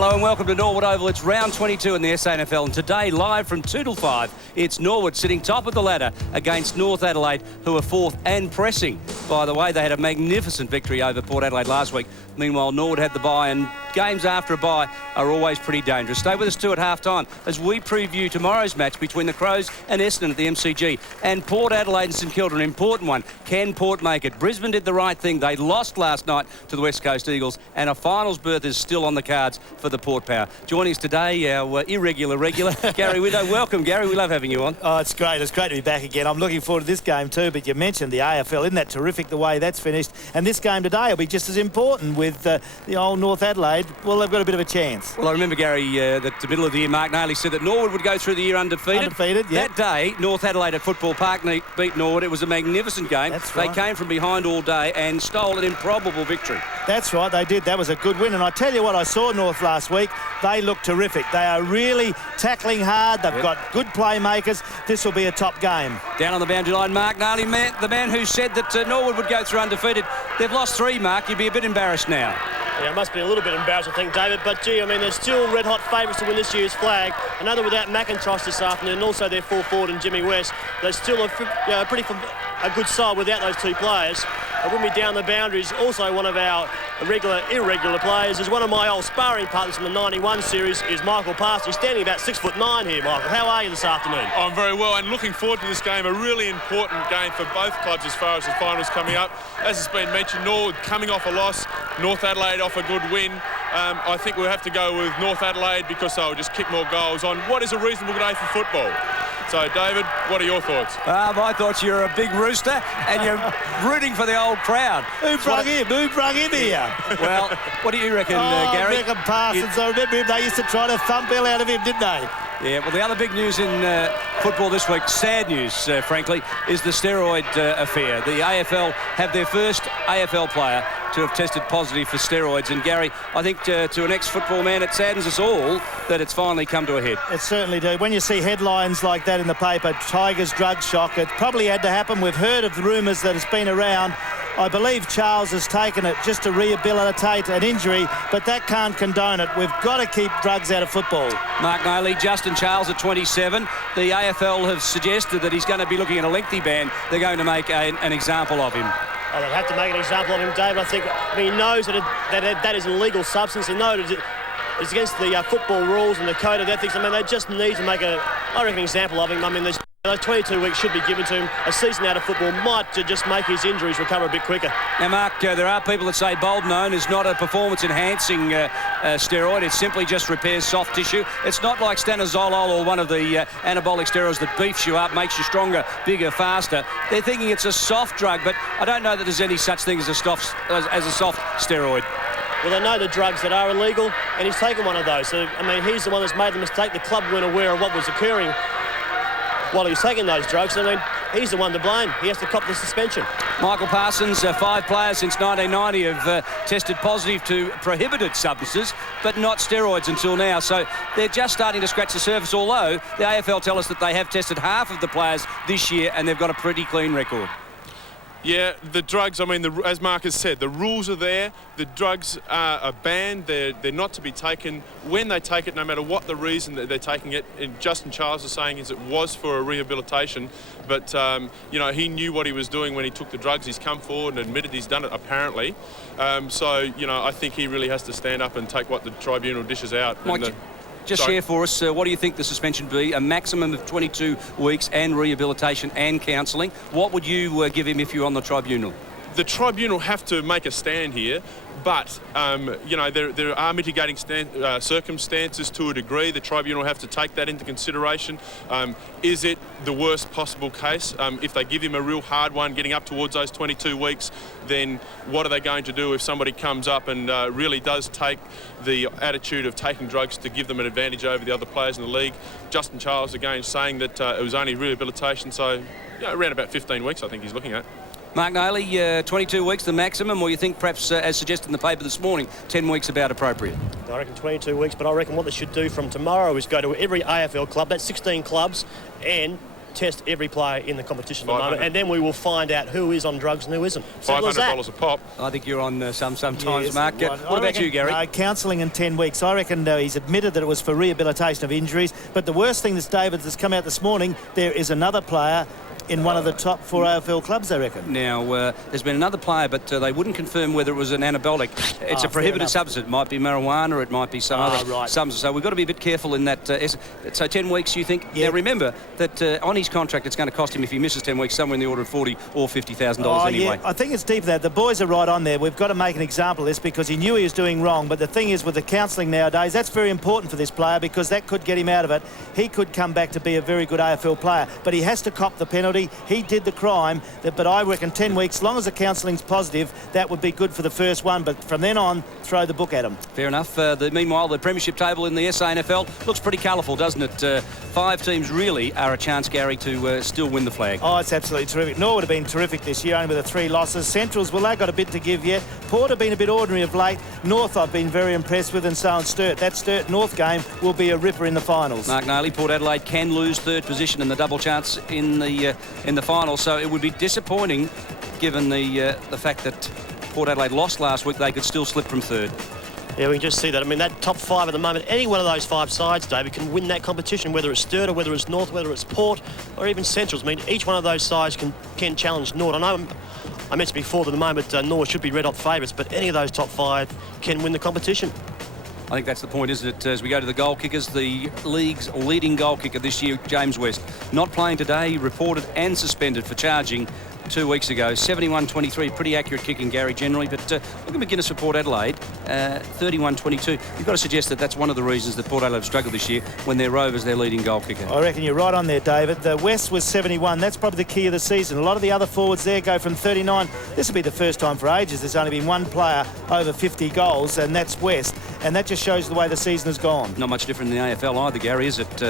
Hello and welcome to Norwood Oval. It's round 22 in the SANFL, and today, live from 2 till 5, it's Norwood sitting top of the ladder against North Adelaide, who are fourth and pressing. By the way, they had a magnificent victory over Port Adelaide last week. Meanwhile, Norwood had the bye, and games after a bye are always pretty dangerous. Stay with us too at half-time as we preview tomorrow's match between the Crows and Essendon at the MCG. And Port Adelaide and St Kilda, an important one. Can Port make it? Brisbane did the right thing. They lost last night to the West Coast Eagles, and a finals berth is still on the cards for the Port Power. Joining us today, our irregular regular, Gary Widow. Welcome, Gary. We love having you on. Oh, it's great. It's great to be back again. I'm looking forward to this game too, but you mentioned the AFL. Isn't that terrific the way that's finished? And this game today will be just as important with the old North Adelaide. Well, they've got a bit of a chance. Well, I remember, Gary, that the middle of the year, Mark Nayley said that Norwood would go through the year undefeated. Undefeated, yeah. That day, North Adelaide at Football Park beat Norwood. It was a magnificent game. That's right. They came from behind all day and stole an improbable victory. That's right, they did. That was a good win. And I tell you what, I saw North last week. They look terrific. They are really tackling hard. They've got good playmakers. This will be a top game. Down on the boundary line, Mark Nayley, the man who said that Norwood would go through undefeated. They've lost 3, Mark. You'd be a bit embarrassed now. Yeah, it must be a little bit embarrassed, I think, David. But, gee, I mean, they're still red-hot favourites to win this year's flag. Another without McIntosh this afternoon, and also their full forward and Jimmy West. They're still a good side without those two players. And when we down the boundaries, also one of our irregular players is one of my old sparring partners from the 91 series is Michael Parsons. He's standing about 6'9" here, Michael. How are you this afternoon? I'm very well and looking forward to this game, a really important game for both clubs as far as the finals coming up. As has been mentioned, Norwood coming off a loss, North Adelaide off a good win. I think we'll have to go with North Adelaide because they'll just kick more goals on what is a reasonable day for football. So, David, what are your thoughts? My thoughts, you're a big rooster and you're rooting for the old crowd. Who brung him here? Well, what do you reckon, Gary? I reckon Parsons. I remember him. They used to try to thumbnail out of him, didn't they? Yeah, well, the other big news in football this week, sad news, frankly, is the steroid affair. The AFL have their first AFL player to have tested positive for steroids. And, Gary, I think to an ex-football man, it saddens us all that it's finally come to a head. It certainly do. When you see headlines like that in the paper, Tigers drug shock, it probably had to happen. We've heard of the rumours that it's been around. I believe Charles has taken it just to rehabilitate an injury, but that can't condone it. We've got to keep drugs out of football. Mark Nayley, Justin Charles at 27. The AFL have suggested that he's going to be looking at a lengthy ban. They're going to make an example of him. Oh, they'll have to make an example of him, David. I think, he knows that that is an illegal substance. He knows it's against the football rules and the code of ethics. I mean, they just need to make an example of him. I mean, those 22 weeks should be given to him. A season out of football might just make his injuries recover a bit quicker. Now, Mark, there are people that say Boldenone is not a performance-enhancing steroid. It simply just repairs soft tissue. It's not like stanozolol or one of the anabolic steroids that beefs you up, makes you stronger, bigger, faster. They're thinking it's a soft drug, but I don't know that there's any such thing as a soft steroid. Well, they know the drugs that are illegal, and he's taken one of those. So, I mean, he's the one that's made the mistake. The club weren't aware of what was occurring while he was taking those drugs. I mean, he's the one to blame. He has to cop the suspension. Michael Parsons, 5 players since 1990 have tested positive to prohibited substances, but not steroids until now. So they're just starting to scratch the surface, although the AFL tell us that they have tested half of the players this year and they've got a pretty clean record. Yeah, the drugs, I mean, as Mark has said, the rules are there. The drugs are banned. They're not to be taken when they take it, no matter what the reason that they're taking it. And Justin Charles is saying is it was for a rehabilitation. But, he knew what he was doing when he took the drugs. He's come forward and admitted he's done it, apparently. I think he really has to stand up and take what the tribunal dishes out. Just share for us, what do you think the suspension be? A maximum of 22 weeks and rehabilitation and counselling. What would you give him if you're on the tribunal? The tribunal have to make a stand here, but, there are mitigating circumstances to a degree. The tribunal have to take that into consideration. Is it the worst possible case? If they give him a real hard one, getting up towards those 22 weeks, then what are they going to do if somebody comes up and really does take the attitude of taking drugs to give them an advantage over the other players in the league? Justin Charles, again, saying that it was only rehabilitation, so around about 15 weeks I think he's looking at. Mark Nayley, 22 weeks the maximum, or you think perhaps, as suggested in the paper this morning, 10 weeks about appropriate? I reckon 22 weeks, but I reckon what they should do from tomorrow is go to every AFL club, that's 16 clubs, and test every player in the competition at the moment, and then we will find out who is on drugs and who isn't. $500 a pop. I think you're on sometimes, Yes, Mark. What about you, Gary? No, counselling in 10 weeks. I reckon he's admitted that it was for rehabilitation of injuries. But the worst thing that's come out this morning, there is another player in one of the top 4 AFL clubs, I reckon. Now, there's been another player, but they wouldn't confirm whether it was an anabolic. It's a prohibited substance. It might be marijuana, or it might be some other substance. So we've got to be a bit careful in that. So 10 weeks, you think? Yeah. Now, remember that on his contract, it's going to cost him, if he misses 10 weeks, somewhere in the order of $40,000 or $50,000 anyway. Yeah, I think it's deep that. The boys are right on there. We've got to make an example of this because he knew he was doing wrong. But the thing is, with the counselling nowadays, that's very important for this player because that could get him out of it. He could come back to be a very good AFL player. But he has to cop the penalty. He did the crime, but I reckon 10 weeks, as long as the counselling's positive, that would be good for the first one. But from then on, throw the book at him. Fair enough. Meanwhile, the premiership table in the SANFL looks pretty colourful, doesn't it? 5 teams really are a chance, Gary, to still win the flag. Oh, it's absolutely terrific. Norwood have been terrific this year, only with the 3 losses. Centrals, well, they've got a bit to give yet. Port have been a bit ordinary of late. North I've been very impressed with, and so on Sturt. That Sturt-North game will be a ripper in the finals. Mark Nayley, Port Adelaide can lose 3rd position in the double chance in the finals, so it would be disappointing given the fact that Port Adelaide lost last week. They could still slip from 3rd. Yeah, we can just see that. I mean, that top 5 at the moment, any one of those 5 sides, David, can win that competition, whether it's Sturt or whether it's North, whether it's Port or even Centrals. I mean, each one of those sides can challenge North. I know I mentioned before that at the moment North should be red-hot favourites, but any of those top 5 can win the competition. I think that's the point, isn't it? As we go to the goal kickers, the league's leading goal kicker this year, James West, not playing today, reported and suspended for charging 2 weeks ago. 71-23, pretty accurate kicking, Gary, generally. But look at McGuinness for Port Adelaide, 31-22. You've got to suggest that that's one of the reasons that Port Adelaide have struggled this year when their Rovers their leading goal kicker. I reckon you're right on there, David. The West was 71. That's probably the key of the season. A lot of the other forwards there go from 39. This will be the first time for ages there's only been one player over 50 goals, and that's West. And that just shows the way the season has gone. Not much different in the AFL either, Gary, is it?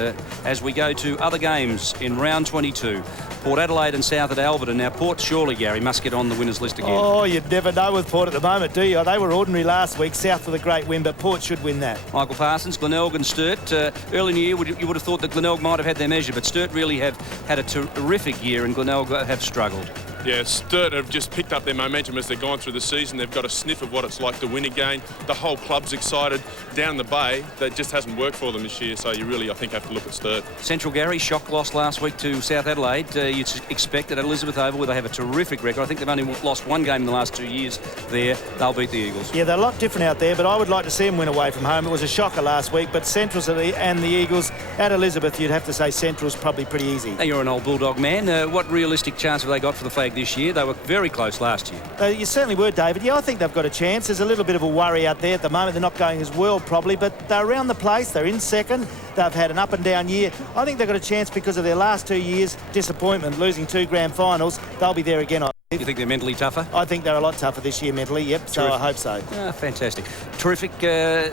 As we go to other games in round 22. Port Adelaide and South at Alberton. Now, Port surely, Gary, must get on the winners list again. Oh, you'd never know with Port at the moment, do you? They were ordinary last week. South with a great win, but Port should win that. Michael Parsons, Glenelg and Sturt. Early in the year, you would have thought that Glenelg might have had their measure, but Sturt really have had a terrific year and Glenelg have struggled. Yeah, Sturt have just picked up their momentum as they've gone through the season. They've got a sniff of what it's like to win again. The whole club's excited. Down the bay, that just hasn't worked for them this year, so you really, I think, have to look at Sturt. Central, Gary, shock loss last week to South Adelaide. You'd expect at Elizabeth Oval, where they have a terrific record. I think they've only lost 1 game in the last 2 years there. They'll beat the Eagles. Yeah, they're a lot different out there, but I would like to see them win away from home. It was a shocker last week, but Centrals and the Eagles at Elizabeth, you'd have to say Central's probably pretty easy. Now, you're an old Bulldog man. What realistic chance have they got for the flag this year? They were very close last year. You certainly were, David. Yeah, I think they've got a chance. There's a little bit of a worry out there at the moment. They're not going as well, probably, but they're around the place. They're in second. They've had an up and down year. I think they've got a chance because of their last 2 years' disappointment, losing 2 grand finals. They'll be there again. You think they're mentally tougher? I think they're a lot tougher this year mentally, yep, so Terrific. I hope so. Fantastic. Terrific.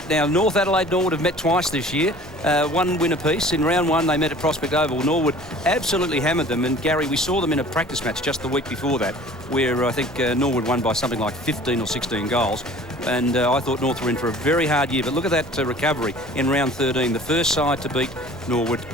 Now, North Adelaide, Norwood have met twice this year. 1 win apiece. In round 1, they met at Prospect Oval. Norwood absolutely hammered them, and Gary, we saw them in a practice match just the week before that, where I think Norwood won by something like 15 or 16 goals. And I thought North were in for a very hard year, but look at that recovery in round 13. The first side to beat Norwood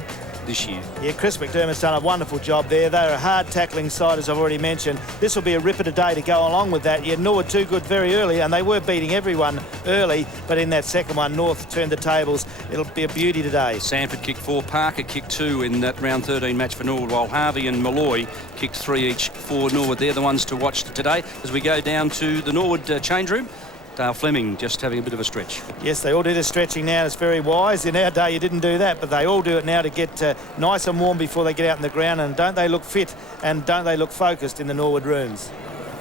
this year. Yeah, Chris McDermott's done a wonderful job there. They're a hard tackling side, as I've already mentioned. This will be a ripper today to go along with that. Yeah, Norwood too good very early, and they were beating everyone early, but in that second one, North turned the tables. It'll be a beauty today. Sanford kicked 4, Parker kicked 2 in that round 13 match for Norwood, while Harvey and Malloy kicked 3 each for Norwood. They're the ones to watch today as we go down to the Norwood change room. Dale Fleming just having a bit of a stretch. Yes, they all do the stretching now. It's very wise. In our day, you didn't do that, but they all do it now to get nice and warm before they get out in the ground. And don't they look fit and don't they look focused in the Norwood rooms?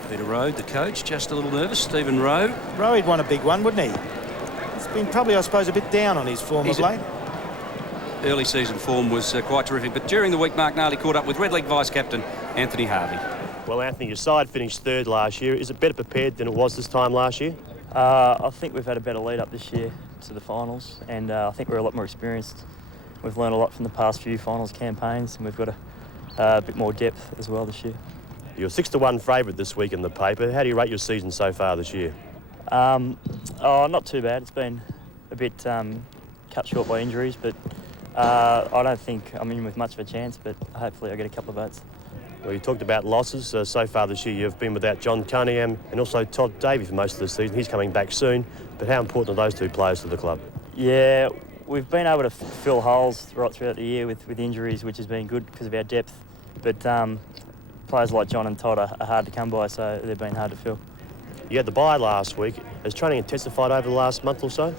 Peter Rowe, the coach, just a little nervous. Stephen Rowe. Rowe'd won a big one, wouldn't he? He's been probably, I suppose, a bit down on his form of late. Early season form was quite terrific, but during the week, Mark Nayley caught up with Red Leg vice-captain Anthony Harvey. Well, Anthony, your side finished 3rd last year. Is it better prepared than it was this time last year? I think we've had a better lead up this year to the finals, and I think we're a lot more experienced. We've learned a lot from the past few finals campaigns, and we've got a bit more depth as well this year. You're 6-1 favourite this week in the paper. How do you rate your season so far this year? Not too bad. It's been a bit cut short by injuries, but I don't think I'm in with much of a chance, but hopefully I'll get a couple of votes. Well, you talked about losses. So far this year you've been without John Cunningham and also Todd Davey for most of the season. He's coming back soon. But how important are those two players to the club? Yeah, we've been able to fill holes right throughout the year with injuries, which has been good because of our depth. But players like John and Todd are hard to come by, so they've been hard to fill. You had the bye last week. Has training intensified over the last month or so?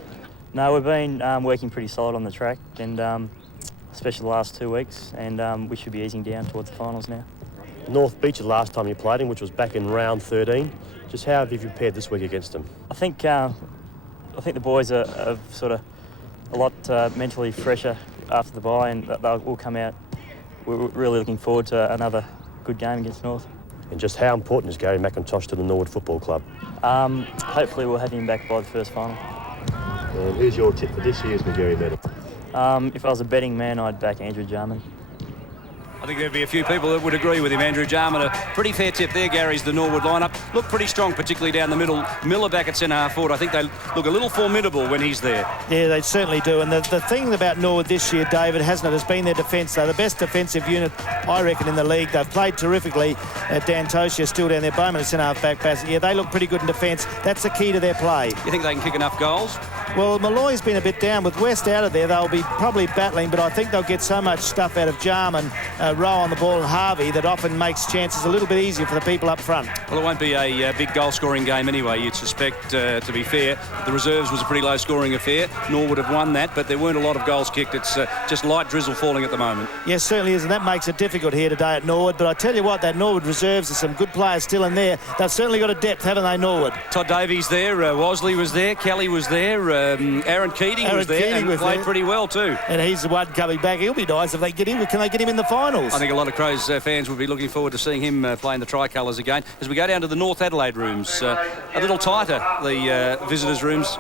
No, we've been working pretty solid on the track, and especially the last 2 weeks, and we should be easing down towards the finals now. North beat you last time you played him, which was back in round 13. Just how have you prepared this week against them? I think the boys are sort of a lot mentally fresher after the bye, and they'll all come out. We're really looking forward to another good game against North. And just how important is Gary McIntosh to the Norwood Football Club? Hopefully we'll have him back by the first final. And who's your tip for this year's Magarey medal? If I was a betting man, I'd back Andrew Jarman. I think there'd be a few people that would agree with him. Andrew Jarman, a pretty fair tip there, Gary's the Norwood lineup. Look pretty strong, particularly down the middle. Miller back at centre half forward. I think they look a little formidable when he's there. Yeah, they certainly do. And the thing about Norwood this year, David, hasn't it, has been their defence. They're the best defensive unit, I reckon, in the league. They've played terrifically. Dan Toshia still down there. Bowman at centre half back pass. Yeah, they look pretty good in defence. That's the key to their play. You think they can kick enough goals? Well, Malloy's been a bit down. With West out of there, they'll be probably battling, but I think they'll get so much stuff out of Jarman, Rowe on the ball, and Harvey that often makes chances a little bit easier for the people up front. Well, it won't be a big goal-scoring game anyway, you'd suspect, to be fair. The reserves was a pretty low-scoring affair. Norwood have won that, but there weren't a lot of goals kicked. It's just light drizzle falling at the moment. Yes, certainly is, and that makes it difficult here today at Norwood. But I tell you what, that Norwood reserves, there's some good players still in there. They've certainly got a depth, haven't they, Norwood? Todd Davies there, Wosley was there, Kelly was there, Aaron Keating was there, and played pretty well too. And he's the one coming back. He'll be nice if they get him. Can they get him in the finals? I think a lot of Crows fans would be looking forward to seeing him playing the tricolours again. As we go down to the North Adelaide rooms, a little tighter, the visitors' rooms.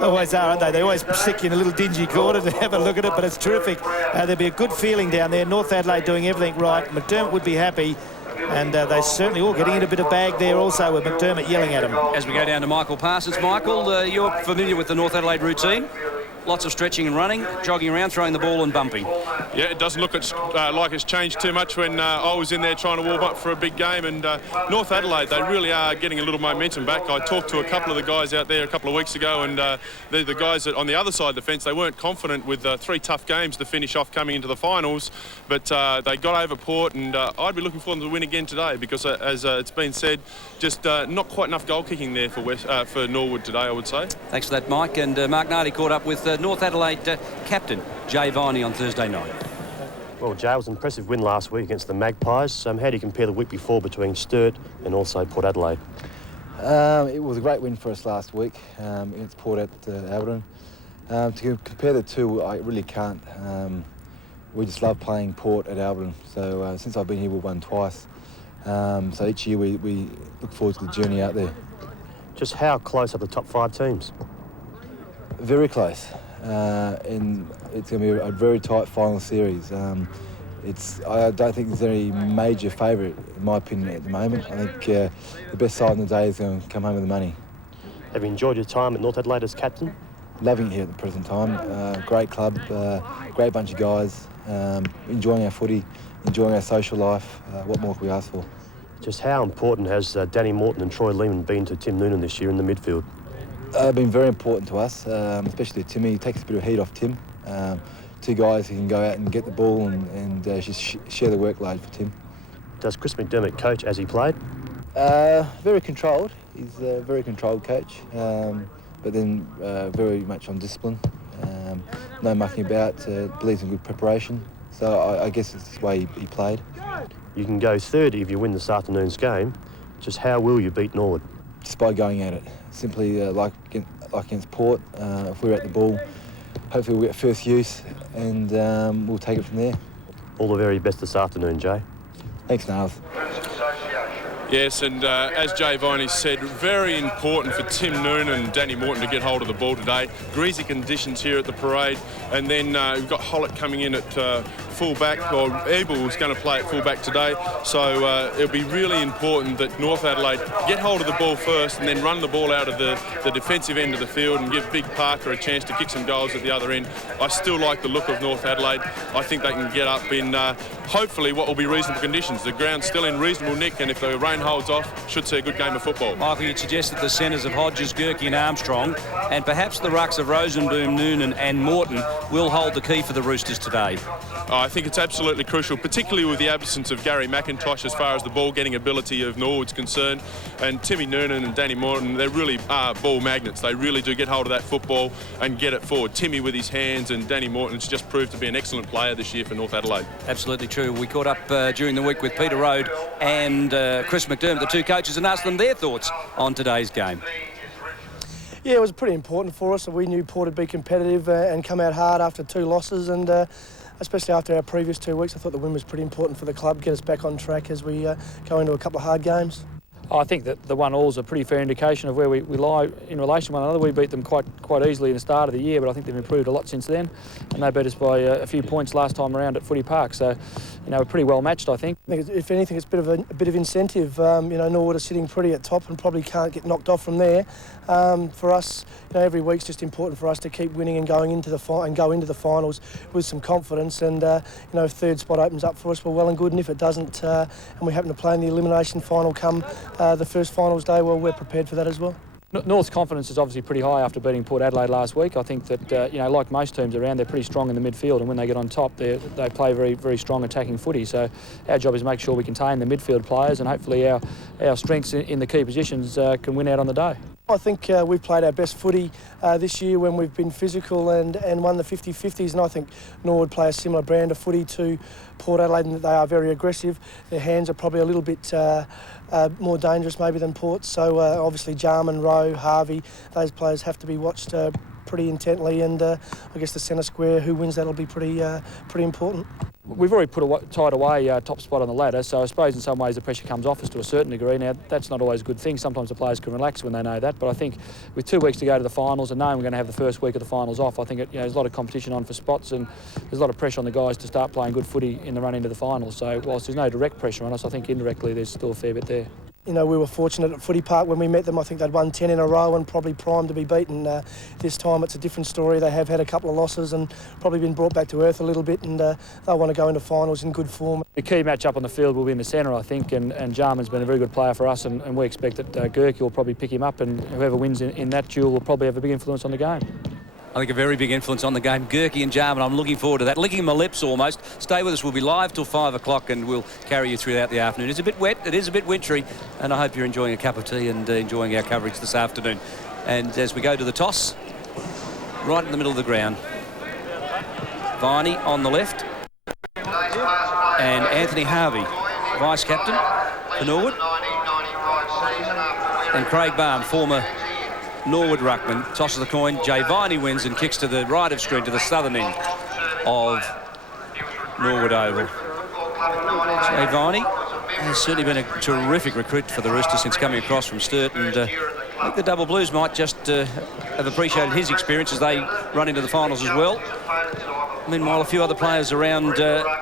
Always are, aren't they? They always stick you in a little dingy corner to have a look at it, but it's terrific. There'll be a good feeling down there. North Adelaide doing everything right. McDermott would be happy. And they certainly all getting in a bit of bag there also with McDermott yelling at him. As we go down to Michael Parsons. Michael, you're familiar with the North Adelaide routine? Lots of stretching and running, jogging around, throwing the ball and bumping. Yeah, it doesn't look like it's changed too much when I was in there trying to warm up for a big game. And North Adelaide, they really are getting a little momentum back. I talked to a couple of the guys out there a couple of weeks ago, and the guys that on the other side of the fence, they weren't confident with 3 tough games to finish off coming into the finals. But they got over Port, and I'd be looking for them to win again today because, as it's been said, just not quite enough goal kicking there for Norwood today, I would say. Thanks for that, Mike. And Mark Nardi caught up with North Adelaide captain Jay Viney on Thursday night. Well, Jay, it was an impressive win last week against the Magpies. How do you compare the week before between Sturt and also Port Adelaide? It was a great win for us last week against Port at Alberton. To compare the two, I really can't. We just love playing Port at Alberton. So since I've been here, we've won twice. So each year we look forward to the journey out there. Just how close are the top 5 teams? Very close. And it's going to be a very tight final series. I don't think there's any major favourite, in my opinion, at the moment. I think the best side in the day is going to come home with the money. Have you enjoyed your time at North Adelaide as captain? Loving it here at the present time. Great club, great bunch of guys, enjoying our footy, enjoying our social life. What more can we ask for? Just how important has Danny Morton and Troy Lehman been to Tim Noonan this year in the midfield? Been very important to us, especially Timmy. He takes a bit of heat off Tim. 2 guys who can go out and get the ball and just share the workload for Tim. Does Chris McDermott coach as he played? Very controlled. He's a very controlled coach, but then very much on discipline. No mucking about, believes in good preparation. So I guess it's the way he played. You can go 30 if you win this afternoon's game. Just how will you beat Norwood? Just by going at it. Simply like against Port, if we're at the ball, hopefully we'll get first use and we'll take it from there. All the very best this afternoon, Jay. Thanks, Niles. Yes, and as Jay Viney said, very important for Tim Noonan and Danny Morton to get hold of the ball today. Greasy conditions here at the parade, and then we've got Hollett coming in at full-back, or Ebel was going to play at full-back today, so it'll be really important that North Adelaide get hold of the ball first and then run the ball out of the defensive end of the field and give Big Parker a chance to kick some goals at the other end. I still like the look of North Adelaide. I think they can get up in hopefully what will be reasonable conditions. The ground's still in reasonable nick, and if the rain holds off, should see a good game of football. Michael, you'd suggest that the centres of Hodges, Gerke and Armstrong, and perhaps the rucks of Rosenboom, Noonan and Morton will hold the key for the Roosters today. I think it's absolutely crucial, particularly with the absence of Gary McIntosh as far as the ball-getting ability of Norwood's concerned. And Timmy Noonan and Danny Morton, they really are ball magnets. They really do get hold of that football and get it forward. Timmy with his hands, and Danny Morton's just proved to be an excellent player this year for North Adelaide. Absolutely true. We caught up during the week with Peter Rode and Chris McDermott, the two coaches, and asked them their thoughts on today's game. Yeah, it was pretty important for us. We knew Port would be competitive and come out hard after 2 losses, and especially after our previous 2 weeks, I thought the win was pretty important for the club, get us back on track as we go into a couple of hard games. I think that the 1-all is a pretty fair indication of where we lie in relation to one another. We beat them quite easily in the start of the year, but I think they've improved a lot since then, and they beat us by a few points last time around at Footy Park. So, we're pretty well matched, I think. If anything, it's a bit of incentive. Norwood are sitting pretty at top and probably can't get knocked off from there. For us, every week's just important for us to keep winning and go into the finals with some confidence. And if third spot opens up for us, we're well and good. And if it doesn't, and we happen to play in the elimination final come the first finals day, well, we're prepared for that as well. North's confidence is obviously pretty high after beating Port Adelaide last week. I think that, like most teams around, they're pretty strong in the midfield, and when they get on top, they play very, very strong attacking footy. So our job is to make sure we contain the midfield players, and hopefully our strengths in the key positions can win out on the day. I think we've played our best footy this year when we've been physical and won the 50-50s, and I think Norwood play a similar brand of footy to Port Adelaide in that they are very aggressive. Their hands are probably a little bit more dangerous maybe than Port's, so obviously Jarman, Rowe, Harvey, those players have to be watched pretty intently, and I guess the centre square, who wins that will be pretty important. We've already tied away top spot on the ladder, so I suppose in some ways the pressure comes off us to a certain degree. Now, that's not always a good thing. Sometimes the players can relax when they know that, but I think with 2 weeks to go to the finals and knowing we're going to have the first week of the finals off, I think there's a lot of competition on for spots, and there's a lot of pressure on the guys to start playing good footy in the run into the finals. So whilst there's no direct pressure on us, I think indirectly there's still a fair bit there. We were fortunate at Footy Park when we met them. I think they'd won 10 in a row and probably primed to be beaten. This time it's a different story. They have had a couple of losses and probably been brought back to earth a little bit, and they'll want to go into finals in good form. The key match up on the field will be in the centre, I think, and Jarman's been a very good player for us, and we expect that Gerke will probably pick him up, and whoever wins in that duel will probably have a big influence on the game. I think a very big influence on the game. Gerke and Jarman, I'm looking forward to that. Licking my lips almost. Stay with us. We'll be live till 5 o'clock, and we'll carry you throughout the afternoon. It's a bit wet. It is a bit wintry, and I hope you're enjoying a cup of tea and enjoying our coverage this afternoon. And as we go to the toss, right in the middle of the ground, Viney on the left, and Anthony Harvey, vice-captain for Norwood, and Craig Barham, former Norwood ruckman, tosses the coin. Jay Viney wins and kicks to the right of screen to the southern end of Norwood Oval. Jay Viney has certainly been a terrific recruit for the Roosters since coming across from Sturt, and I think the Double Blues might just have appreciated his experience as they run into the finals as well. Meanwhile, a few other players around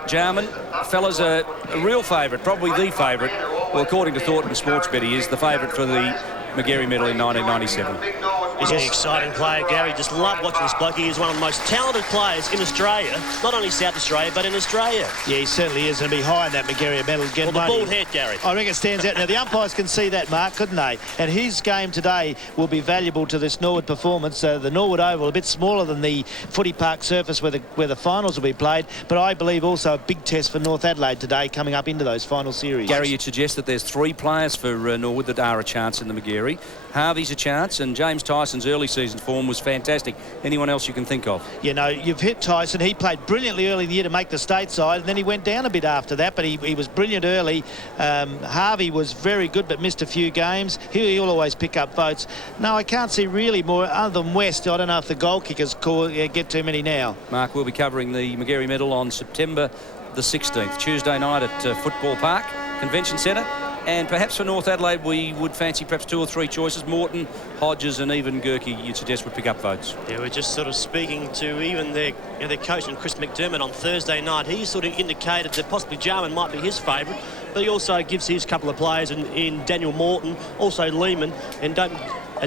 Jarman. Fellas, a real favourite, probably the favourite. Well, according to Thornton Sportsbet, he is the favourite for the McGarry medal in 1997. He's an exciting player, Gary. Just love watching this bloke. He is one of the most talented players in Australia, not only South Australia, but in Australia. Yeah, he certainly is, and behind that McGarry medal again. Well, the bald head, Gary. I reckon it stands out. Now, the umpires can see that, Mark, couldn't they? And his game today will be valuable to this Norwood performance. The Norwood Oval, a bit smaller than the Footy Park surface where the finals will be played, but I believe also a big test for North Adelaide today coming up into those final series. Gary, you'd suggest that there's 3 players for Norwood that are a chance in the McGarry. Harvey's a chance, and James Tyson's early season form was fantastic. Anyone else you can think of? You've hit Tyson. He played brilliantly early in the year to make the state side, and then he went down a bit after that, but he was brilliant early. Harvey was very good but missed a few games. He'll always pick up votes. No, I can't see really more other than West. I don't know if the goal kickers get too many now. Mark, we'll be covering the McGarry medal on September the 16th, Tuesday night at Football Park Convention Centre. And perhaps for North Adelaide, we would fancy perhaps 2 or 3 choices. Morton, Hodges and even Gerke, you'd suggest, would pick up votes. Yeah, we're just sort of speaking to even their coach, and Chris McDermott, on Thursday night. He sort of indicated that possibly Jarman might be his favourite, but he also gives his couple of players in Daniel Morton, also Lehman, and don't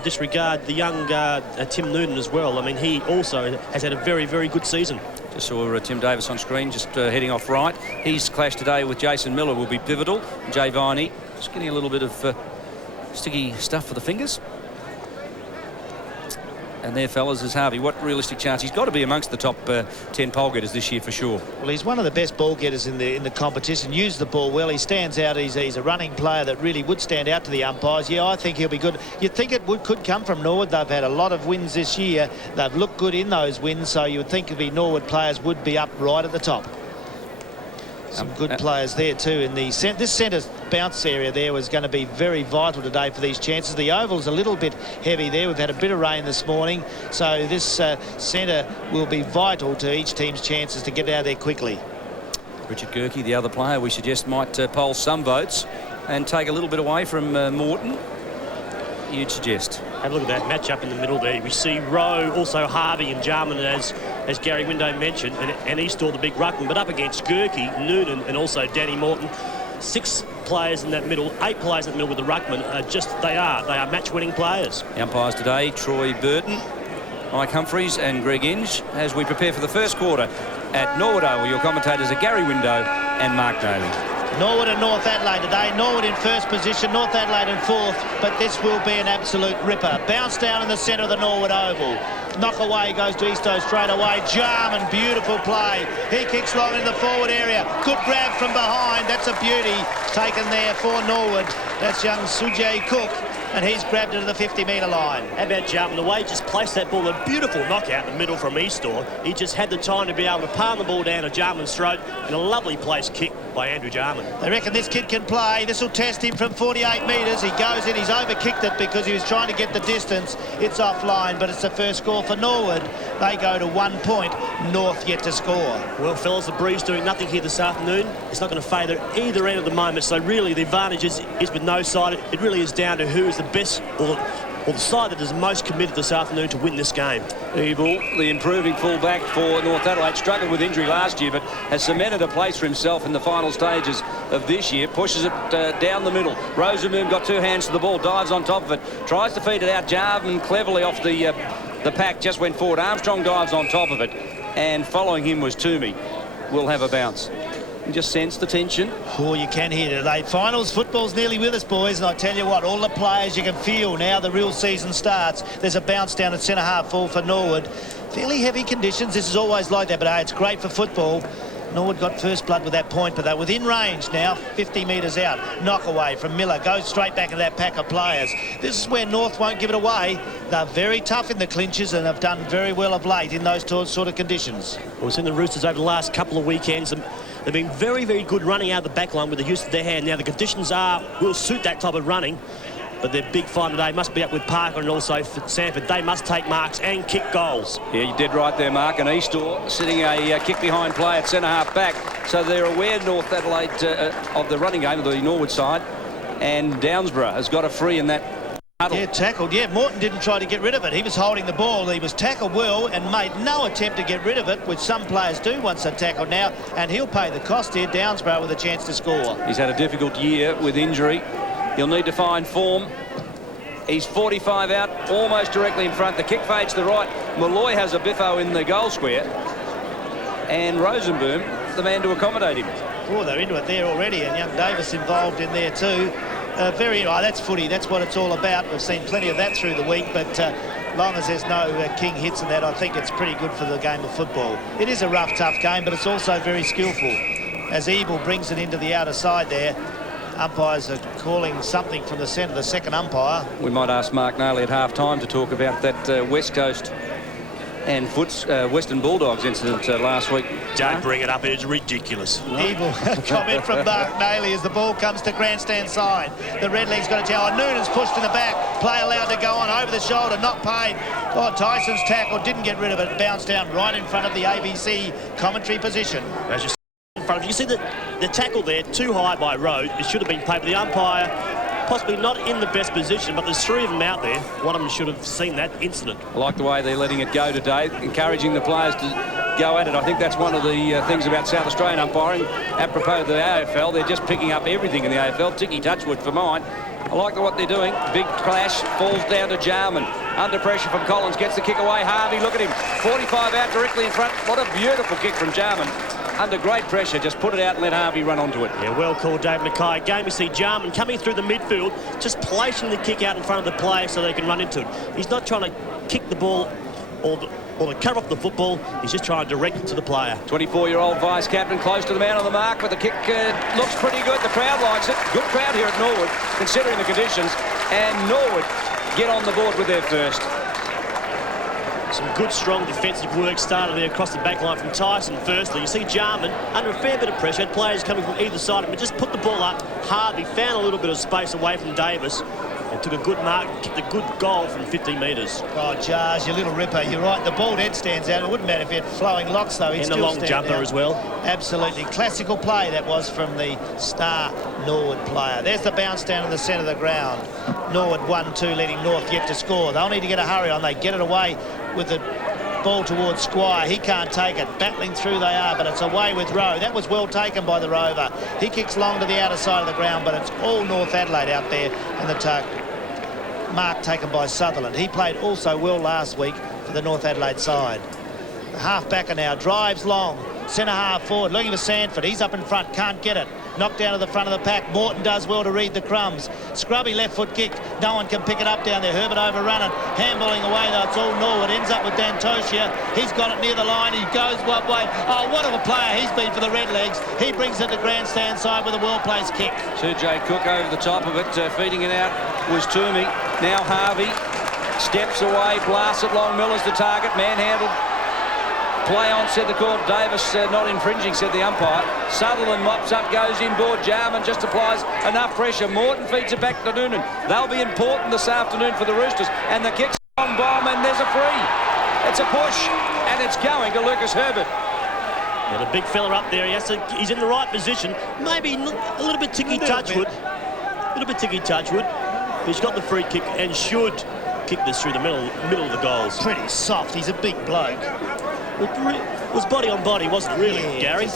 disregard the young Tim Noonan as well. I mean, he also has had a very, very good season. Just saw Tim Davis on screen, just heading off right. His clash today with Jason Miller will be pivotal. Jay Viney just getting a little bit of sticky stuff for the fingers. And there, fellas, is Harvey. What realistic chance? He's got to be amongst the top 10 pole getters this year for sure. Well, he's one of the best ball getters in the competition. Used the ball well. He stands out. He's a running player that really would stand out to the umpires. Yeah, I think he'll be good. You'd think it could come from Norwood. They've had a lot of wins this year. They've looked good in those wins, so you would think Norwood players would be up right at the top. Some good players there too. In the this centre bounce area there was going to be very vital today for these chances. The oval's a little bit heavy there. We've had a bit of rain this morning, so this centre will be vital to each team's chances to get out there quickly. Richard Gerke, the other player, we suggest might poll some votes and take a little bit away from Morton. You'd suggest. Have a look at that match up in the middle there. We see Rowe, also Harvey and Jarman, as Gary Window mentioned, and Eastor, the big ruckman, but up against Gerke, Noonan and also Danny Morton. 6 players in that middle, 8 players in the middle with the ruckman. They are match-winning players. The umpires today, Troy Burton, Mike Humphreys and Greg Inge, as we prepare for the first quarter at Norwood Oval. Your commentators are Gary Window and Mark Daly. Norwood and North Adelaide today. Norwood in first position, North Adelaide in 4th, but this will be an absolute ripper. Bounce down in the centre of the Norwood Oval. Knock away goes to Easto straight away. Jarman, beautiful play. He kicks long in the forward area. Good grab from behind. That's a beauty taken there for Norwood. That's young Sujay Cook, and he's grabbed it to the 50-metre line. How about Jarman? The way he just placed that ball, a beautiful knockout in the middle from Eastor. He just had the time to be able to palm the ball down to Jarman's throat, and a lovely placed kick by Andrew Jarman. They reckon this kid can play. This will test him from 48 metres. He goes in. He's over-kicked it because he was trying to get the distance. It's offline, but it's the first score for Norwood. They go to 1 point. North yet to score. Well, fellas, the breeze doing nothing here this afternoon. It's not going to favour either end at the moment, so really the advantage is with no side. It really is down to who is the best or the side that is most committed this afternoon to win this game. Evil, the improving fullback for North Adelaide, struggled with injury last year, but has cemented a place for himself in the final stages of this year. Pushes it down the middle. Rosenboom got 2 hands to the ball, dives on top of it, tries to feed it out. Jarman cleverly off the pack, just went forward. Armstrong dives on top of it, and following him was Toomey. Will have a bounce. You just sense the tension. Oh, you can hear today. Finals football's nearly with us, boys, and I tell you what, all the players you can feel now the real season starts. There's a bounce down at centre half full for Norwood. Fairly heavy conditions. This is always like that, but hey, it's great for football. Norwood got first blood with that point, but they're within range now, 50 metres out. Knock away from Miller, goes straight back into that pack of players. This is where North won't give it away. They're very tough in the clinches and have done very well of late in those sort of conditions. Well, we've seen the Roosters over the last couple of weekends. They've been very, very good running out of the back line with the use of their hand. Now, the conditions will suit that type of running, but their big find today must be up with Parker and also for Sanford. They must take marks and kick goals. Yeah, you did right there, Mark. And Eastor sitting a kick behind play at centre half back. So they're aware, North Adelaide, of the running game of the Norwood side. And Downsborough has got a free in that huddle. Yeah, tackled. Yeah, Morton didn't try to get rid of it. He was holding the ball. He was tackled well and made no attempt to get rid of it, which some players do once they're tackled now. And he'll pay the cost here. Downsborough with a chance to score. He's had a difficult year with injury. He'll need to find form. He's 45 out, almost directly in front. The kick fades to the right. Malloy has a biffo in the goal square. And Rosenboom, the man to accommodate him. Oh, they're into it there already, and young Davis involved in there too. That's footy. That's what it's all about. We've seen plenty of that through the week, but long as there's no king hits in that, I think it's pretty good for the game of football. It is a rough, tough game, but it's also very skillful. As Ebel brings it into the outer side there, umpires are calling something from the centre, the second umpire. We might ask Mark Naley at half-time to talk about that West Coast and Western Bulldogs incident last week. Don't bring it up, it's ridiculous. Evil comment from Mark Naley as the ball comes to grandstand side. The red leg's got a towel. Noonan's pushed in the back. Play allowed to go on over the shoulder, not paid. Oh, Tyson's tackle, didn't get rid of it. Bounced down right in front of the ABC commentary position. As you in front. You see the tackle there, too high by Rowe. It should have been paid. The umpire possibly not in the best position, but there's 3 of them out there. One of them should have seen that incident. I like the way they're letting it go today, encouraging the players to go at it. I think that's one of the things about South Australian umpiring. Apropos of the AFL, they're just picking up everything in the AFL. Ticky Touchwood for mine. I like what they're doing. Big clash, falls down to Jarman. Under pressure from Collins, gets the kick away. Harvey, look at him. 45 out directly in front. What a beautiful kick from Jarman. Under great pressure, just put it out and let Harvey run onto it. Yeah, well called, Dave Mackay. Again, we see Jarman coming through the midfield, just placing the kick out in front of the player so they can run into it. He's not trying to kick the ball or to cover up the football. He's just trying to direct it to the player. 24-year-old vice-captain, close to the man on the mark, but the kick looks pretty good. The crowd likes it. Good crowd here at Norwood, considering the conditions. And Norwood get on the board with their first. Some good, strong defensive work started there across the back line from Tyson firstly. You see Jarman under a fair bit of pressure, had players coming from either side of him, but just put the ball up. Harvey found a little bit of space away from Davis and took a good mark and kicked a good goal from 15 metres. Oh, Jars, you little ripper. You're right. The bald head stands out. It wouldn't matter if he had flowing locks, though. He'd and still a long stand jumper out. as well. Absolutely. Classical play that was from the star Norwood player. There's the bounce down in the centre of the ground. Norwood 1-2, leading North yet to score. They'll need to get a hurry on. They get it away with the ball towards Squire. He can't take it. Battling through they are, but it's away with Rowe. That was well taken by the Rover. He kicks long to the outer side of the ground, but it's all North Adelaide out there in the tuck. Mark taken by Sutherland. He played also well last week for the North Adelaide side. The half-backer now drives long. Centre half forward, looking for Sanford. He's up in front, can't get it. Knocked down to the front of the pack. Morton does well to read the crumbs. Scrubby left foot kick. No one can pick it up down there. Herbert overrun it. Handballing away though. It's all Norwood. Ends up with Dantosia. He's got it near the line. He goes one way. Oh, what of a player he's been for the Redlegs. He brings it to grandstand side with a well-placed kick. 2J Cook over the top of it, feeding it out was Toomey. Now Harvey steps away, blasts it long. Miller's the target, manhandled. Play on, said the court. Davis not infringing, said the umpire. Sutherland mops up, goes inboard. Jarman just applies enough pressure. Morton feeds it back to Noonan. They'll be important this afternoon for the Roosters. And the kick's on bomb, and there's a free. It's a push, and it's going to Lucas Herbert. Yeah, the big fella up there, he's in the right position. Maybe a little bit ticky Touchwood. A little bit ticky Touchwood. He's got the free kick and should kick this through the middle of the goals. Pretty soft. He's a big bloke. It was body on body, wasn't it, really, Gary?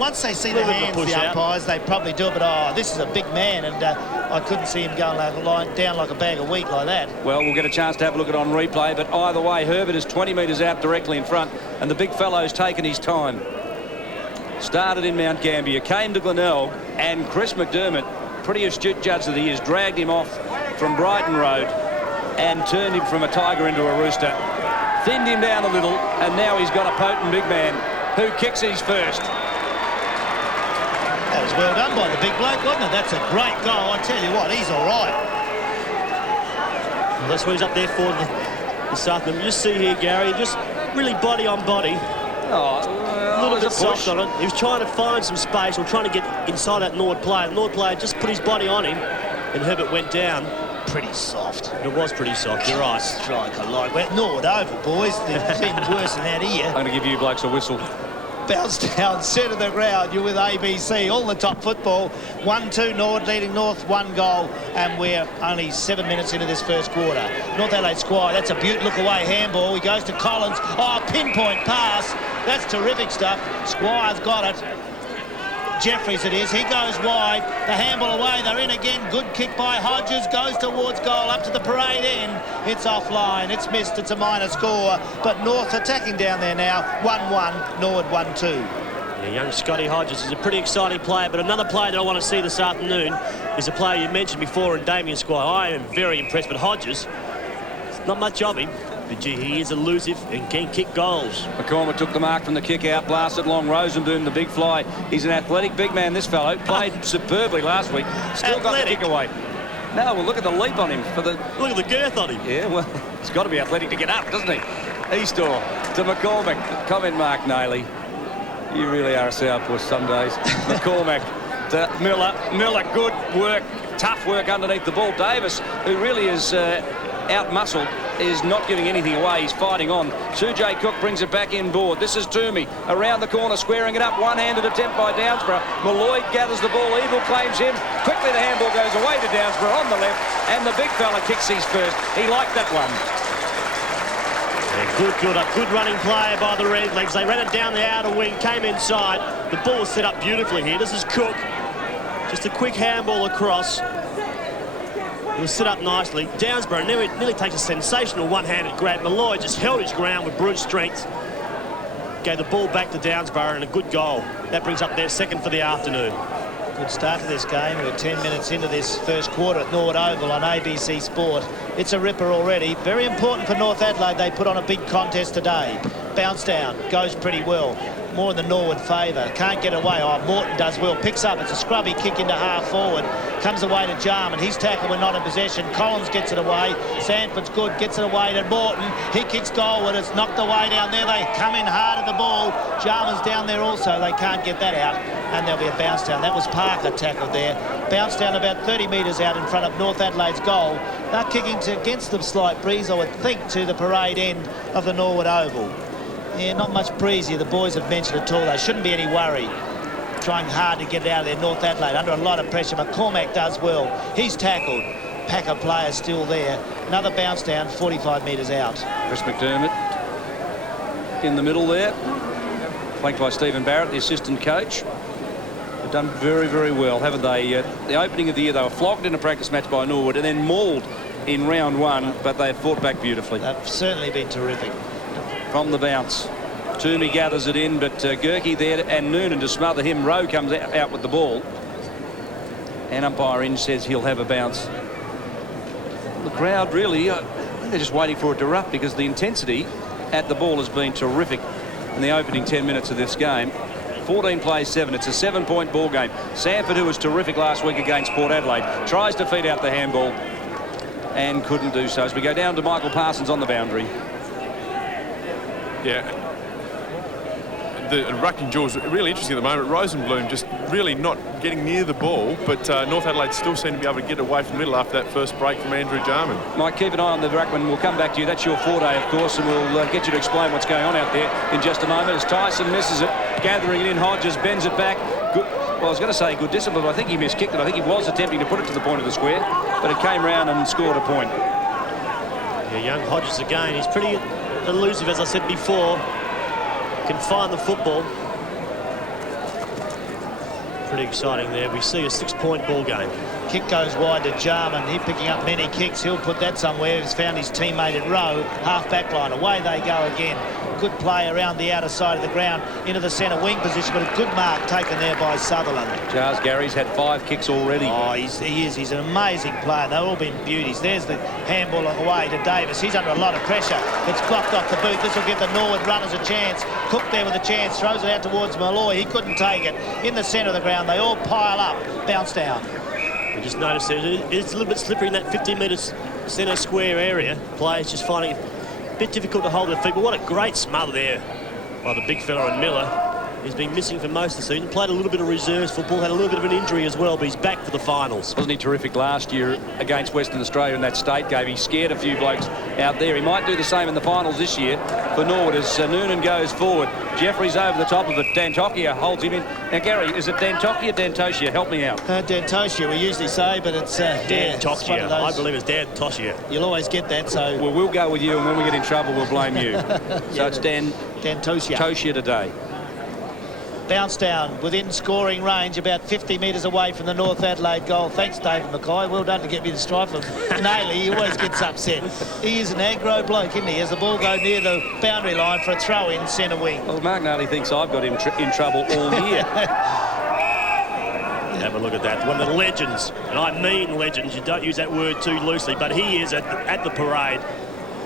Once they see the hands, the umpires, they probably do it, but oh, this is a big man, and I couldn't see him going down like a bag of wheat like that. Well, we'll get a chance to have a look at it on replay, but either way, Herbert is 20 metres out directly in front, and the big fellow's taken his time. Started in Mount Gambier, came to Glenelg, and Chris McDermott, pretty astute judge that he is, dragged him off from Brighton Road and turned him from a Tiger into a Rooster. Thinned him down a little, and now he's got a potent big man who kicks his first. That was well done by the big bloke, wasn't it? That's a great goal. I tell you what, he's all right. Well, that's what he's up there for this afternoon. You just see here, Gary, just really body on body. A little bit soft on it. He was trying to find some space or trying to get inside that Norwood player. The Norwood player just put his body on him, and Herbert went down. Pretty soft. It was pretty soft, you're right. Strike alike. Well, Norwood Oval, boys. They've been worse than that here. I'm going to give you blokes a whistle. Bounce down, centre of the ground. You're with ABC, all the top football. 1-2 Norwood leading North, 1 goal, and we're only 7 minutes into this first quarter. North Adelaide Squire, that's a beaut. Look away, handball. He goes to Collins. Oh, pinpoint pass. That's terrific stuff. Squire's got it. Jeffries it is. He goes wide. The handball away. They're in again. Good kick by Hodges. Goes towards goal up to the parade end. It's offline. It's missed. It's a minor score. But North attacking down there now. 1-1. Norwood 1-2. Yeah, young Scotty Hodges is a pretty exciting player, but another player that I want to see this afternoon is a player you mentioned before in Damien Squire. I am very impressed with Hodges. It's not much of him. But gee, he is elusive and can kick goals. McCormick took the mark from the kick out, blasted long. Rosenboom, the big fly. He's an athletic big man, this fellow. Played superbly last week. Still got the kick away. No, well, look at the leap on him. Look at the girth on him. Yeah, well, he's got to be athletic to get up, doesn't he? Eastor to McCormick. Comment mark, Nailey. You really are a sourpuss some days. McCormick to Miller. Miller, good work, tough work underneath the ball. Davis, who really is out-muscled, is not giving anything away. He's fighting on. Sujay Cook brings it back inboard. This is Toomey around the corner, squaring it up. One-handed attempt by Downsborough. Malloy gathers the ball. Eagle claims him. Quickly the handball goes away to Downsborough on the left, and the big fella kicks his first. He liked that one. Yeah, good running play by the Redlegs. They ran it down the outer wing, came inside. The ball was set up beautifully here. This is Cook. Just a quick handball across. It was set up nicely. Downsborough nearly takes a sensational one-handed grab. Malloy just held his ground with brute strength. Gave the ball back to Downsborough, and a good goal. That brings up their second for the afternoon. Good start to this game. We're 10 minutes into this first quarter at Norwood Oval on ABC Sport. It's a ripper already. Very important for North Adelaide. They put on a big contest today. Bounce down, goes pretty well. More in the Norwood favour. Can't get away. Oh, Morton does well. Picks up. It's a scrubby kick into half forward. Comes away to Jarman. His tackle when not in possession. Collins gets it away. Sanford's good. Gets it away to Morton. He kicks goalward. It's knocked away down there. They come in hard at the ball. Jarman's down there also. They can't get that out. And there'll be a bounce down. That was Parker tackled there. Bounce down about 30 metres out in front of North Adelaide's goal. They're kicking against the slight breeze, I would think, to the parade end of the Norwood Oval. Yeah, not much breeze here. The boys have mentioned it all. There shouldn't be any worry. Trying hard to get it out of there. North Adelaide under a lot of pressure. McCormack does well. He's tackled. Packer player still there. Another bounce down, 45 metres out. Chris McDermott in the middle there. Flanked by Stephen Barrett, the assistant coach. They've done very, very well, haven't they? The opening of the year, they were flogged in a practice match by Norwood and then mauled in round one, but they fought back beautifully. They've certainly been terrific. From the bounce, Toomey gathers it in, but Gerke there and Noonan to smother him. Rowe comes out with the ball, and umpire Inge says he'll have a bounce. The crowd really, I think they're just waiting for it to erupt, because the intensity at the ball has been terrific in the opening 10 minutes of this game. 14 plays 7. It's a 7-point ball game. Sanford, who was terrific last week against Port Adelaide, tries to feed out the handball and couldn't do so. As we go down to Michael Parsons on the boundary. Yeah, the rucking jaws are really interesting at the moment. Rosenbloom just really not getting near the ball, but North Adelaide still seem to be able to get away from the middle after that first break from Andrew Jarman. Mike, keep an eye on the ruckman. We'll come back to you. That's your forte, of course, and we'll get you to explain what's going on out there in just a moment. As Tyson misses it, gathering it in, Hodges bends it back. Good, well, I was going to say good discipline, but I think he miskicked it. I think he was attempting to put it to the point of the square, but it came round and scored a point. Yeah, young Hodges again. He's pretty elusive, as I said before. Can find the football. Pretty exciting there. We see a 6-point ball game. Kick goes wide to Jarman. He's picking up many kicks. He'll put that somewhere. He's found his teammate in Rowe. Half back line. Away they go again. Good play around the outer side of the ground into the centre wing position, but a good mark taken there by Sutherland. Charles Gary's had 5 kicks already. Oh, he is. He's an amazing player. They've all been beauties. There's the handball away to Davis. He's under a lot of pressure. It's blocked off the boot. This will give the Norwood runners a chance. Cook there with a chance. Throws it out towards Malloy. He couldn't take it. In the centre of the ground, they all pile up. Bounce down. We just noticed it's a little bit slippery in that 15-metre centre square area. Players just finding it a bit difficult to hold their feet, but what a great smother there by the big fella in Miller. He's been missing for most of the season. Played a little bit of reserves football, had a little bit of an injury as well, but he's back for the finals. Wasn't he terrific last year against Western Australia in that state game? He scared a few blokes out there. He might do the same in the finals this year for Norwood as Noonan goes forward. Jeffrey's over the top of it. Dantokia holds him in. Now, Gary, is it Dantokia, Dantosia? Help me out. Dantosia, we usually say, but it's Dantokia. I believe it's Dantosia. You'll always get that, so... Well, we'll go with you, and when we get in trouble, we'll blame you. So it's Dantosia today. Bounce down within scoring range, about 50 metres away from the North Adelaide goal. Thanks, David McKay. Well done to get me the strike from Naylor. He always gets upset. He is an aggro bloke, isn't he? As the ball goes near the boundary line for a throw in centre wing. Well, Mark Naylor thinks I've got him in trouble all year. Have a look at that. One of the legends, and I mean legends. You don't use that word too loosely, but he is at the parade.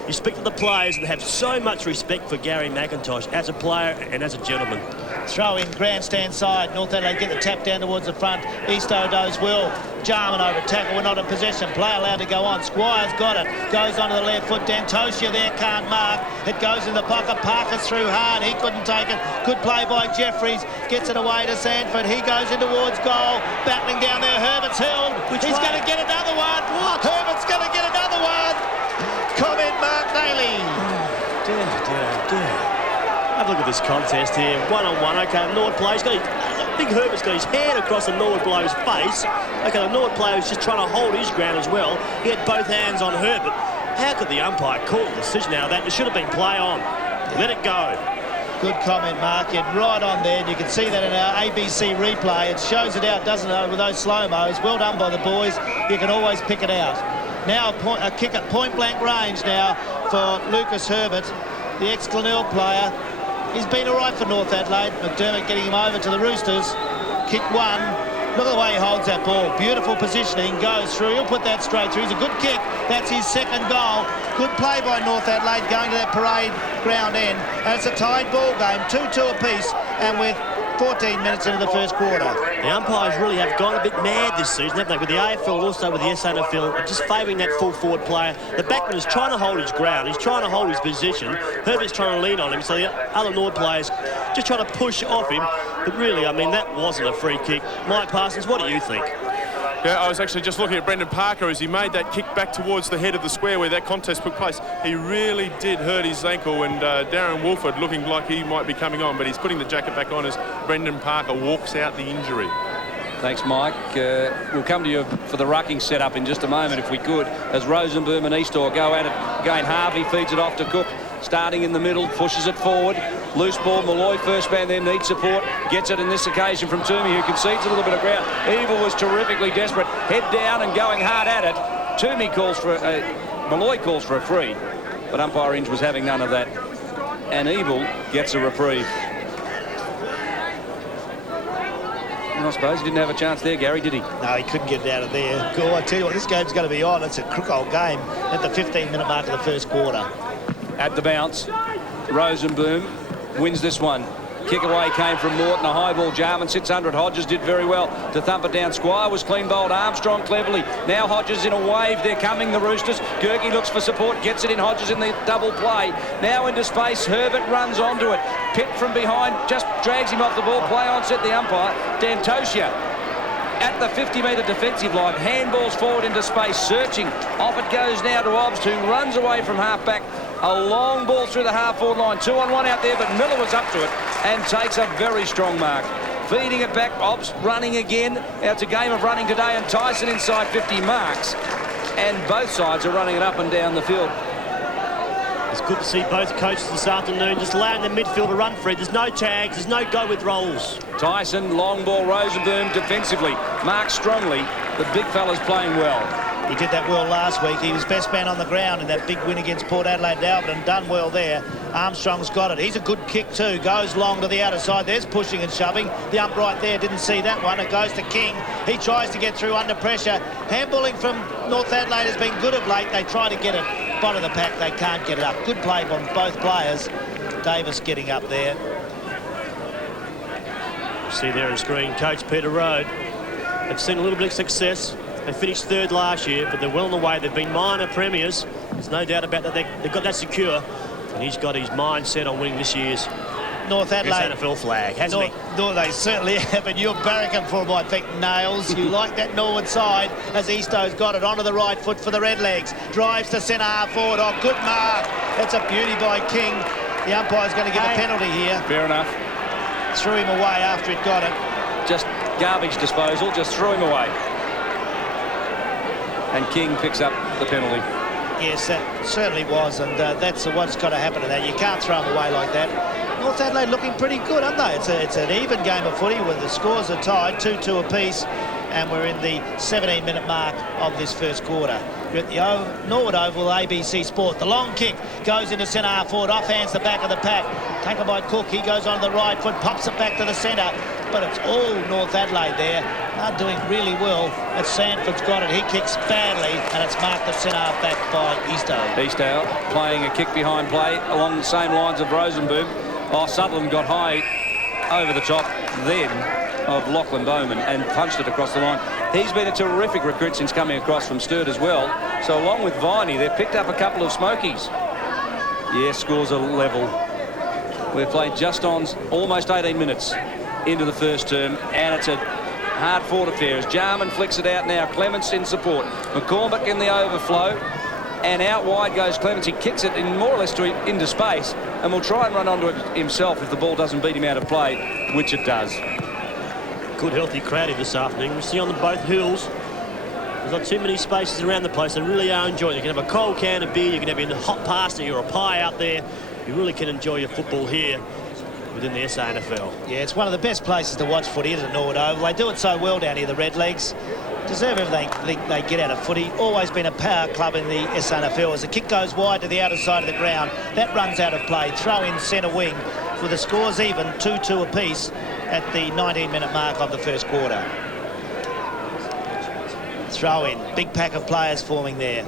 You speak to the players and have so much respect for Gary McIntosh as a player and as a gentleman. Throw in grandstand side. North Adelaide get the tap down towards the front. Easto does well. Jarman over tackle. We're not in possession. Play allowed to go on. Squire's got it. Goes onto the left foot. Dantosia there can't mark. It goes in the pocket. Parker's through hard. He couldn't take it. Good play by Jeffries. Gets it away to Sanford. He goes in towards goal. Battling down there. Herbert's held. He's going to get another one. What? Herbert's going to get another one. Comment mark this contest here. One-on-one. Okay, the Norwood player's got Big Herbert's got his hand across the Norwood bloke's face. Okay, the Norwood player was just trying to hold his ground as well. He had both hands on Herbert. How could the umpire call the decision out of that? There should have been play on. Let it go. Good comment, Mark. You're right on there. And you can see that in our ABC replay. It shows it out, doesn't it, with those slow-mos. Well done by the boys. You can always pick it out. Now a kick at point-blank range now for Lucas Herbert, the ex-Glenelg player. He's been all right for North Adelaide. McDermott getting him over to the Roosters. Kick one. Look at the way he holds that ball. Beautiful positioning. Goes through. He'll put that straight through. It's a good kick. That's his second goal. Good play by North Adelaide going to that parade ground end. And it's a tied ball game. 2-2 apiece. And with 14 minutes into the first quarter. The umpires really have gone a bit mad this season, haven't they? With the AFL and also with the SANFL, just favouring that full forward player. The backman is trying to hold his ground. He's trying to hold his position. Herbert's trying to lean on him. So the other Norwood players just trying to push off him. But really, I mean, that wasn't a free kick. Mike Parsons, what do you think? Yeah, I was actually just looking at Brendan Parker as he made that kick back towards the head of the square where that contest took place. He really did hurt his ankle, and Darren Wolford looking like he might be coming on, but he's putting the jacket back on as Brendan Parker walks out the injury. Thanks, Mike. We'll come to you for the rucking setup in just a moment, if we could, as Rosenboom and Eastor go at it. Again, Harvey feeds it off to Cook, starting in the middle, pushes it forward. Loose ball, Malloy, first man there, needs support. Gets it in this occasion from Toomey, who concedes a little bit of ground. Evil was terrifically desperate. Head down and going hard at it. Toomey calls for Malloy calls for a free, but umpire Inge was having none of that. And Evil gets a reprieve. And I suppose he didn't have a chance there, Gary, did he? No, he couldn't get it out of there. Cool, I tell you what, this game's going to be on. It's a crook old game at the 15-minute mark of the first quarter. At the bounce, Rosenboom wins this one. Kick away came from Morton, a high ball. Jarman sits under it. Hodges did very well to thump it down. Squire was clean bowled. Armstrong cleverly. Now Hodges in a wave. They're coming, the Roosters. Gerke looks for support. Gets it in. Hodges in the double play. Now into space. Herbert runs onto it. Pitt from behind just drags him off the ball. Play on set the umpire. Dantosia at the 50-metre defensive line. Handballs forward into space. Searching. Off it goes now to Obbs, who runs away from half-back. A long ball through the half-forward line. 2-on-1 out there, but Miller was up to it and takes a very strong mark. Feeding it back, Obbs running again. Now it's a game of running today, and Tyson inside 50 marks. And both sides are running it up and down the field. It's good to see both coaches this afternoon just allowing the midfield to run free. There's no tags, there's no go with rolls. Tyson, long ball, Rosenboom defensively. Marks strongly. The big fella's playing well. He did that well last week. He was best man on the ground in that big win against Port Adelaide and Albert, and done well there. Armstrong's got it. He's a good kick too. Goes long to the outer side. There's pushing and shoving. The ump right there didn't see that one. It goes to King. He tries to get through under pressure. Handballing from North Adelaide has been good of late. They try to get it. Bottom of the pack, they can't get it up. Good play from both players. Davis getting up there. See there on screen, Coach Peter Road. They've seen a little bit of success. They finished third last year, but they're well on the way. They've been minor premiers. There's no doubt about that. They've got that secure. And he's got his mind set on winning this year's North Adelaide SANFL flag, hasn't he? No, they certainly have, and you're barracking for them, I think, Nails. You like that Norwood side as Easto's got it onto the right foot for the Redlegs. Drives to centre half forward. Oh, good mark. That's a beauty by King. The umpire's going to give a penalty here. Fair enough. Threw him away after he'd got it. Just garbage disposal, just threw him away. And King picks up the penalty. Yes, that certainly was, and that's what's got to happen to that. You can't throw them away like that. North Adelaide looking pretty good, aren't they? It's an even game of footy where the scores are tied, 2-2 apiece, and we're in the 17-minute mark of this first quarter. We're at the Norwood Oval, ABC Sport. The long kick goes into centre half forward, offhands the back of the pack. Taken by Cook, he goes on the right foot, pops it back to the centre, but it's all North Adelaide there. They're doing really well. As Sanford's got it, he kicks badly, and it's marked the centre half back by Eastoe. Eastoe playing a kick behind play along the same lines of Rosenboom. Oh, Sutherland got high over the top then of Lachlan Bowman and punched it across the line. He's been a terrific recruit since coming across from Sturt as well. So along with Viney, they've picked up a couple of smokies. Yeah, scores are level. We've played just on almost 18 minutes into the first term, and it's a hard-fought affair as Jarman flicks it out now. Clements in support. McCormick in the overflow. and out wide goes Clements. He kicks it in more or less into space, and will try and run onto it himself if the ball doesn't beat him out of play, which it does. Good healthy crowd here this afternoon. We see on both hills there's not too many spaces around the place. They really are enjoying it. You can have a cold can of beer, you can have a hot pasta or a pie out there. You really can enjoy your football here within the SANFL. Yeah, it's one of the best places to watch footy, isn't it, Norwood Oval? They do it so well down here, the Redlegs. Deserve everything they get out of footy. Always been a power club in the SANFL. As the kick goes wide to the outer side of the ground, that runs out of play. Throw in centre wing with the scores even, 2-2 apiece at the 19-minute mark of the first quarter. Throw in, big pack of players forming there.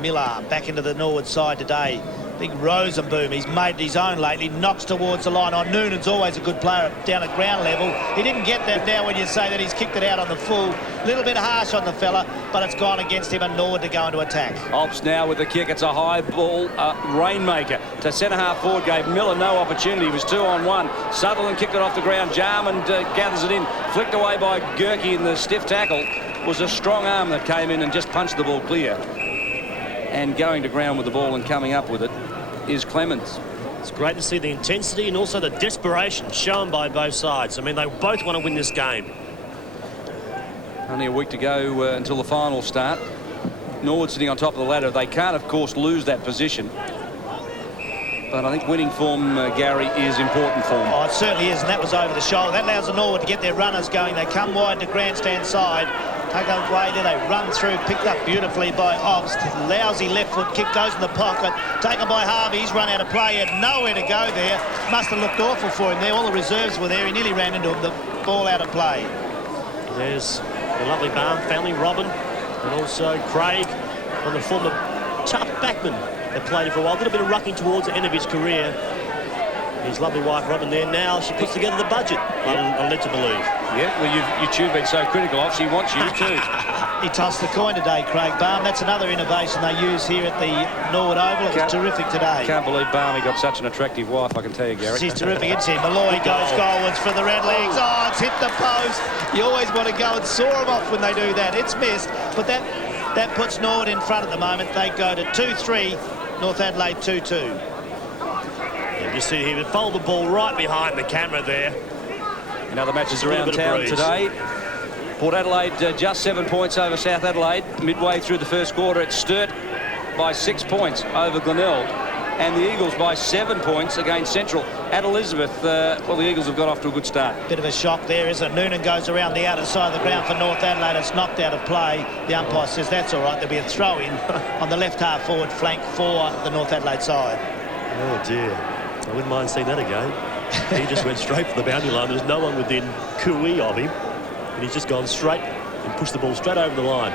Miller back into the Norwood side today. Big Rosenboom, he's made his own lately, knocks towards the line on. Noonan's always a good player down at ground level. He didn't get that now when you say that he's kicked it out on the full. A little bit harsh on the fella, but it's gone against him and Norwood to go into attack. Ops now with the kick. It's a high ball, rainmaker to centre-half forward. Gave Miller no opportunity. He was 2-on-1. Sutherland kicked it off the ground. Jarman gathers it in. Flicked away by Gerke in the stiff tackle. Was a strong arm that came in and just punched the ball clear. And going to ground with the ball and coming up with it is Clements. It's great to see the intensity and also the desperation shown by both sides. I mean, they both want to win this game. Only a week to go until the finals start. Norwood sitting on top of the ladder. They can't, of course, lose that position. But I think winning form, Gary, is important form. Oh, it certainly is, and that was over the shoulder. That allows the Norwood to get their runners going. They come wide to grandstand side. Take away there, they run through, picked up beautifully by Obbs. Lousy left foot kick goes in the pocket. Taken by Harvey, he's run out of play, he had nowhere to go there. Must have looked awful for him there. All the reserves were there, he nearly ran into him, the ball out of play. There's the lovely Barn family, Robin, and also Craig, on the former tough backman that played him for a while. A little bit of rucking towards the end of his career. His lovely wife, Robin, there now. She puts together the budget, I'm led to believe. Yeah, well, you've been so critical of. She wants you too. He tossed the coin today, Craig Barn. That's another innovation they use here at the Norwood Oval. It was terrific today. Can't believe Barmy got such an attractive wife, I can tell you, Gary. She's terrific, isn't she? Malloy goes goalwards for the Redlegs. Oh, it's hit the post. You always want to go and saw them off when they do that. It's missed, but that puts Norwood in front at the moment. They go to 2-3, North Adelaide 2-2. You see he would fold the ball right behind the camera there. In other matches around town today, Port Adelaide just 7 points over South Adelaide. Midway through the first quarter, it's Sturt by 6 points over Glenelg, and the Eagles by 7 points against Central. At Elizabeth, well, the Eagles have got off to a good start. Bit of a shock there, isn't it? Noonan goes around the outer side of the ground for North Adelaide. It's knocked out of play. The umpire says that's all right. There'll be a throw-in on the left half forward flank for the North Adelaide side. Oh, dear. I wouldn't mind seeing that again. He just went straight for the boundary line. There's no one within cooee of him. And he's just gone straight and pushed the ball straight over the line.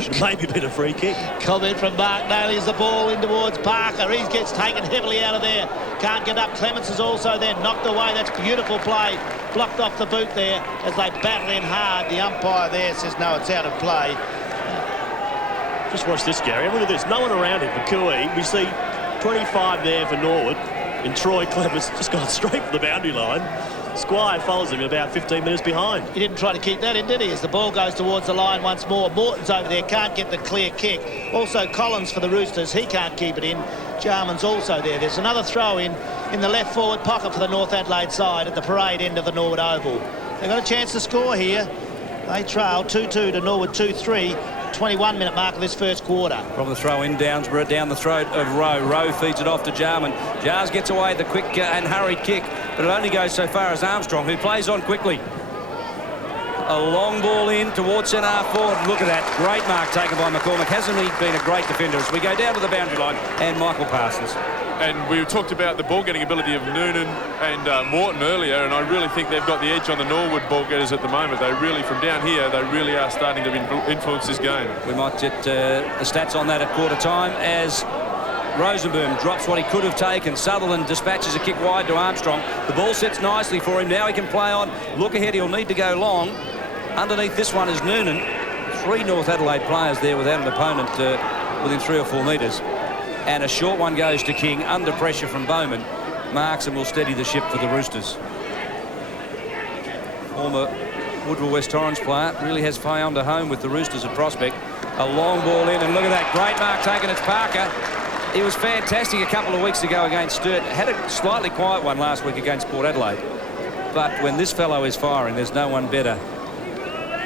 Should have maybe been a free kick. Comment from Mark Daly as the ball in towards Parker. He gets taken heavily out of there. Can't get up. Clements is also there. Knocked away. That's beautiful play. Blocked off the boot there as they battle in hard. The umpire there says no, it's out of play. Just watch this, Gary. Look at this. No one around him for cooee. We see 25 there for Norwood. And Troy Clements just gone straight for the boundary line. Squire follows him about 15 minutes behind. He didn't try to keep that in, did he? As the ball goes towards the line once more. Morton's over there, can't get the clear kick. Also Collins for the Roosters, he can't keep it in. Jarman's also there. There's another throw in the left forward pocket for the North Adelaide side at the parade end of the Norwood Oval. They've got a chance to score here. They trail 2-2 to Norwood 2-3. 21-minute mark of this first quarter. From the throw in, Downsborough down the throat of Rowe. Rowe feeds it off to Jarman. Jars gets away the quick and hurried kick, but it only goes so far as Armstrong, who plays on quickly. A long ball in towards centre half forward. Look at that. Great mark taken by McCormick. Hasn't he been a great defender as we go down to the boundary line, and Michael Parsons. And we talked about the ball-getting ability of Noonan and Morton earlier, and I really think they've got the edge on the Norwood ball-getters at the moment. They really, from down here, they really are starting to influence this game. We might get the stats on that at quarter time as Rosenboom drops what he could have taken. Sutherland dispatches a kick wide to Armstrong. The ball sits nicely for him. Now he can play on. Look ahead, he'll need to go long. Underneath this one is Noonan. 3 North Adelaide players there without an opponent within 3 or 4 metres. And a short one goes to King under pressure from Bowman. Marks and will steady the ship for the Roosters. Former Woodville West Torrens player, really has found a home with the Roosters at Prospect. A long ball in, and look at that great mark taken. It's Parker. He was fantastic a couple of weeks ago against Sturt. Had a slightly quiet one last week against Port Adelaide. But when this fellow is firing, there's no one better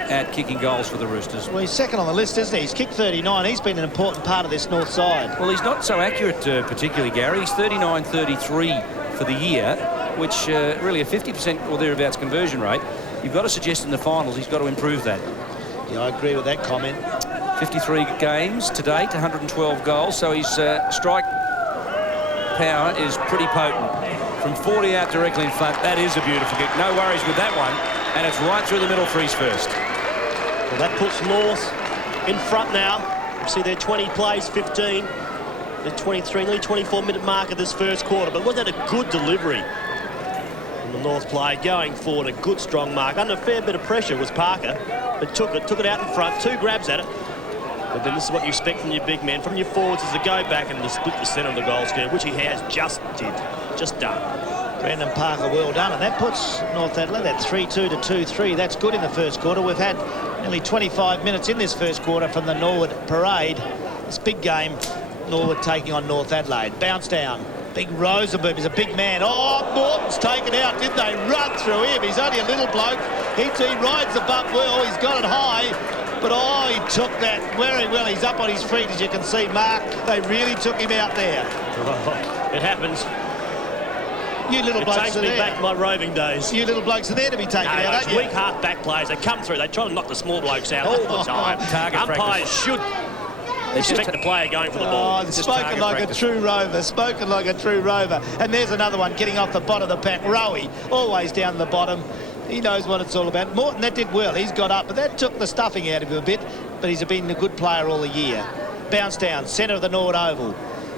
at kicking goals for the Roosters. Well, he's second on the list, isn't he? He's kicked 39. He's been an important part of this north side. Well, he's not so accurate particularly, Gary. He's 39-33 for the year, which really a 50% or thereabouts conversion rate. You've got to suggest in the finals he's got to improve that. Yeah, I agree with that comment. 53 games to date, 112 goals, so his strike power is pretty potent. From 40 out directly in front, that is a beautiful kick. No worries with that one, and it's right through the middle for his first. Well, that puts North in front now. You see their 20 plays, 15. The 23, nearly 24-minute mark of this first quarter. But wasn't that a good delivery from the North player going forward? A good, strong mark. Under a fair bit of pressure was Parker, but took it out in front. 2 grabs at it. But then this is what you expect from your big men, from your forwards, is to go back and to split the centre of the goal square, which he has just done. Brandon Parker, well done, and that puts North Adelaide at 3-2 to 2-3. That's good in the first quarter. We've had nearly 25 minutes in this first quarter from the Norwood parade. This big game, Norwood taking on North Adelaide. Bounce down. Big Rosenboom is a big man. Oh, Morton's taken out. Did they run through him? He's only a little bloke. He rides the buck well. He's got it high. But, oh, he took that very well. He's up on his feet, as you can see, Mark. They really took him out there. It happens. You little blokes takes are me there. back to my roving days. You little blokes are there to be taken out, aren't Those you? weak half-back players, they come through. They try to knock the small blokes out all the time. Target Umpires practice. should respect the player going for the ball. Oh, spoken like a true rover. Spoken like a true rover. And there's another one getting off the bottom of the pack. Rowie, always down the bottom. He knows what it's all about. Morton, that did well. He's got up, but that took the stuffing out of him a bit. But he's been a good player all the year. Bounce down, centre of the Norwood Oval.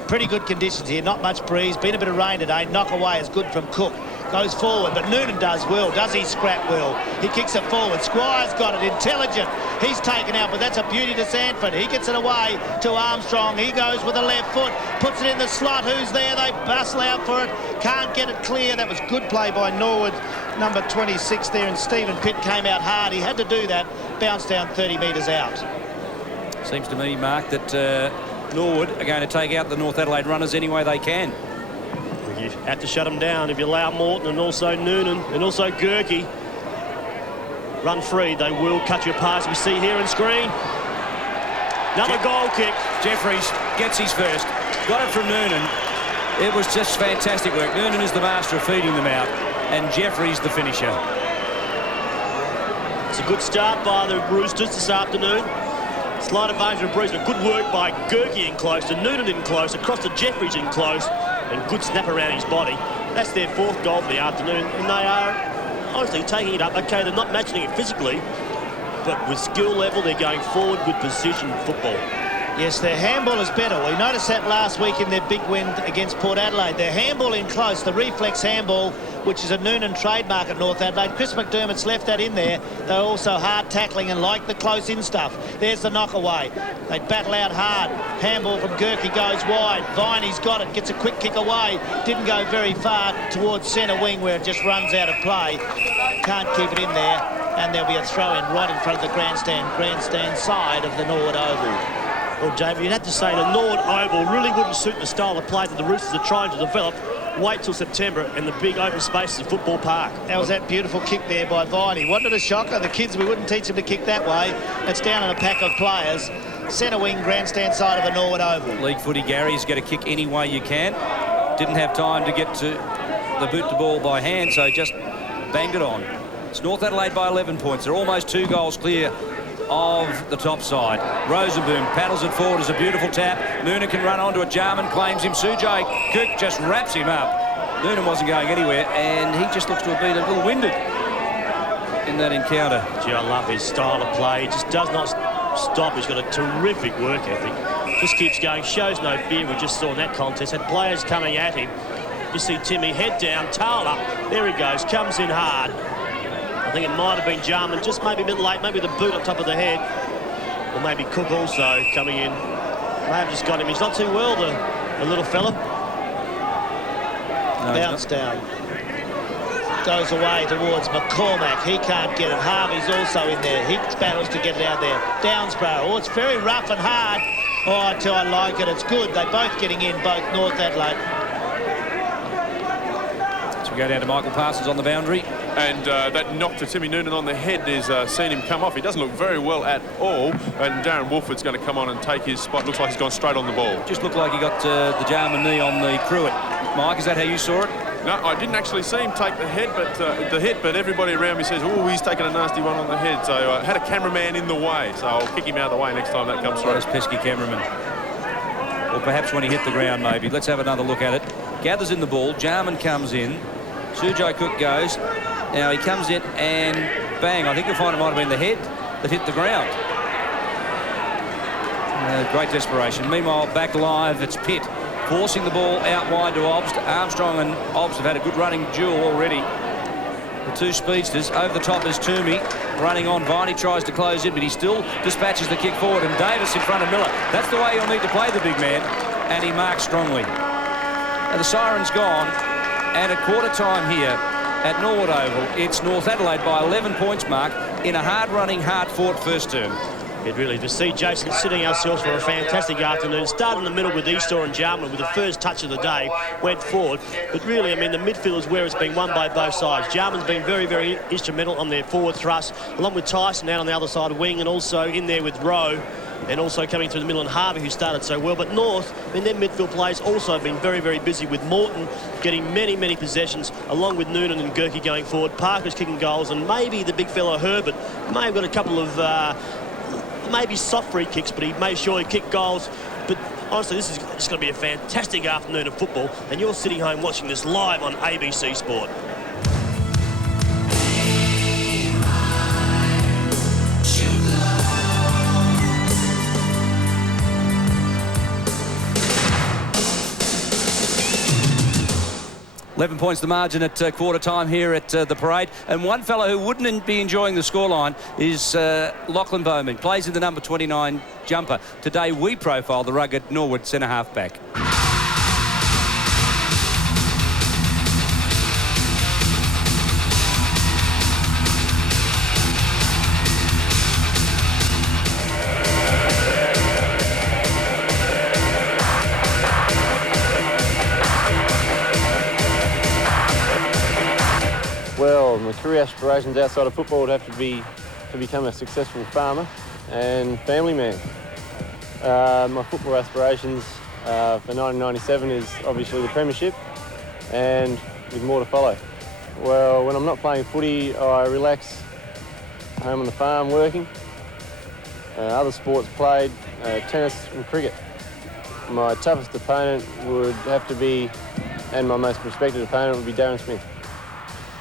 Pretty good conditions here. Not much breeze. Been a bit of rain today. Knock away is good from Cook. Goes forward, but Noonan does well. Does he scrap well? He kicks it forward. Squire's got it. Intelligent. He's taken out, but that's a beauty to Sanford. He gets it away to Armstrong. He goes with the left foot. Puts it in the slot. Who's there? They bustle out for it. Can't get it clear. That was good play by Norwood. Number 26 there, and Stephen Pitt came out hard. He had to do that. Bounced down 30 metres out. Seems to me, Mark, that Norwood are going to take out the North Adelaide runners any way they can. You have to shut them down if you allow Morton and also Noonan and also Gerke run free. They will cut you apart, as we see here on screen. Another goal kick. Jeffries gets his first. Got it from Noonan. It was just fantastic work. Noonan is the master of feeding them out, and Jeffries the finisher. It's a good start by the Roosters this afternoon. Slight advantage of Bruce, but good work by Gerke in close, to Noonan in close, across to Jeffries in close, and good snap around his body. That's their 4th goal for the afternoon, and they are honestly taking it up. Okay, they're not matching it physically, but with skill level, they're going forward with precision football. Yes, their handball is better. We noticed that last week in their big win against Port Adelaide. Their handball in close, the reflex handball, which is a Noonan trademark at North Adelaide. Chris McDermott's left that in there. They're also hard tackling and like the close-in stuff. There's the knock-away. They battle out hard. Handball from Gerke goes wide. Viney's got it, gets a quick kick away. Didn't go very far towards centre wing where it just runs out of play. Can't keep it in there. And there'll be a throw-in right in front of the grandstand side of the Norwood Oval. Well, David, you'd have to say the Norwood Oval really wouldn't suit the style of play that the Roosters are trying to develop. Wait till September and the big open spaces of Football Park. That was that beautiful kick there by Viney. Wasn't it a shocker? The kids, we wouldn't teach them to kick that way. It's down in a pack of players. Centre wing, grandstand side of the Norwood Oval. League footy, Gary's got to kick any way you can. Didn't have time to get to the boot the ball by hand, so just banged it on. It's North Adelaide by 11 points. They're almost 2 goals clear of the top side. Rosenboom paddles it forward as a beautiful tap. Noonan can run onto it. Jarman claims him. Sujay Cook just wraps him up. Noonan wasn't going anywhere, and he just looks to have been a little winded in that encounter. Gee, I love his style of play. He just does not stop. He's got a terrific work ethic. Just keeps going. Shows no fear. We just saw in that contest. Had players coming at him. You see Timmy head down, tail up. There he goes. Comes in hard. I think it might have been Jarman, just maybe a bit late, maybe the boot on top of the head. Or maybe Cook also coming in. May have just got him. He's not too well, the little fella. No, bounce down. goes away towards McCormack. He can't get it. Harvey's also in there. He battles to get it out there. Downsborough. Oh, it's very rough and hard. Oh, I tell you, I like it. It's good. They're both getting in, both North Adelaide. So we go down to Michael Parsons on the boundary. And that knock to Timmy Noonan on the head is seen him come off. He doesn't look very well at all. And Darren Wolford's going to come on and take his spot. Looks like he's gone straight on the ball. Just looked like he got the Jarman knee on the Pruitt. Mike, is that how you saw it? No, I didn't actually see him take the head, but everybody around me says, oh, he's taken a nasty one on the head. So I had a cameraman in the way, so I'll kick him out of the way next time that comes through. Those pesky cameraman. Or perhaps when he hit the ground, maybe. Let's have another look at it. Gathers in the ball. Jarman comes in. Sujay Cook goes. Now he comes in and bang. I think you'll find it might have been the head that hit the ground. Great desperation. Meanwhile, back live, it's Pitt forcing the ball out wide to Obst. Armstrong and Obst have had a good running duel already. The two speedsters. Over the top is Toomey running on. Viney tries to close in, but he still dispatches the kick forward. And Davis in front of Miller. That's the way he'll need to play the big man. And he marks strongly. Now the siren's gone. And at quarter time here at Norwood Oval, it's North Adelaide by 11 points, Mark, in a hard-running, hard-fought first term. It really, to see Jason sitting ourselves for a fantastic afternoon. Started in the middle with Eastor and Jarman with the first touch of the day, went forward. But really, I mean, the midfield is where it's been won by both sides. Jarman's been very, very instrumental on their forward thrust, along with Tyson out on the other side of wing, and also in there with Rowe, and also coming through the middle and Harvey, who started so well. But North, I mean, their midfield players also have been very, very busy, with Morton getting many, many possessions, along with Noonan and Gerke going forward. Parker's kicking goals, and maybe the big fella Herbert may have got a couple of maybe soft free kicks, but he made sure he kicked goals. But honestly, this is just going to be a fantastic afternoon of football, and you're sitting home watching this live on ABC Sport. 11 points the margin at quarter time here at the parade. And one fellow who wouldn't be enjoying the scoreline is Lachlan Bowman. Plays in the number 29 jumper. Today we profile the rugged Norwood centre half back. Well, my career aspirations outside of football would have to be to become a successful farmer and family man. My football aspirations for 1997 is obviously the premiership, and with more to follow. Well, when I'm not playing footy, I relax home on the farm working. Other sports played, tennis and cricket. My toughest opponent would have to be, and my most respected opponent would be Darren Smith.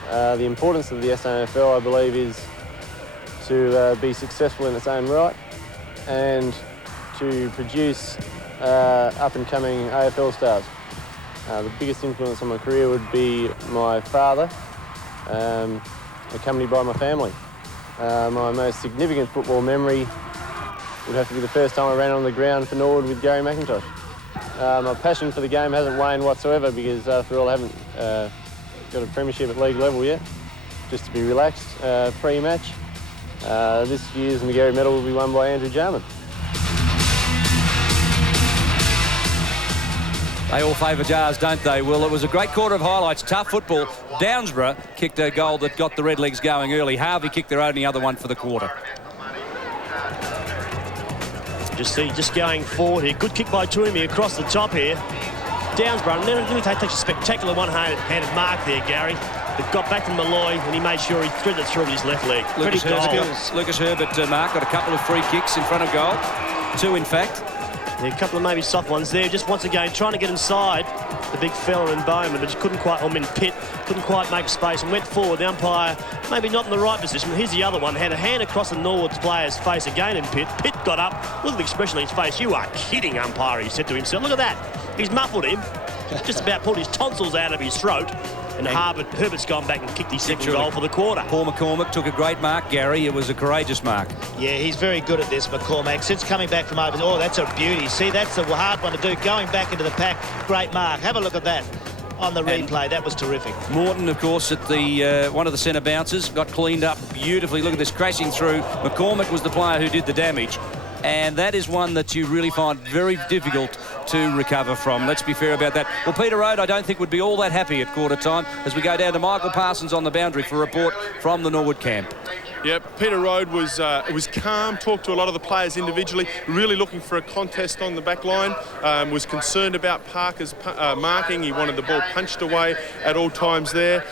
The importance of the SANFL, I believe, is to be successful in its own right and to produce up-and-coming AFL stars. The biggest influence on my career would be my father, accompanied by my family. My most significant football memory would have to be the first time I ran on the ground for Norwood with Gary McIntosh. My passion for the game hasn't waned whatsoever, because after all I haven't got a premiership at league level yet. Just to be relaxed pre-match. This year's Magarey medal will be won by Andrew Jarman. They all favour Jars, don't they? Well, it was a great quarter of highlights. Tough football. Downsborough kicked a goal that got the Redlegs going early. Harvey kicked their only other one for the quarter. Just going forward here. Good kick by Toomey across the top here. Downsborough nearly takes a spectacular one-handed mark there, Gary. But got back to Malloy, and he made sure he threaded it through with his left leg. Lucas Herbert, Mark, got a couple of free kicks in front of goal. 2, in fact. Yeah, a couple of maybe soft ones there. Just once again trying to get inside the big fella in Bowman, but just couldn't quite, Pitt, couldn't quite make space and went forward. The umpire maybe not in the right position. Here's the other one. Had a hand across the Norwood's player's face again in Pitt. Pitt got up. Look at the expression on his face. You are kidding, umpire, he said to himself. Look at that. He's muffled him. Just about pulled his tonsils out of his throat. And Herbert's gone back and kicked his second goal for the quarter. Paul McCormack took a great mark, Gary. It was a courageous mark. Yeah, he's very good at this, McCormack. Since coming back from over, oh, that's a beauty. See, that's a hard one to do. Going back into the pack, great mark. Have a look at that. on the replay. That was terrific. Morton, of course, at the one of the centre bounces, got cleaned up beautifully. Look at this, crashing through. McCormick was the player who did the damage. And that is one that you really find very difficult to recover from. Let's be fair about that. Well, Peter Road, I don't think, would be all that happy at quarter time as we go down to Michael Parsons on the boundary for a report from the Norwood camp. Yeah, Peter Road was calm, talked to a lot of the players individually, really looking for a contest on the back line, was concerned about Parker's marking. He wanted the ball punched away at all times there.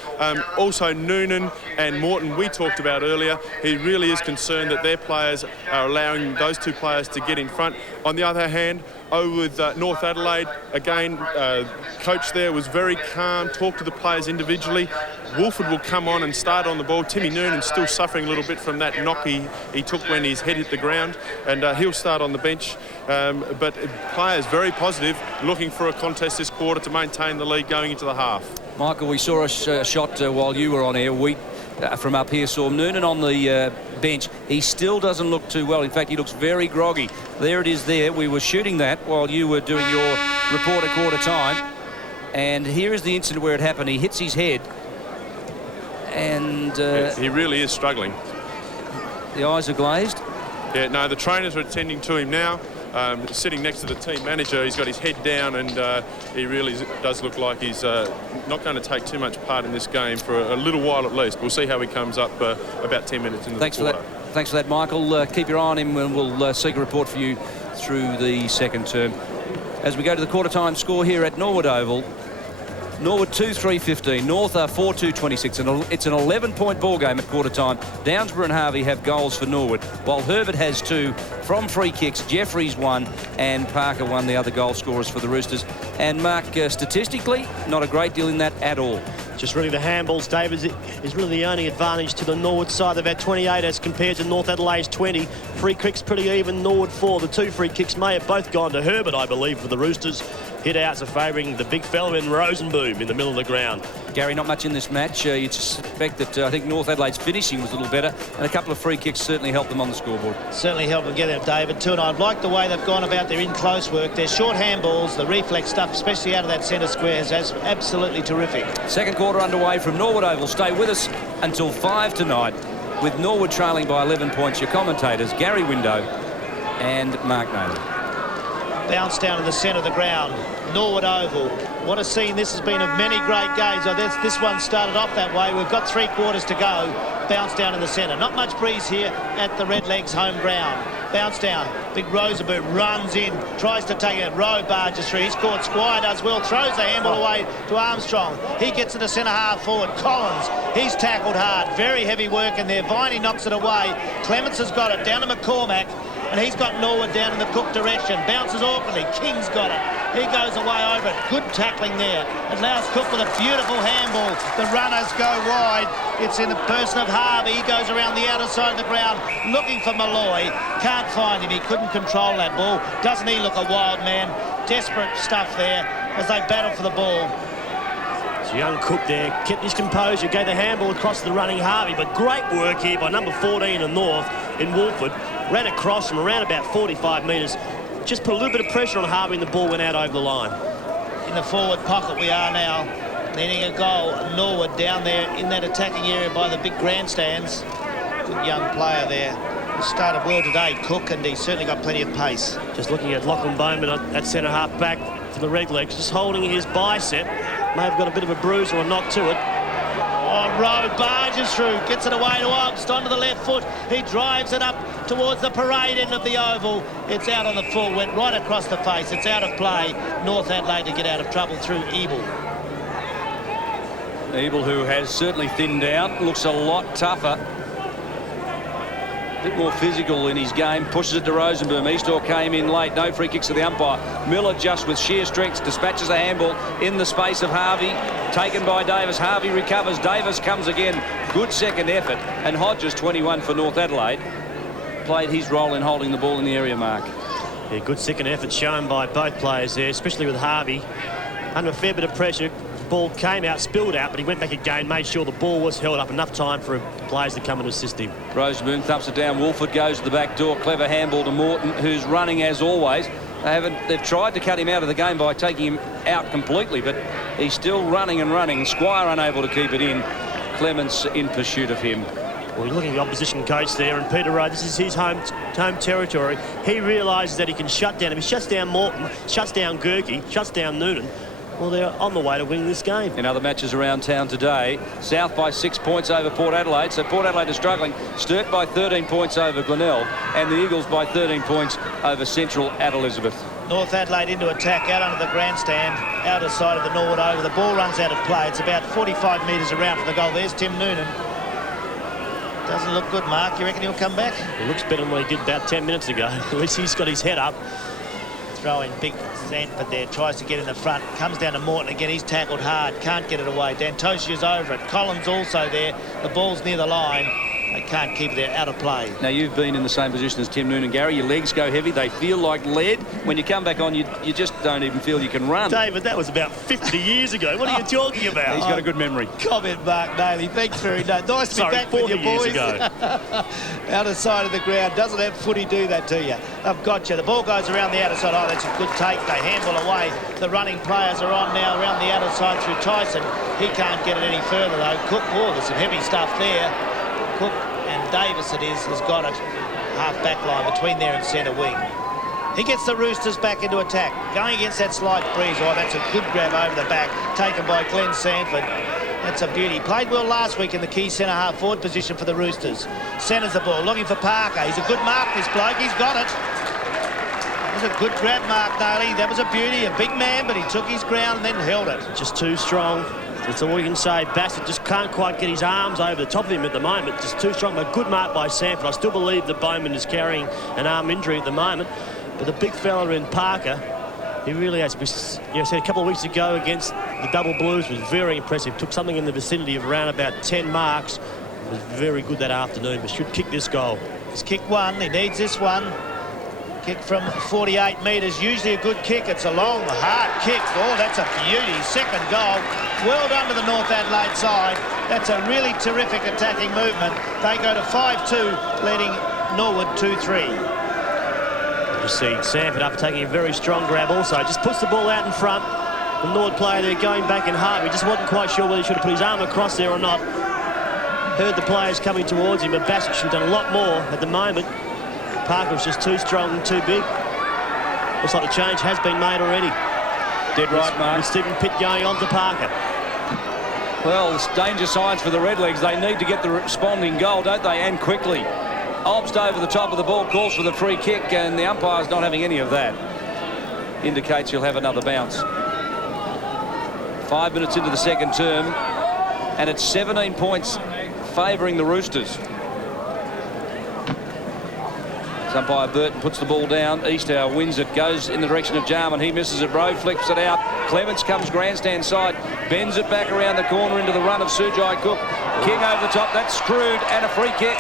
Also, Noonan and Morton, we talked about earlier, he really is concerned that their players are allowing those two players to get in front. On the other hand, with North Adelaide, again, coach there was very calm, talked to the players individually. Wolford will come on and start on the ball. Timmy Noonan's still suffering a little bit from that knock he took when his head hit the ground, and he'll start on the bench. But players very positive, looking for a contest this quarter to maintain the lead going into the half. Michael, we saw a shot while you were on air. We, from up here, saw Noonan on the bench. He still doesn't look too well. In fact, he looks very groggy. There it is there. We were shooting that while you were doing your report at quarter time. And here is the incident where it happened. He hits his head. And he really is struggling. The eyes are glazed. Yeah, no, the trainers are attending to him now. Sitting next to the team manager, he's got his head down, and he really does look like he's not going to take too much part in this game for a little while at least. We'll see how he comes up about 10 minutes into the quarter. Thanks for that, Michael. Keep your eye on him, and we'll seek a report for you through the second term. As we go to the quarter-time score here at Norwood Oval, Norwood 2-3-15, North are 4-2-26, and it's an 11-point ball game at quarter time. Downsborough and Harvey have goals for Norwood, while Herbert has 2 from free kicks. Jeffries 1, and Parker 1, the other goal scorers for the Roosters. And Mark, statistically, not a great deal in that at all. Just really the handballs, David, is really the only advantage to the Norwood side. They've had 28 as compared to North Adelaide's 20. Free kicks pretty even, Norwood 4. The 2 free kicks may have both gone to Herbert, I believe, for the Roosters. Hit-outs are favouring the big fella in Rosenboom in the middle of the ground. Gary, not much in this match. You'd suspect that I think North Adelaide's finishing was a little better, and a couple of free kicks certainly helped them on the scoreboard. Certainly helped them get there, David, too. And I like the way they've gone about their in-close work. Their short handballs, the reflex stuff, especially out of that centre square, is absolutely terrific. Second quarter underway from Norwood Oval. Stay with us until 5 tonight, with Norwood trailing by 11 points. Your commentators, Gary Window and Mark Naylor. Bounce down to the centre of the ground. Norwood Oval. What a scene this has been of many great games. This one started off that way. We've got 3 quarters to go. Bounce down in the centre. Not much breeze here at the Redlegs home ground. Bounce down. Big Rosenberg runs in. Tries to take it. Rowe barges through. He's caught. Squire does well. Throws the handball away to Armstrong. He gets to the centre half forward. Collins. He's tackled hard. Very heavy work in there. Viney knocks it away. Clements has got it. Down to McCormack. And he's got Norwood down in the Cook direction. Bounces awkwardly. King's got it. He goes away over it. Good tackling there. Allows Cook with a beautiful handball. The runners go wide. It's in the person of Harvey. He goes around the outer side of the ground looking for Malloy. Can't find him. He couldn't control that ball. Doesn't he look a wild man? Desperate stuff there as they battle for the ball. So young Cook there kept his composure, gave the handball across the running Harvey, but great work here by number 14 in North in Wolford. Ran across from around about 45 metres. Just put a little bit of pressure on Harvey and the ball went out over the line. In the forward pocket we are now. Needing a goal. Norwood down there in that attacking area by the big grandstands. Good young player there. He started well today, Cook, and he's certainly got plenty of pace. Just looking at Lachlan Bowman at centre half back for the Redlegs, just holding his bicep. May have got a bit of a bruise or a knock to it. Oh, Rowe barges through, gets it away to Obst onto the left foot. He drives it up towards the parade end of the oval. It's out on the full, went right across the face. It's out of play. North Adelaide to get out of trouble through Ebel. Ebel, who has certainly thinned out, looks a lot tougher. A bit more physical in his game. Pushes it to Rosenboom. Eastor came in late. No free kicks to the umpire. Miller just with sheer strength dispatches a handball in the space of Harvey. Taken by Davis. Harvey recovers. Davis comes again. Good second effort. And Hodges, 21 for North Adelaide, played his role in holding the ball in the area, Mark. Yeah, good second effort shown by both players there, especially with Harvey. Under a fair bit of pressure. Ball came out, spilled out, but he went back again, made sure the ball was held up enough time for players to come and assist him. Rosenboom thumps it down. Wolford goes to the back door. Clever handball to Morton, who's running as always. They've tried to cut him out of the game by taking him out completely, but he's still running and running. Squire unable to keep it in. Clements in pursuit of him. Well, you're looking at the opposition coach there, and Peter Rowe, this is his home territory. He realises that he can shut down him. He shuts down Morton, shuts down Gerke, shuts down Noonan. Well, they're on the way to winning this game. In other matches around town today, South by 6 points over Port Adelaide. So Port Adelaide is struggling. Sturt by 13 points over Glenelg, and the Eagles by 13 points over Central at Elizabeth. North Adelaide into attack out under the grandstand, outer side of the Norwood Oval. The ball runs out of play. It's about 45 metres around from the goal. There's Tim Noonan. Doesn't look good, Mark. You reckon he'll come back? It looks better than what he did about 10 minutes ago. At least he's got his head up. Throwing big Sanford there, tries to get in the front, comes down to Morton again. He's tackled hard, can't get it away. Dantosia's over it. Collins also there. The ball's near the line. They can't keep it there, out of play. Now, you've been in the same position as Tim Noonan, Gary. Your legs go heavy. They feel like lead. When you come back on, you just don't even feel you can run. David, that was about 50 years ago. What are you talking about? He's got a good memory. Comment, Mark Daly. Thanks very much. Nice to be back with you, boys. Ago. Outer side of the ground. Doesn't have footy do that to you. I've got you. The ball goes around the outer side. Oh, that's a good take. They handle away. The running players are on now around the outer side through Tyson. He can't get it any further, though. Cook, oh, there's some heavy stuff there. Cook and Davis, it is, has got it. Half back line between there and centre wing. He gets the Roosters back into attack. Going against that slight breeze. Oh, that's a good grab over the back. Taken by Glenn Sanford. That's a beauty. Played well last week in the key centre half forward position for the Roosters. Centres the ball, looking for Parker. He's a good mark, this bloke. He's got it. That was a good grab, Mark Daly. That was a beauty. A big man, but he took his ground and then held it. Just too strong. That's all we can say. Bassett just can't quite get his arms over the top of him at the moment. Just too strong. But good mark by Sanford. I still believe that Bowman is carrying an arm injury at the moment. But the big fella in Parker, he really has. We said a couple of weeks ago against the Double Blues was very impressive. Took something in the vicinity of around about 10 marks. Was very good that afternoon, but should kick this goal. He's kicked one. He needs this one. Kick from 48 metres, usually a good kick. It's a long, hard kick. Oh, that's a beauty. Second goal. Well done to the North Adelaide side. That's a really terrific attacking movement. They go to 5-2, leading Norwood 2-3. You see Sanford up taking a very strong grab also. Just puts the ball out in front. The Norwood player there going back in hard. He just wasn't quite sure whether he should have put his arm across there or not. Heard the players coming towards him, but Bassett should have done a lot more at the moment. Parker was just too strong and too big. Looks like the change has been made already. Dead right, Mark. With Stephen Pitt going on to Parker. Well, it's danger signs for the Redlegs. They need to get the responding goal, don't they? And quickly. Obst over the top of the ball, calls for the free kick, and the umpire's not having any of that. Indicates he'll have another bounce. 5 minutes into the second term, and it's 17 points favouring the Roosters. Umpire Burton puts the ball down. Easthour wins it, goes in the direction of Jarman. He misses it. Rowe flips it out. Clements comes grandstand side, bends it back around the corner into the run of Sujai Cook. King over the top. That's screwed, and a free kick.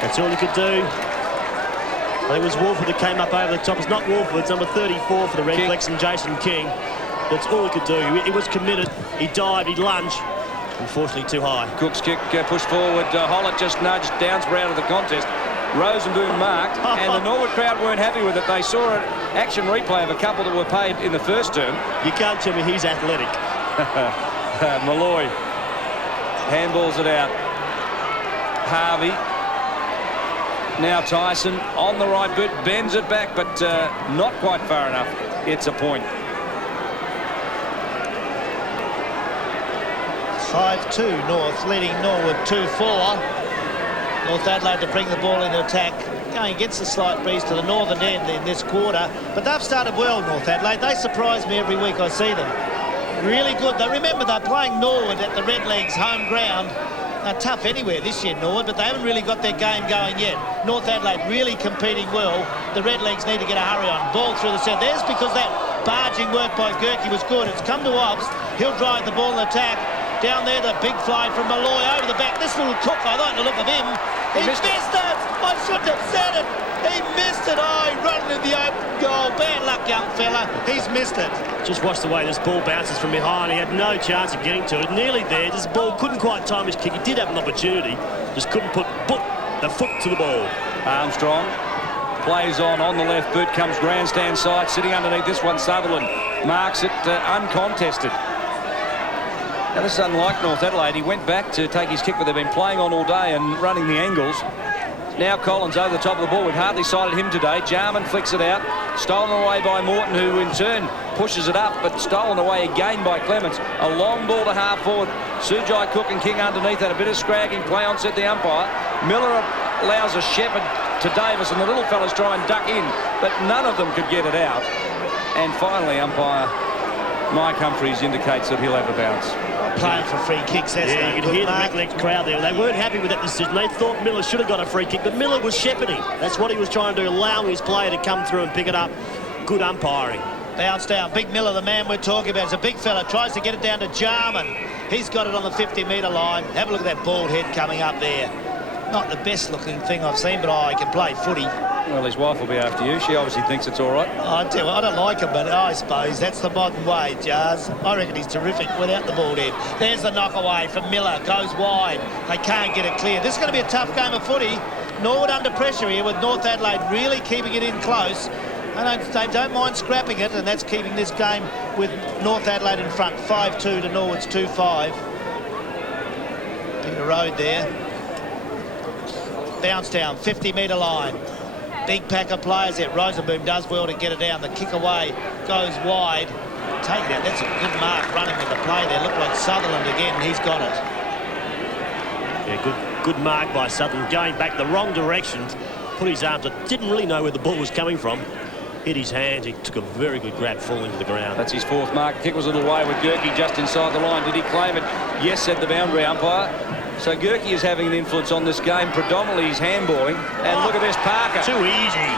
That's all he could do. I think it was Wolford that came up over the top. It's not Wolford. It's number 34 for the Redlegs and Jason King. That's all he could do. He was committed. He dived. He lunged. Unfortunately, too high. Cook's kick pushed forward. Hollett just nudged Downsborough out of the contest. Rosenboom marked, and the Norwood crowd weren't happy with it. They saw an action replay of a couple that were paid in the first term. You can't tell me he's athletic. Malloy handballs it out. Harvey. Now Tyson on the right boot, bends it back, but not quite far enough. It's a point. 5-2 North, leading Norwood 2-4. North Adelaide to bring the ball into attack, going against the slight breeze to the northern end in this quarter. But they've started well, North Adelaide. They surprise me every week I see them. Really good. Remember, they're playing Norwood at the Redlegs home ground. They're tough anywhere this year, Norwood, but they haven't really got their game going yet. North Adelaide really competing well. The Redlegs need to get a hurry on. Ball through the centre. There's because that barging work by Gerke was good. It's come to Obst. He'll drive the ball in attack. Down there, the big fly from Malloy over the back. This little Cook, I like the look of him. He missed it! I shouldn't have said it! He missed it! Oh, he running in the open goal. Bad luck, young fella. He's missed it. Just watch the way this ball bounces from behind. He had no chance of getting to it. Nearly there. This ball couldn't quite time his kick. He did have an opportunity. Just couldn't put the foot to the ball. Armstrong Plays on the left boot, comes grandstand side, sitting underneath this one. Sutherland marks it uncontested. Now, this is unlike North Adelaide. He went back to take his kick, but they've been playing on all day and running the angles. Now Collins over the top of the ball. We've hardly sighted him today. Jarman flicks it out. Stolen away by Morton, who in turn pushes it up, but stolen away again by Clements. A long ball to half forward. Sujai, Cook and King underneath. Had a bit of scragging play on, said the umpire. Miller allows a shepherd to Davis, and the little fellas try and duck in, but none of them could get it out. And finally, umpire Mike Humphries indicates that he'll have a bounce. Playing for free kicks, that's yeah, you could hear the Redlegs crowd there. They weren't happy with that decision. They thought Miller should have got a free kick, but Miller was shepherding. That's what he was trying to do, allowing his player to come through and pick it up. Good umpiring. Bounce down. Big Miller, the man we're talking about, is a big fella. Tries to get it down to Jarman. He's got it on the 50-metre line. Have a look at that bald head coming up there. Not the best-looking thing I've seen, but he can play footy. Well, his wife will be after you. She obviously thinks it's all right. I tell you what, I don't like him, but I suppose that's the modern way, Jars. I reckon he's terrific without the bald head. There's the knock away from Miller. Goes wide. They can't get it clear. This is going to be a tough game of footy. Norwood under pressure here with North Adelaide really keeping it in close. They don't mind scrapping it, and that's keeping this game with North Adelaide in front. 5-2 to Norwood's 2-5. Bit of road there. Bounce down, 50-metre line. Big pack of players there. Rosenboom does well to get it down. The kick away goes wide. Take it out. That's a good mark running with the play there. Looked like Sutherland again. He's got it. Yeah, good mark by Sutherland. Going back the wrong direction. Put his arms up. Didn't really know where the ball was coming from. Hit his hands. He took a very good grab falling to the ground. That's his fourth mark. Kick was a little away with Gerke just inside the line. Did he claim it? Yes, said the boundary umpire. So Gerke is having an influence on this game. Predominantly he's handballing. And look at this, Parker. Too easy.